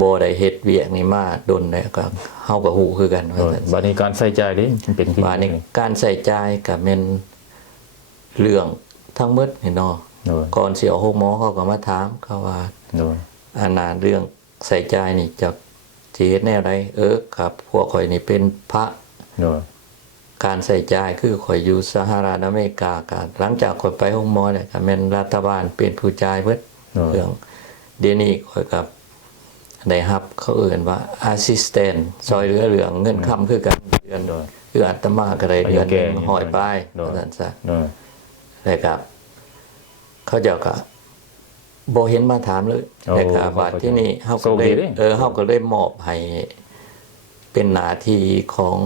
บ่ได้เฮ็ดเวียกนี่มาดนแล้วก็เฮาก็ฮู้คือกัน โด ว่าย แต่ บัดนี้การใส่ใจดิมันเป็นที่ ว่าในการใส่ใจายก็แม่นเรื่องทั้งหมดนี่เนาะ โดย ก่อนสิเอาโรงหมอเขาก็มาถามเขาว่า โดย อานาเรื่องใส่ใจายนี่จะสิเฮ็ดแนวใดครับพวกข่อยนี่เป็นพระ โดย การใส่ใจายคือข่อยอยู่สหรัฐอเมริกาก็หลังจากข่อยไปห้องหมอเนี่ยก็แม่นรัฐบาลเป็นผู้จ่ายเบิด โดย เรื่องเดี๋ยวนี้ข่อยกับได้รับเขาเอื่นว่า assistant ซอยเหลือเรื่องเงินคำคือกันเดือนคืออาตมาก็ได้เดือนหนึงหอยปลายว่าซั่นซะ โดย แล้วก็เขาเจ้าก็บ่เห็นมาถามเลย โอ้ แต่ก็บาดที่นี่เฮาก็เลย โชคดีเด้ เฮาก็เลยมอบให้เป็นหน้าที่ของ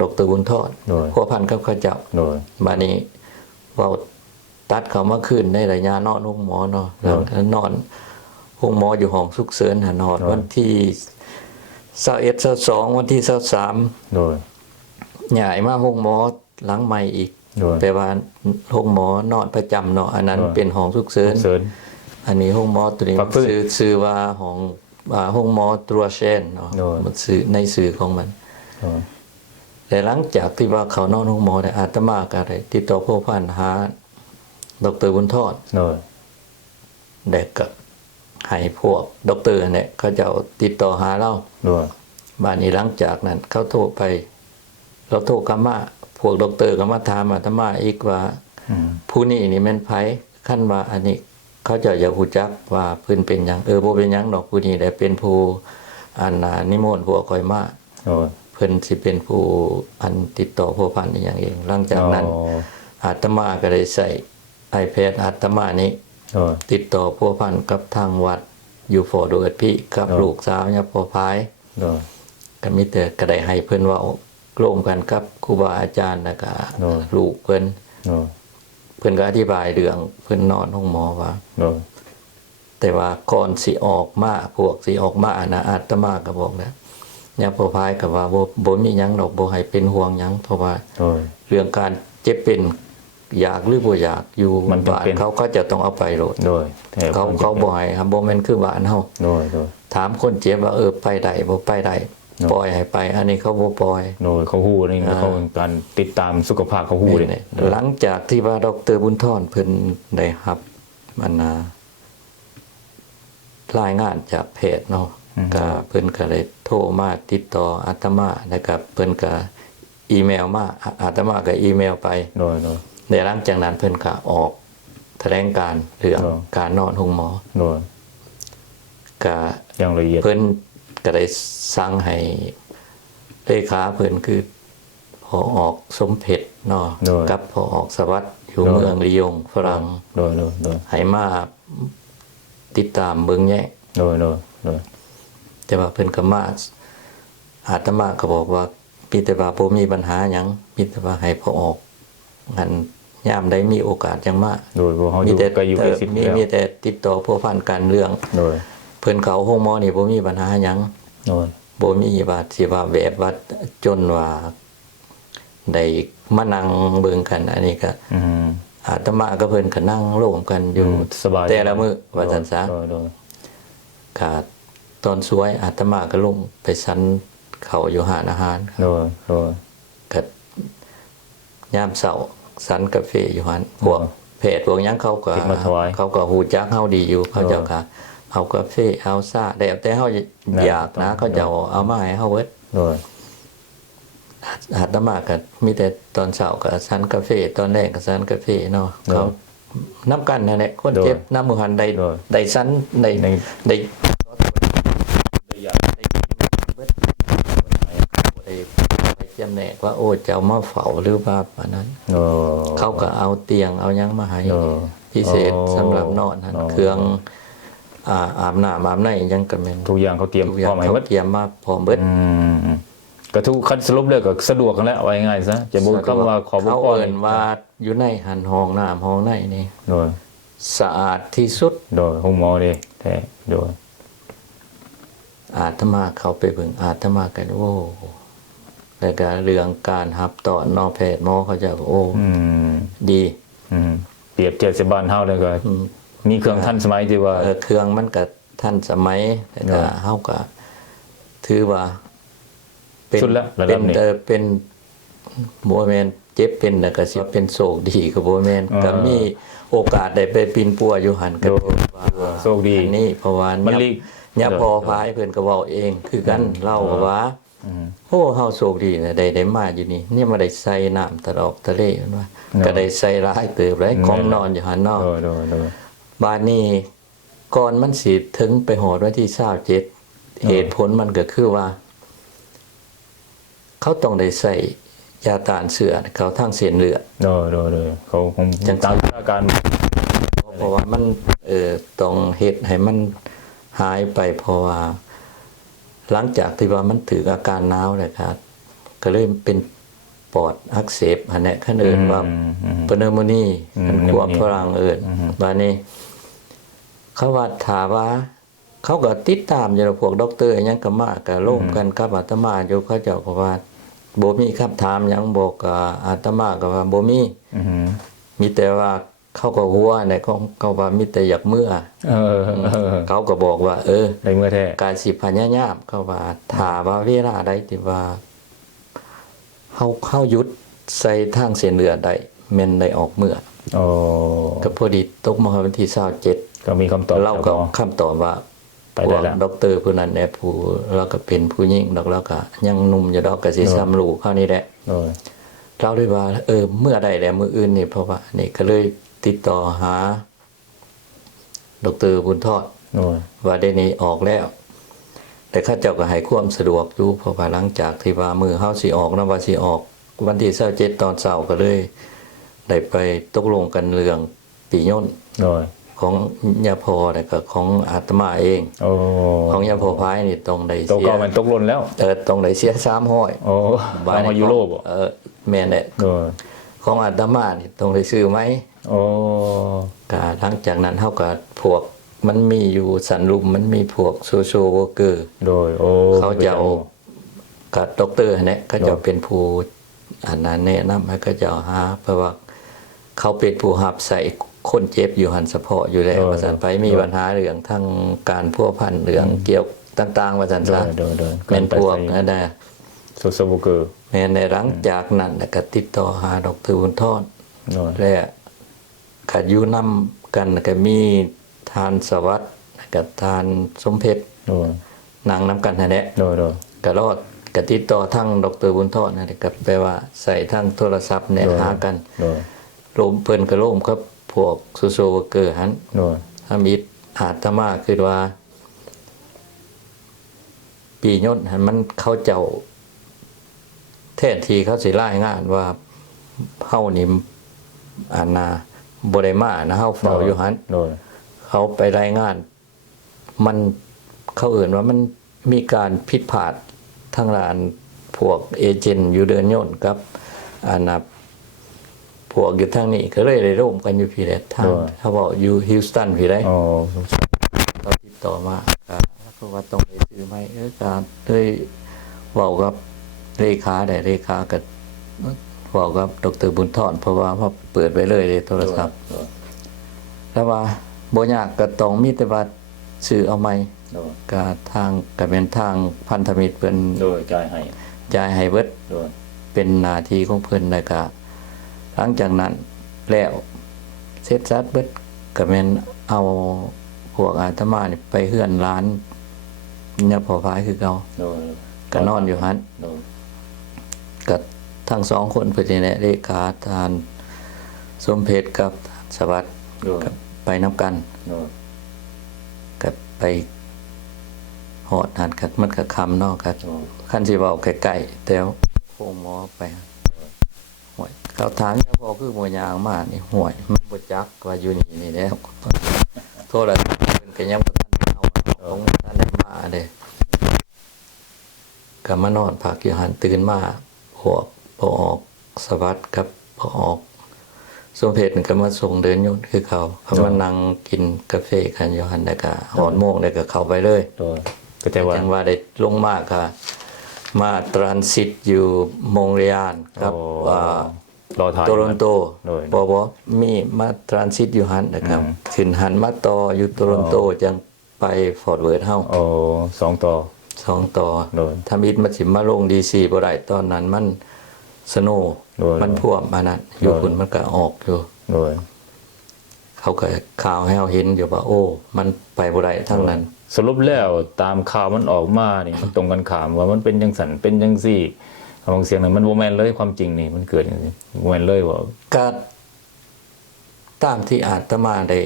ดรบุญทอด โดย พัวพันกับเขาเจ้า โดย บาดนี้เว้าตัดเขามาคืนในระยะนอนโรงหมอเนาะแล้วก็นอนห้องหมออยู่ห้องฉุกเฉินหานอนวันที่21 22วันที่23 โดย ย้ายมาห้องหมอหลังใหม่อีก โดย แปลว่าห้องหมอนอนประจำเนาะอันนั้น โดย เป็นห้องฉุกเฉิน เสริญ อันนี้ห้องหมอตัวนี้ พักฟื้น ชื่อว่าห้องหมอตรัวเชนเนาะ โดย มันชื่อในสื่อของมัน โดย แต่หลังจากที่ว่าเขานอนห้องหมอได้อาตมาก็ได้ติดต่อผู้พันหาดรบุญทอด โดย เด็กก็ให้พวกดอกเตอร์เนี่ยเขาจะเอาติดต่อหาเรา โดย บ้านนี้หลังจากนั้นเขาโทรไป เราโทรกลับมาพวกดอกเตอร์ก็มาถามอาตมาอีกว่า อืม ผู้นี้นี่แม่นไผขั้นว่าอันนี้เขาจะอยากฮู้จักว่าเพิ่นเป็นหยังบ่เป็นหยังดอกผู้นี้ได้เป็นผู้อันนิมนต์พวกข่อยมา โดย เพิ่นสิเป็นผู้อันติดต่อผู้พันอีหยังเอง หลังจากนั้น อ๋อ อาตมาก็ได้ใช้ iPad อาตมานี้ โดย ติดต่อผู้พันกับทางวัดอยู่ฟอร์ดเอิดพี่กับ อ๋อ ลูกสาวยาพอพาย โดย ก็มีแต่ก็ได้ให้เพิ่นเว้าร่วมกันกับครูบาอาจารย์แล้วก็ อ๋อ ลูกเพิ่น โดย เพิ่นก็อธิบายเรื่องเพิ่นนอนห้องหมอว่า โดย แต่ว่าก่อนสิออกมาพวกสิออกมานะอาตมาก็บอกแล้วยาพอพายก็ว่าบ่มีหยังดอกบ่ให้เป็นห่วงหยังเพราะว่า โดย เรื่องการเจ็บเป็นอยากหรือบ่อยากอยู่ มันจำ บ้าน เป็น เขาก็จะต้องเอาไปโลด โดยแต่ เขาบ่ให้ครับบ่แม่นคือบ้านเฮา โดยโดย ถามคนเจ็บว่าไปได้บ่ไปได้ เนาะ ปล่อยให้ไป อันนี้เขาบ่ปล่อย โดยเขาฮู้นี่เขาเป็นการติดตามสุขภาพเขาฮู้นี่ หลังจากที่ว่าดรบุญทรเพิ่นได้รับรายงานจากแพทย์เนาะก็เพิ่นก็เลยโทรมาติดต่ออาตมานะครับเพิ่นก็อีเมลมาอาตมาก็อีเมลไป โดยโดย ในหลังจากนั้นเพิ่นก็ออกแถลงการณ์เรื่อง เนาะ การนอนห้องหมอ โดย ก็ อย่างละเอียด เพิ่นก็ได้สั่งให้เลขาเพิ่นคือพอออกสมเพชเนาะ โดย กับพอออกสวัสดิ์อยู่ โดย เมืองลียงฝรั่ง โดยโดยโดย ให้มาติดตามเบิ่งแยก โดยโดยโดย แต่ว่าเพิ่นก็มาอาตมาก็บอกว่ามีแต่ว่าบ่มีปัญหาหยังมีแต่ว่าให้พอออกงั้นยามใดมีโอกาสจังมา โดยบ่เฮาอ มี ยู่ แต่ ใกล้อยู่ใกล้ชิด มี แล้ว มีแต่ติดต่อผู้พันกันเรื่อง โดย เพิ่นเขาห้องหมอนี่บ่มีปัญหาหยัง โดย บ่มีว่าสิว่าแบบว่าจนว่าได้มานั่งเบิ่งกันอันนี้ก็ อืม อาตมาก็เพิ่นก็นั่งร่วมกันอยู่ สบาย แต่ละมื้อว่าซั่นซะ โดย ก็ตอนสวยอาตมาก็ลงไปสันเขาอยู่หานอาหาร โดย ก็ยามเช้าสันกาแฟอยู่หันพวกเพจพวกหยังเขาก็ เก็บมาถวาย เขาก็ฮู้จักเฮาดีอยู่เขาเจ้าก็เอากาแฟเอาซ่าได้แต่เฮาอยากนะเขาเจ้าเอามาให้เฮาเบิด โดย อาตมาก็มีแต่ตอนเช้าก็สันกาแฟตอนแรกก็สันกาแฟเนาะเขานํกันนั่นแหละคนเจ็บน้ำมือหันได้สันได้ได้ไปจำแนกว่าโอ้เจ้ามาเฝ้าหรือว่าปานนั้น โอ้ เขาก็เอาเตียงเอาหยังมาให้ โอ้ พิเศษสำหรับนอนหั่นเครื่องอาบน้ำอาบในหยังก็แม่น ทุกอย่างเขาเตรียม ทุกอ พ ย่า ร้อง มให้ เขา หมด เตรียมมาพร้อมเบิด ก็ทุกคันสรุปเลยก็สะดวกกันแล้วเอาง่ายๆซะจะบ่คำว่าขอบ่ เขา พอ เอิ้นว่าอยู่ในหันห้องน้ำห้องในนี่ โดย สะอาดที่สุด โดยห้องหมอเด้แท้โดย อาตมาเขาไปเบิ่งอาตมากันโอ้แล้วก็เรื่องการรับต่อนอแพทย์หมอเขาจะโอ้ อืม ดี เปรียบเทียบสิบ้านเฮาเลยก็มีเครื่องทันสมัยที่ว่า เครื่องมันก็ทันสมัยแต่ก็เฮาก็ถือว่าเป็น สุดแล้วระดั เป็ บ น นี้ เป็นบ่แม่นเจ็บเป็นแล้วก็สิเป็นโศกดีก็บ่แม่นก็มีโอกาสได้ไปปีนปัวอยู่หั่นก็ถือว่า โชคดี อันนี้เพราะว่า มันลีก อย่าพอพายเพิ่นก็เว้าเอง คือกันเล่าว่าโอ้เฮาโชคดีนะได้มาอยู่นี่เนี่ยมาได้ใส่น้ำตลอดทะเลมันว่าก็ได้ใส่หลายเติบหลายของนอนอยู่หั่นเนาะ โดย บาดนี้ก่อนมันสิถึงไปหอดวันที่27เหตุผลมันก็คือว่า เขาต้องได้ใส่ยาต้านเสือเขาทางเส้นเลือด โดยเขาคงตามอาการ เพราะว่ามันต้องเฮ็ดให้มันหายไปเพราะว่า หลังจากที่ว่ามันถืออาการหนาวเลยครับ ก็เลยเป็นปอดอักเสบอันนี้คันเอิ้นว่าปเนโมนีมันควบฝรั่งเอิ้นบัดนี้ เขาว่าถามว่า เขาก็ติดตามอยู่แล้วพวกด็อกเตอร์อิหยังก็มาก็ร่วมกันกับอาตมาอยู่เขาเจ้าก็ว่าบ่มีคำถามหยังบอกกับอาตมาก็ว่าบ่มีมีแต่ว่าเขาก็หัวในของเขาว่ามีแต่อยากเมื่อ เขาก็บอกว่า ได้เมื่อแท้ การสิพยายามเขาว่าถ้าว่าเวลาใดที่ว่าเฮาหยุดใส่ทางเส้นเลือดได้แม่นได้ออกเมื่อ โอ้ ก็พอดีตกมาวันที่27 ก็มีคำตอบ เราก็คำตอบว่า ไปได้แล้ว ด็อกเตอร์ผู้นั้นแหละผู้แล้วก็เป็นผู้หญิงดอกแล้วก็ยังหนุ่มอยู่ดอกก็สิซ้ำลูกเขานี่แหละ โดย เราเลยว่าเมื่อใดแล้วมื้ออื่นนี่เพราะว่านี่ก็เลยติดต่อหาดอกเตอร์บุญทอด โดย ว่าได้นี้ออกแล้ว แต่ข้าเจ้าก็ให้ความสะดวกอยู่เพราะว่าหลังจากที่ว่ามือเฮาสิออกนะว่าสิออก วันที่27ตอนเช้าก็เลยได้ไปตกลงกันเรื่องปีย่น โดย ของยาพอแล้วก็ของอาตมาเอง โอ้ ของยาพอพายนี่ต้องได้ ตัว เสีย เก่ามันตกหล่นแล้ว ต้องได้เสีย300 โอ้บางมายุโรปบ่ แม่นแหละ โดย ของอาตมานี่ต้องได้ซื้อไหม โอ้ ก็หลังจากนั้นเฮาก็พวกมันมีอยู่สันลุมมันมีพวกโซเชียลเวิร์กเกอร์ โดยโอ้ เขาจะเอากับด็อกเตอร์เนี่ยก็จะเป็นผู้อันนั้นแนะนำให้ก็จะหาเพราะว่าเขาเป็นผู้รับใส่คนเจ็บอยู่หันเฉพาะอยู่แล้วว่าซั่นไปมีปัญหาเรื่องทั้งการพัวพันเรื่องเกี่ยวต่างๆว่าซั่นซะ โดย แม่นพวกนั่นน่ะ โซเชียลเวิร์กเกอร์ แม่ในหลังจากนั้นน่ะก็ติดต่อหาดอกเตอรบุญทอด โดย และก็อยู่นำกันก็มีทานสวัสดิ์กับทานสมเพชร โดย นางนํกันนั่นแหละ โดย ก็รอดก็ติดต่อทั้งดอกเตอรบุญทอดนั่นแหละก็แปลว่าใส่ทั้งโทรศัพท์แนะหากัน โดย รวมเพิ่นก็ร่วมกับพวกโซเชียลเวิร์กเกอร์หัน โดย ถ้ามีอาตมาคือว่า ปียศหันมันเขาเจ้าแทนที่เขาสิรายงานว่าเฮานี่อานาบ่ได้มานะเฮาเฝ้าอยู่หัน โดย เขาไปรายงาน มันเขาเอื่นว่ามันมีการผิดพลาดทางด้านพวกเอเจนต์อยู่เดินยนต์กับอานาพวกอยู่ทางนี้ก็เลยได้ร่วมกันอยู่พี่แหละทางเขาบอกอยู่ฮิวสตันพี่ได้ โอ้ เขาติดต่อมาก็ ว่าต้องได้ซื้อไหมก็เลยเว้ากับเลขาได้เลขาก็เว้ากับดร.บุญทอนเพราะว่าพอเปิดไว้เลยโทรศัพท์แล้วว่าบ่ยากก็ต้องมีแต่ว่าซื้อเอาใหม่ โดย ก็ทางก็เป็นทางพันธมิตรเพิ่น โดยจ่ายให้ จ่ายให้เบิด โดย เป็นหน้าที่ของเพิ่นแล้วก็หลังจากนั้นแล้วเสร็จสัดเบิดก็แม่นเอาพวกอาตมานี่ไปเฮือนร้านเนี่ยพอพายคือเก่า โดย ก็นอนอยู่หั่น โดย ก็ทั้งสองคนเพิ่นนี่แหละเลขาทานสมเพชรกับสวัสดิ์ โดย ก็ไปนํกัน โดย ก็ไปฮอดหันก็มันก็ค่ำเนาะก็ โดย คันสิเว้าใกล้ๆแต่โคงหมอไปห่วยเขาถามเนี่ยพอคือหมวยางมานี่ห่วยมันบ่จักว่าอยู่นี่แล้วโทรศัพท์เพิ่นก็ยังบ่ทันเอาของท่านได้มาเด้ก็มานอนพักอยู่หันตื่นมาพวกพอออกสวัสดิ์กับพอออกสมเพชรก็มาส่งเดินยนต์คือเขามานั่งกินกาแฟกันอยู่หันแล้วก็หอนโมงแล้วก็เข้าไปเลย โดยก็แต่ว่า จังว่าได้ลงมาค่ะมาตรานสิตอยู่มงเรียนครับ โอ้ ว่าร อถ่าย โตรอนโต โดย บ่มีมาตรานสิตอยู่หันนะครับ อืม ขึ้นหันมาต่ออยู่โตรอนโตจังไปฟอร์ตเวิร์ธเฮา โอ้2ต่อ 2ต่อ โดย ถ้ามิดมาสิมาลงดีซีบ่ได้ตอนนั้นมันสโนว์ โดย มันท่วมมานั่นอยู่ โดย คุณมันก็ออกอยู่ โดย เขาก็ข่าวให้เราเห็นอยู่ว่าโอ้มันไปบ่ได้ทั้งนั้น สรุปแล้วตามข่าวมันออกมานี่มันตรงกันข้ามว่ามันเป็นจังสันเป็นจังซี่บางเสียงนั้นมันบ่แม่นเลยความจริงนี่มันเกิดจังซี่บ่แม่นเลยว่า ก็ตามที่อาตมาได้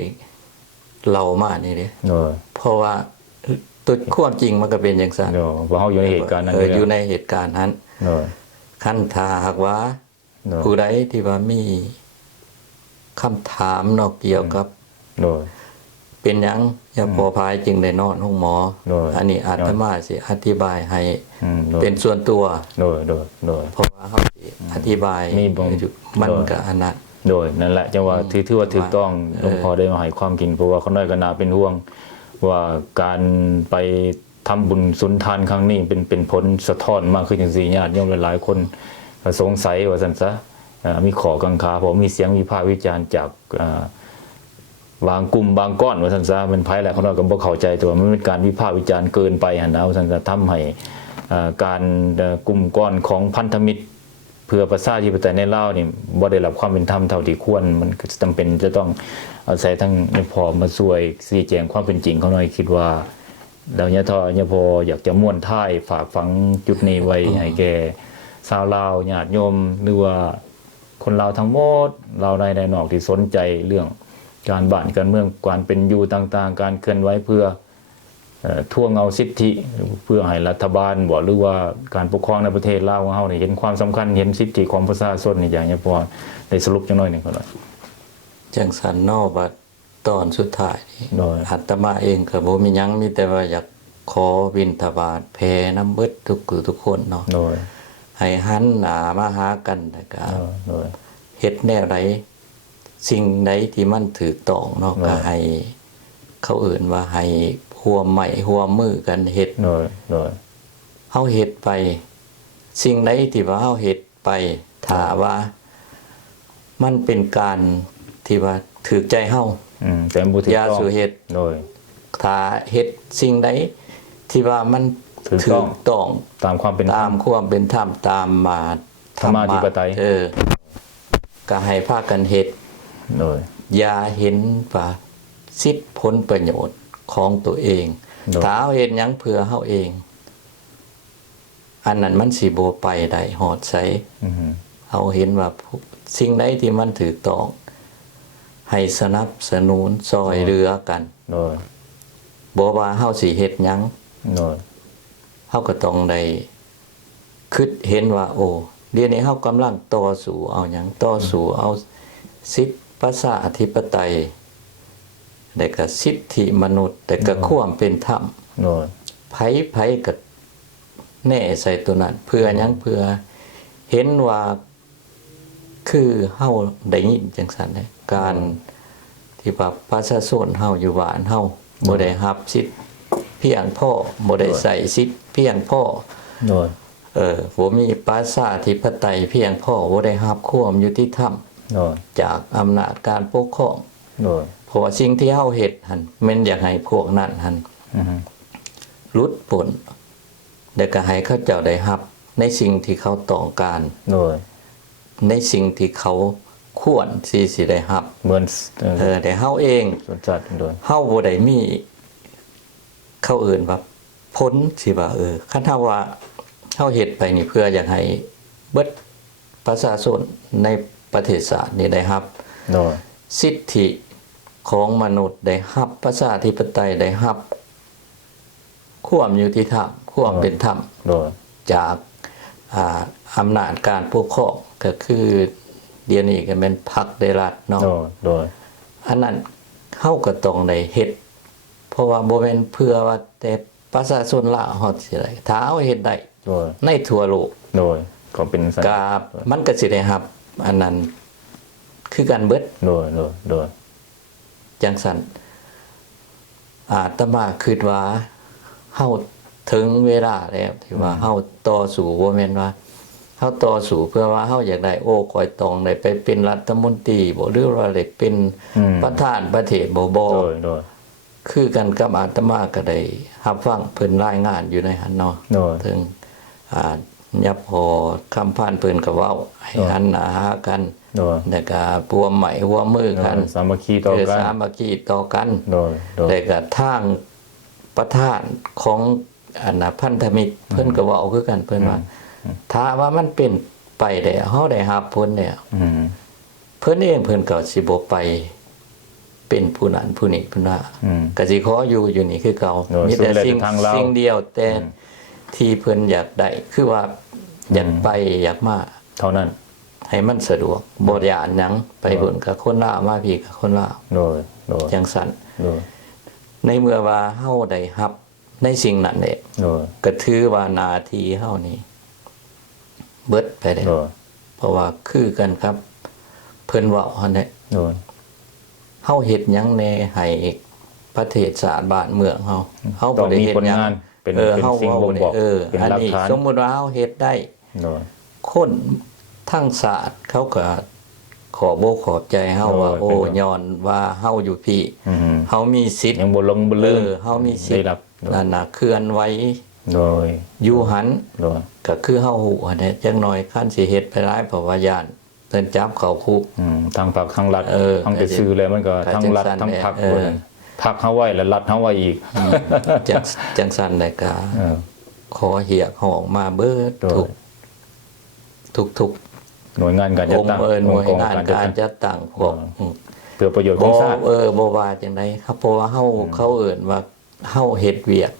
เล่ามานี่เด้ โดย เพราะว่าตัวความจริงมันก็เป็นอย่างนั้น โดยว่าเฮาอยู่ในเหตุการณ์นั้น อยู่ในเหตุการณ์นั้น โดย ขั้นถ้าหากว่า โดย ผู้ใดที่ว่ามีคำถามเนอกเกี่ยวกับ โดย เป็นหยังอย่าพอพายจึงได้นอนห้องหมอ โดย อันนี้อาตมาสิอธิบายให้ โดย เป็นส่วนตัว โดยโดยโดย เพราะว่าเฮาสิอธิบาย มีบ่ มันก็อันนั้น โดยนั่นแหละจังว่าถือว่าถูกต้องหลวงพ่อได้มาให้ความกินเพราะว่าเขาน้อยก็น่าเป็นห่วง ว่าการไปทำบุญสุนทานครั้งนี้เป็นผลสะท้อนมากขึ้นจังซี่ญาติโยมหลายๆคนก็สงสัยว่าซั่นซะมีขอกังขาเพราะมีเสียงวิพากษ์วิจารณ์จากบางกลุ่มบางก้อนว่าซั่นซะมันไผแหละเขาน้อยก็บ่เข้าใจตัวมันเป็นการวิพากษ์วิจารณ์เกินไปหั่นนะว่าซั่นซะทำให้การกลุ่มก้อนของพันธมิตร เพื่อประชาธิปไตยในลาวนี่บ่ได้รับความเป็นธรรมเท่าที่ควรมันก็จำเป็นจะต้องอาศัยทั้งพอมาช่วยชี้แจงความเป็นจริงเขาหน่อยคิดว่าแล้วเนี่ยพออยากจะม่วนท้ายฝากฝังจุดนี้ไว้ให้แก่ชาวลาวญาติโยมหรือว่าคนลาวทั้งหมดลาวในนอกที่สนใจเรื่องการบ้านการเมืองการเป็นอยู่ต่างๆ การเคลื่อนไหวเพื่อท่วงเอาสิทธิเพื่อให้รัฐบาลบ่หรือว่าการปกครองในประเทศลาวของเฮานี่เห็นความสำคัญเห็นสิทธิของประชาชนนี่อย่างนี้พอได้สรุปจังน้อยหนึงก็ได้ จังสันนอกว่าตอนสุดท้ายนี่ โดย อาตมาเองก็บ่มีหยังมีแต่ว่าอยากขอบิณฑบาตแผ่น้ำเบิดทุกคนเนาะ โดย ให้หันหน้ามาหากันแล้วก็ โดย เฮ็ดแนวใดสิ่งใดที่มันถูกต้องเนาะ โดย ก็ให้เขาเอื่นว่าให้ร่วมไม้ร่วมมือกันเฮ็ด โดยโดย เฮาเฮ็ดไป สิ่งใดที่ว่าเฮาเฮ็ดไปถ้าว่ามันเป็นการที่ว่าถูกใจเฮา แต่บ่ถูก อย่า ต้อง สู่เฮ็ด โดย ถ้าเฮ็ดสิ่งใดที่ว่ามัน ถูก ถู ต้อง กต้อง ตามความเป็นธร ตาร ม ม ความเป็นธรรมตามมา ธรรมาธิปไตย ก็ให้พากันเฮ็ด โดย อย่าเห็นว่าสิทธิผลประโยชน์ของตัวเอง โดย ถ้าเฮาเฮ็ดหยังเพื่อเฮาเอง อันนั้นมันสิบ่ไปได้ฮอดไส อือฮึ เฮาเห็นว่าสิ่งใดที่มันถูกต้องให้สนับสนุนซอยเหลือกัน โดย บ่ว่าเฮาสิเฮ็ดหยัง โดย เฮาก็ต้องได้คิดเห็นว่า โอ้เดี๋ยวนี้เฮากำลังต่อสู้เอาหยังต่อสู้เอาสิทธิประชาธิปไตยและก็สิทธิมนุษย์แต่ก็ความเป็นธรรม โดย ไผก็แน่ใส่ตัวนั้น เพื่อหยังเพื่อเห็นว่าคือเฮาได้ยินจังซั่นแหละการที่ว่าประชาชนเฮาอยู่บ้านเฮาบ่ได้รับสิทธิ เพียงพอบ่ได้ใส่สิทธิ์เพียงพอ โดย บ่มีประชาธิปไตยเพียงพอบ่ได้รับความยุติธรรม โดย จากอำนาจการปกครอง โดย เพราะว่าสิ่งที่เฮาเฮ็ดหั่นแม่นอยากให้พวกนั้นหั่น อือฮึ หลุดพ้นแล้วก็ให้เขาเจ้าได้รับในสิ่งที่เขาต้องการ โดย ในสิ่งที่เขาควรที่สิได้รับ เหมือน แต่เฮาเอง สวนสัตว์โดย เฮาบ่ได้มีเขาเอื่นว่าพ้นสิว่าคันถ้าว่าเฮาเฮ็ดไปนี่เพื่ออยากให้เบิดประชาชนในประเทศชาตินี่ได้รับ โดย สิทธิของมนุษย์ได้รับประชาธิปไตยได้รับความยุติธรรมความเป็นธรรม โดย จากอำนาจการปกครองก็คือเดี๋ยวนี้ก็เป็นพรรคได้รัฐเนาะ โดย โดย อันนั้นเฮาก็ต้องได้เฮ็ดเพราะว่าบ่แม่นเพื่อว่าแต่ประชาชนลาวเฮาสิได้ถ้าเฮาเฮ็ดได้ โดย ในทั่วโลก โดย ก็เป็นสัญ ก็มันก็สิได้รับอันนั้นคือการเบิด โดย โดย โดย จังซั่นอาตมาคิดว่าเฮาถึงเวลาแล้วที่ว่าเฮาต่อสู้บ่แม่นว่าเฮาต่อสู้เพื่อว่าเฮาอยากได้คอยตองได้ไปเป็นรัฐมนตรีบ่หรือว่าได้เป็นประธานประเทศบ่ โดย โดย คือกันกับอาตมาก็ได้รับฟังเพิ่นรายงานอยู่ในหันเนาะ โดย ถึงยับพอคำผ่านเพิ่นก็เว้าให้หันหน้าหากัน โดย แล้วก็พวมใหม่หัวมือกัน สามัคคีต่อกัน สามัคคีต่อกัน โดย โดย แล้วก็ทางประธานของพันธมิตรเพิ่นก็เว้าคือกันเพิ่นว่าถ้าว่ามันเป็นไปได้เฮาได้รับผลเนี่ย อืม เพิ่นเองเพิ่นก็สิบ่ไปเป็นผู้นั้นผู้นี้เพิ่นว่า อืม ก็สิขออยู่นี่คือเก่า โดย มีแต่ สุดแล้ว สิ่ง แต่ทางเรา สิ่งเดียวแต่ที่เพิ่นอยากได้คือว่าอยากไปอยากมา เท่านั้น ให้มันสะดวกบ่ย่านหยังไปเบิ่นกับคนลาวมาพี่กับคนลาว โดย โดย จังซั่น โดย ในเมื่อว่าเฮาได้รับในสิ่งนั้นแหละ โดย ก็ถือว่าหน้าที่เฮานี่เบิดไปแล้ว โดย เพราะว่าคือกันครับ เพิ่นเว้าหั่นแหละ โดย เฮาเฮ็ดหยังแหน่ให้ประเทศชาติบ้านเมืองเฮาบ่ได้เฮ็ดหยัง ต้องมีผลงานเป็นเป็น เฮา สิ่ง เว้า บ่ง ได้ บอกเป็น อัน หลัก นี้ ฐาน สมมุติว่าเฮาเฮ็ดได้ โดย คนทั้งศาสตร์เขาก็ขอบอกขอบใจเฮาว่า โอ้ยเป็น ย้อนว่าเฮาอยู่พี่ อืม เฮามีสิทธิ์ ยังบ่ลงบ่ลืม เฮามีสิท ได้ ธิ์ รับโดย นั่นน่ะเคลื่อนไหว โดย อยู่หัน โดย ก็คือเฮาฮู้อันนี้จักหน่อยคันสิเฮ็ดไปหลายเพราะว่าย่านเพิ่นจับเข้าคุก ทางผักทางรัฐ ก็ ทางไปซื้อแล้วมันก็ ก็ ทางรัฐ จังซั่น ทางผัก เออ เบิ่นผักเฮาไว้แล้วรัฐเฮาไว้อีก จังซั่นได้ก็ เออ ขอเหียกห้องมาเบิด โดย ทุก หน่วยงานการ ๆ จั อ ด งค์ ตั้ง หน่วย องค์ งาน จัด การ ตั้ง จัดตั้งพวก เพื่อประโยชน์ของชาติ บ่ว่าจังไดครับเพราะว่าเขาเอิ้นว่าเฮาเฮ็ดเวียก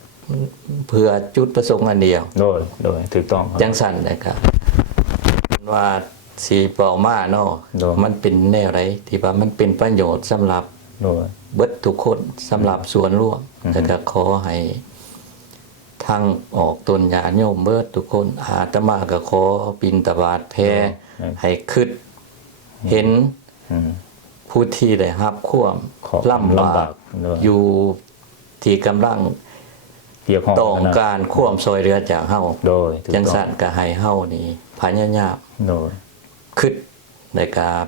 เพื่อจุดประสงค์อันเดียว โดยถูกต้องครับ จังซั่นเลยครับว่าสิเป้ามาเนาะ โดย มันเป็นแนวใดที่ว่ามันเป็นประโยชน์สำหรับ โดย เบิดทุกคนสำหรับส่วนรวมแล้วก็ขอให้ทางออกตนญาติโยมเบิดทุกคนอาตมาก็ขอบิณฑบาตแผ่ให้คิดเห็น อืม ผู้ที่ได้รับความ ขอ ลำบาก โดย อยู่ที่กำลัง เกี่ยวข้อง ต้อง นะ การความช่วยเหลือจากเฮา โดยถูก จัง ต้อง ซั่นก็ให้เฮานี่พยายาม โดย คิดในการ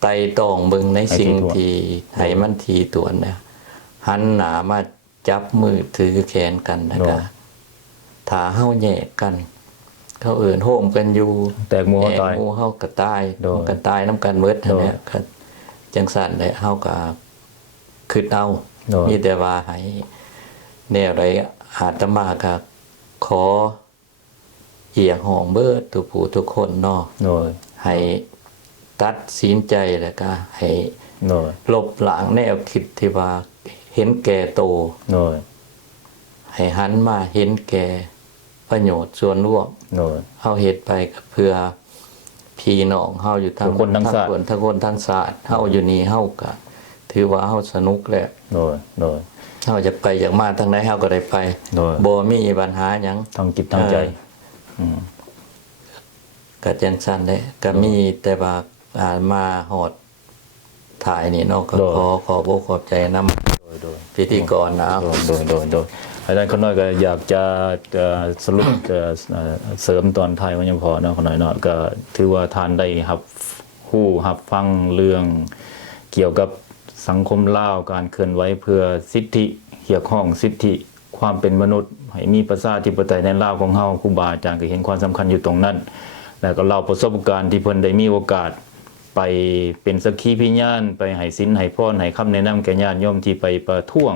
ไต่ตองเบิ่งในสิ่งที่ให้มันทีตัวเนี่ยหันหน้ามาจับมือถือแขนกันนะก็ถ้าเฮาแยกกัน เขาเอิ้นโฮมกันอยู่ แตกหมู่เฮาตาย หมู่เฮาก็ตาย โดย กันตายนํกันเบิดนั่นแหละ โดย ก็จังซั่นได้เฮาก็คิดเอา โดย มีแต่ว่าให้แนวใดอาตมาก็ขอเหียกห้องเบิดทุกผู้ทุกคนเนาะ โดย ให้ตัดสินใจแล้วก็ให้ โดย ลบล้างแนวคิดที่ว่าเห็นแก่โตว โดย ให้หันมาเห็นแก่ประโยชน์ส่วนรวม โดย เฮาเฮ็ดไปก็เพื่อพี่น้องเฮาอยู่ทั้ง ทุกคนทั้งชาติ ทั้งคนทั้งชาติเฮาอยู่นี่เฮาก็ถือว่าเฮาสนุกแล้ว โดย โดย เฮาจะไปอยากมาทางใดเฮาก็ได้ไป โดย บ่มีปัญหาหยัง ทางจิตทางใจ อืม ก็จังซั่นแหละก็มีแต่ว่ามาฮอดถ่ายนี่เนาะก็ขอบอกขอบใจนำ โดย พิธีกรนะ โดยอาจารย์คนน้อยก็อยากจะสรุปเสริมตอนท้ายวันยังพอเนาะคนน้อยเนาะก็ถือว่าทานได้รับฟังเรื่องเกี่ยวกับสังคมลาวการเคลื่อนไหวเพื่อสิทธิเกี่ยวข้องสิทธิความเป็นมนุษย์ให้มีประชาธิปไตยในลาวของเฮาครูบาอาจารย์ก็เห็นความสำคัญอยู่ตรงนั้นแล้วก็เล่าประสบการณ์ที่เพิ่นได้มีโอกาสไปเป็นสักขีพยานไปให้ศีลให้พรให้คำแนะนำแก่ญาติโยมที่ไปประท้วง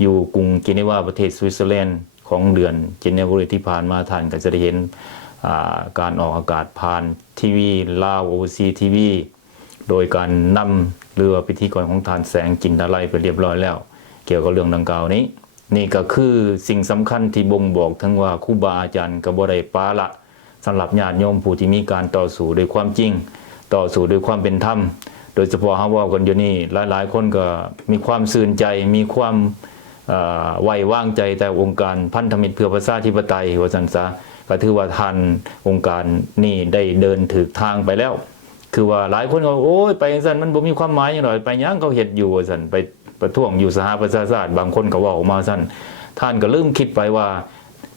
อยู่กรุงเจนีวาประเทศสวิตเซอร์แลนด์ของเดือนเจนีวาที่ผ่านมาท่านก็จะได้เห็นการออกอากาศผ่านทีวีลาวโอซีทีวีโดยการนำเรือพิธีกรของท่านแสงจินดาลัยไปเรียบร้อยแล้วเกี่ยวกับเรื่องดังกล่าวนี้นี่ก็คือสิ่งสำคัญที่บ่งบอกทั้งว่าครูบาอาจารย์ก็บ่ได้ปาละสำหรับญาติโยมผู้ที่มีการต่อสู้ด้วยความจริงต่อสู้ด้วยความเป็นธรรมโดยเฉพาะเฮาเว้ากันอยู่นี่หลายๆคนก็มีความซื่นใจมีความไว้วางใจแต่องค์การพันธมิตรเพื่อประชาธิปไตยว่าซั่นซะก็ถือว่าท่านองค์การนี่ได้เดินถูกทางไปแล้วคือว่าหลายคนก็โอ้ยไปซั่นมันบ่มีความหมายหยังดอกไปหยังเขาเฮ็ดอยู่ว่าซั่นไปประท้วงอยู่สหประชาชาติบางคนก็เว้าออกมาซั่นท่านก็ลืมคิดไปว่า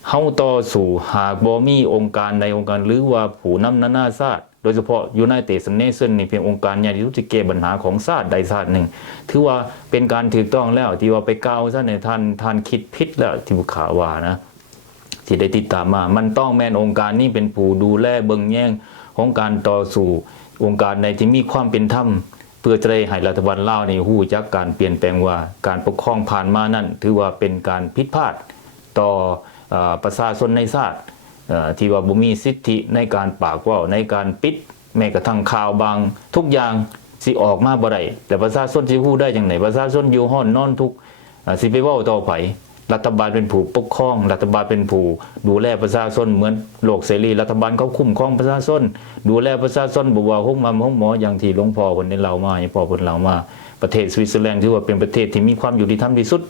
เฮาต่อสู้หากบ่มีองค์การใดองค์การหรือว่าผู้นำนานาชาติโดยเฉพาะ United Nations นี่เป็นองค์การใหญ่ที่สุดที่แก้ปัญหาของชาติใดชาติหนึ่งถือว่าเป็นการถูกต้องแล้วที่ว่าไปกล่าวซะเนี่ยท่านคิดผิดแล้วที่ผู้ข่าวว่านะที่ได้ติดตามมามันต้องแม่นองค์การนี้เป็นผู้ดูแลเบิ่งแย่งของการต่อสู้องค์การใดที่มีความเป็นธรรมเพื่อจะได้ให้รัฐบาลลาวนี่ฮู้จักการเปลี่ยนแปลงว่าการปกครองผ่านมานั้นถือว่าเป็นการผิดพลาดต่อประชาชนในชาติที่ว่าบ่มีสิทธิในการปากเว้าในการปิดแม้กระทั่งข่าวบางทุกอย่างสิออกมาบ่ได้แต่ประชาชนสิฮู้ได้จังได๋ประชาชนอยู่ฮ้อนนอนทุกข์สิไปเว้าต่อไปรัฐบาลเป็นผู้ปกครองรัฐบาลเป็นผู้ดูแลประชาชนเหมือนโลกเสรีรัฐบาลเขาคุ้มครองประชาชนดูแลประชาชนบ่ว่าห้องหมออย่างที่หลวงพ่อเพิ่นได้เล่ามาให้พ่อเพิ่นเล่ามาประเทศสวิตเซอร์แลนด์ถือว่าเป็นประเทศที่มีความยุติธรรมที่สุด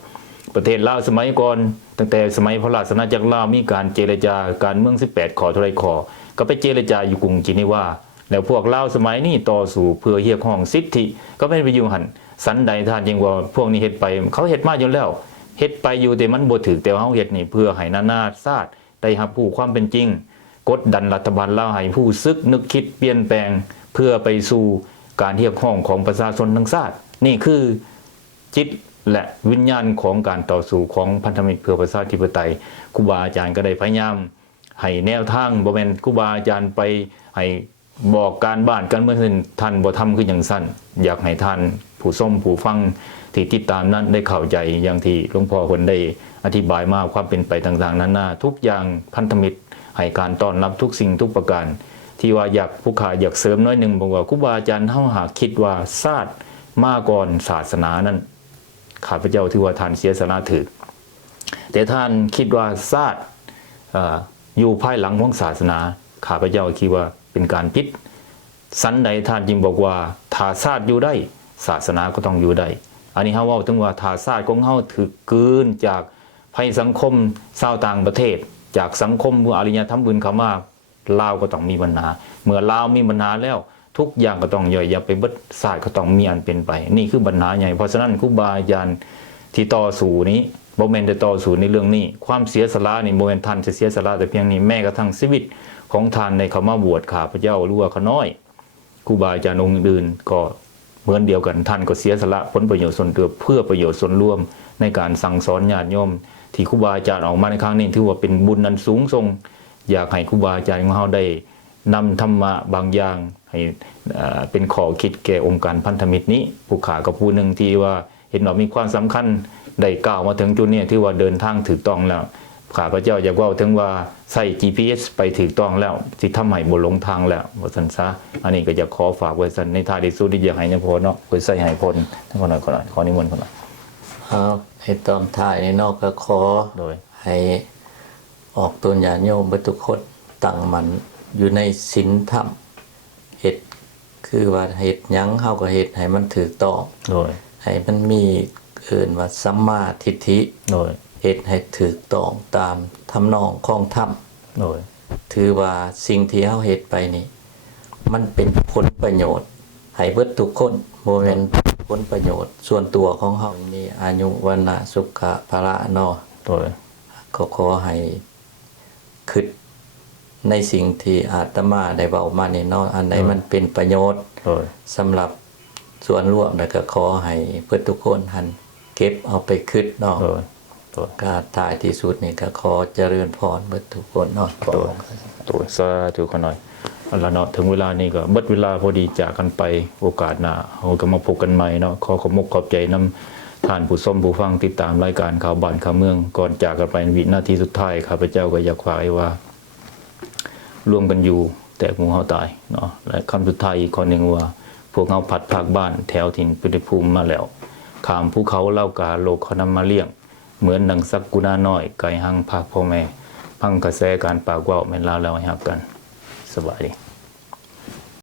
ประเทศลาวสมัยก่อนตั้งแต่สมัยพระราชอาณาจักรลาวมีการเจรจาการเมือง18ข้อเท่าไรข้อก็ไปเจรจาอยู่กรุงเจนีวาแล้วพวกลาวสมัยนี้ต่อสู้เพื่อเรียกร้องสิทธิก็ไม่ไปอยู่หั่นสันใดท่านจึงว่าพวกนี้เฮ็ดไปเขาเฮ็ดมาอยู่แล้วเฮ็ดไปอยู่แต่มันบ่ถูกแต่เฮาเฮ็ดนี่เพื่อให้นานาชาติได้รับรู้ความเป็นจริงกดดันรัฐบาลลาวให้ผู้ซึกนึกคิดเปลี่ยนแปลงเพื่อไปสู่การเรียกร้องของประชาชนทั้งชาตินี่คือจิตและวิญญาณของการต่อสู้ของพันธมิตรเพื่อประชาธิปไตยครูบาอาจารย์ก็ได้พยายามให้แนวทางบ่แม่นครูบาอาจารย์ไปให้บอกการบ้านกันเมื่อท่านบ่ทำคืออย่างสั้นอยากให้ท่านผู้ชมผู้ฟังที่ติดตามนั้นได้เข้าใจอย่างที่หลวงพ่อเพิ่นได้อธิบายมาความเป็นไปต่างๆนั้นทุกอย่างพันธมิตรให้การต้อนรับทุกสิ่งทุกประการที่ว่าอยากผู้ขาอยากเสริมน้อยนึงบอกว่าครูบาอาจารย์เฮาหากคิดว่าชาติมาก่อนศาสนานั้นข้าพเจ้าถือว่าท่านเสียสละถือแต่ท่านคิดว่าชาติอยู่ภายหลังของศาสนาข้าพเจ้าคิดว่าเป็นการผิดสันใดท่านจึงบอกว่าถ้าชาติอยู่ได้ศาสนาก็ต้องอยู่ได้อันนี้เฮาเว้าถึงว่าถ้าชาติของเฮาถูกกืนจากภัยสังคมชาวต่างประเทศจากสังคมอารยธรรมอื่นเข้ามาลาวก็ต้องมีปัญหาเมื่อลาวมีปัญหาแล้วทุกอย่างก็ต้องย่อยยับไปเบิดศาสตร์ก็ต้องมีอันเป็นไปนี่คือปัญหาใหญ่เพราะฉะนั้นครูบาอาจารย์ที่ต่อสู้นี้บ่แม่นแต่ต่อสู้ในเรื่องนี้ความเสียสละนี่บ่แม่นท่านจะเสียสละแต่เพียงนี้แม้กระทั่งชีวิตของท่านในเข้ามาบวชข้าพเจ้าหรือว่าข้าน้อยครูบาอาจารย์องค์อื่นก็เหมือนเดียวกันท่านก็เสียสละผลประโยชน์ส่วนตัวเพื่อประโยชน์ส่วนรวมในการสั่งสอนญาติโยมที่ครูบาอาจารย์ออกมาในครั้งนี้ถือว่าเป็นบุญอันสูงส่งอยากให้ครูบาอาจารย์ของเราได้นำธรรมะบางอย่างให้เป็นข้อคิดแก่องค์การพันธมิตรนี้ผู้ขากับผู้หนึ่งที่ว่าเห็นว่ามีความสำคัญได้กล่าวมาถึงจุดนี้ที่ว่าเดินทางถูกต้องแล้วข้าพเจ้าอยากว่าถึงว่าใส่ GPS ไปถูกต้องแล้วสิทำให้บ่หลงทางแล้วว่าซั่นซะอันนี้ก็จะขอฝากไว้ซั่นในท้ายที่สุดที่อยากให้ยังพอเนาะเพิ่นใส่ให้พ้นทั้งคนหน่อยขอนิมนต์คนหน่อยให้ตอนท้ายนี่นอกก็ขอโดยให้ออกตนญาติโยมเบิดทุกคนตั้งมั่นอยู่ในศีลธรรมเฮ็ดคือว่าเฮ็ดหยังเฮาก็เฮ็ดให้มันถูกต้องโดยให้มันมีเอิ้นว่าสัมมาทิฏฐิโดยเฮ็ดให้ถูกต้องตามทำนองของธรรมโดยถือว่าสิ่งที่เฮาเฮ็ดไปนี่มันเป็นผลประโยชน์ให้เบิดทุกคนบ่แม่นผ ลประโยชน์ส่วนตัวของเฮามีอายุวันนะสุขะภละเนาะ โดย ก็ขอให้คิดในสิ่งที่อาตมาได้เว้ามานี่เนาะอันใดมันเป็นประโยชน์ โดย สำหรับส่วนรวมแล้วก็ขอให้เพื่อนทุกคนหันเก็บเอาไปคิดเนาะ โดยโดย ก็ท้ายที่สุดนี่ก็ขอเจริญพรเพื่อนทุกคนเนาะขอ โดยสาธุขอหน่อยเอาละเนาะถึงเวลานี้ก็เบิดเวลาพอดีจากกันไปโอกาสหน้าเฮาก็มาพบกันใหม่เนาะขอขอบขอบใจนำท่านผู้ชมผู้ฟังติดตามรายการข่าวบ้านข่าวเมืองก่อนจากกันไปในวินาทีสุดท้ายข้าพเจ้าก็อยากฝากไว้ว่า ร่วมกันอยู่แต่หมู่เฮาตายเนาะและคำสุดท้ายอีกข้อหนึงว่า พวกเฮาพัดภาคบ้านแถวถิ่นพุทธภูมิมาแล้วข้ามภูเขาเล่ากาโลกเขานำมาเลี้ยง เหมือนดังสักกุณาน้อยไก่หั่งภาคพ่อแม่พังกระแสการปากเว้าแม่นลาวแล้วให้ฮักกันสบายดี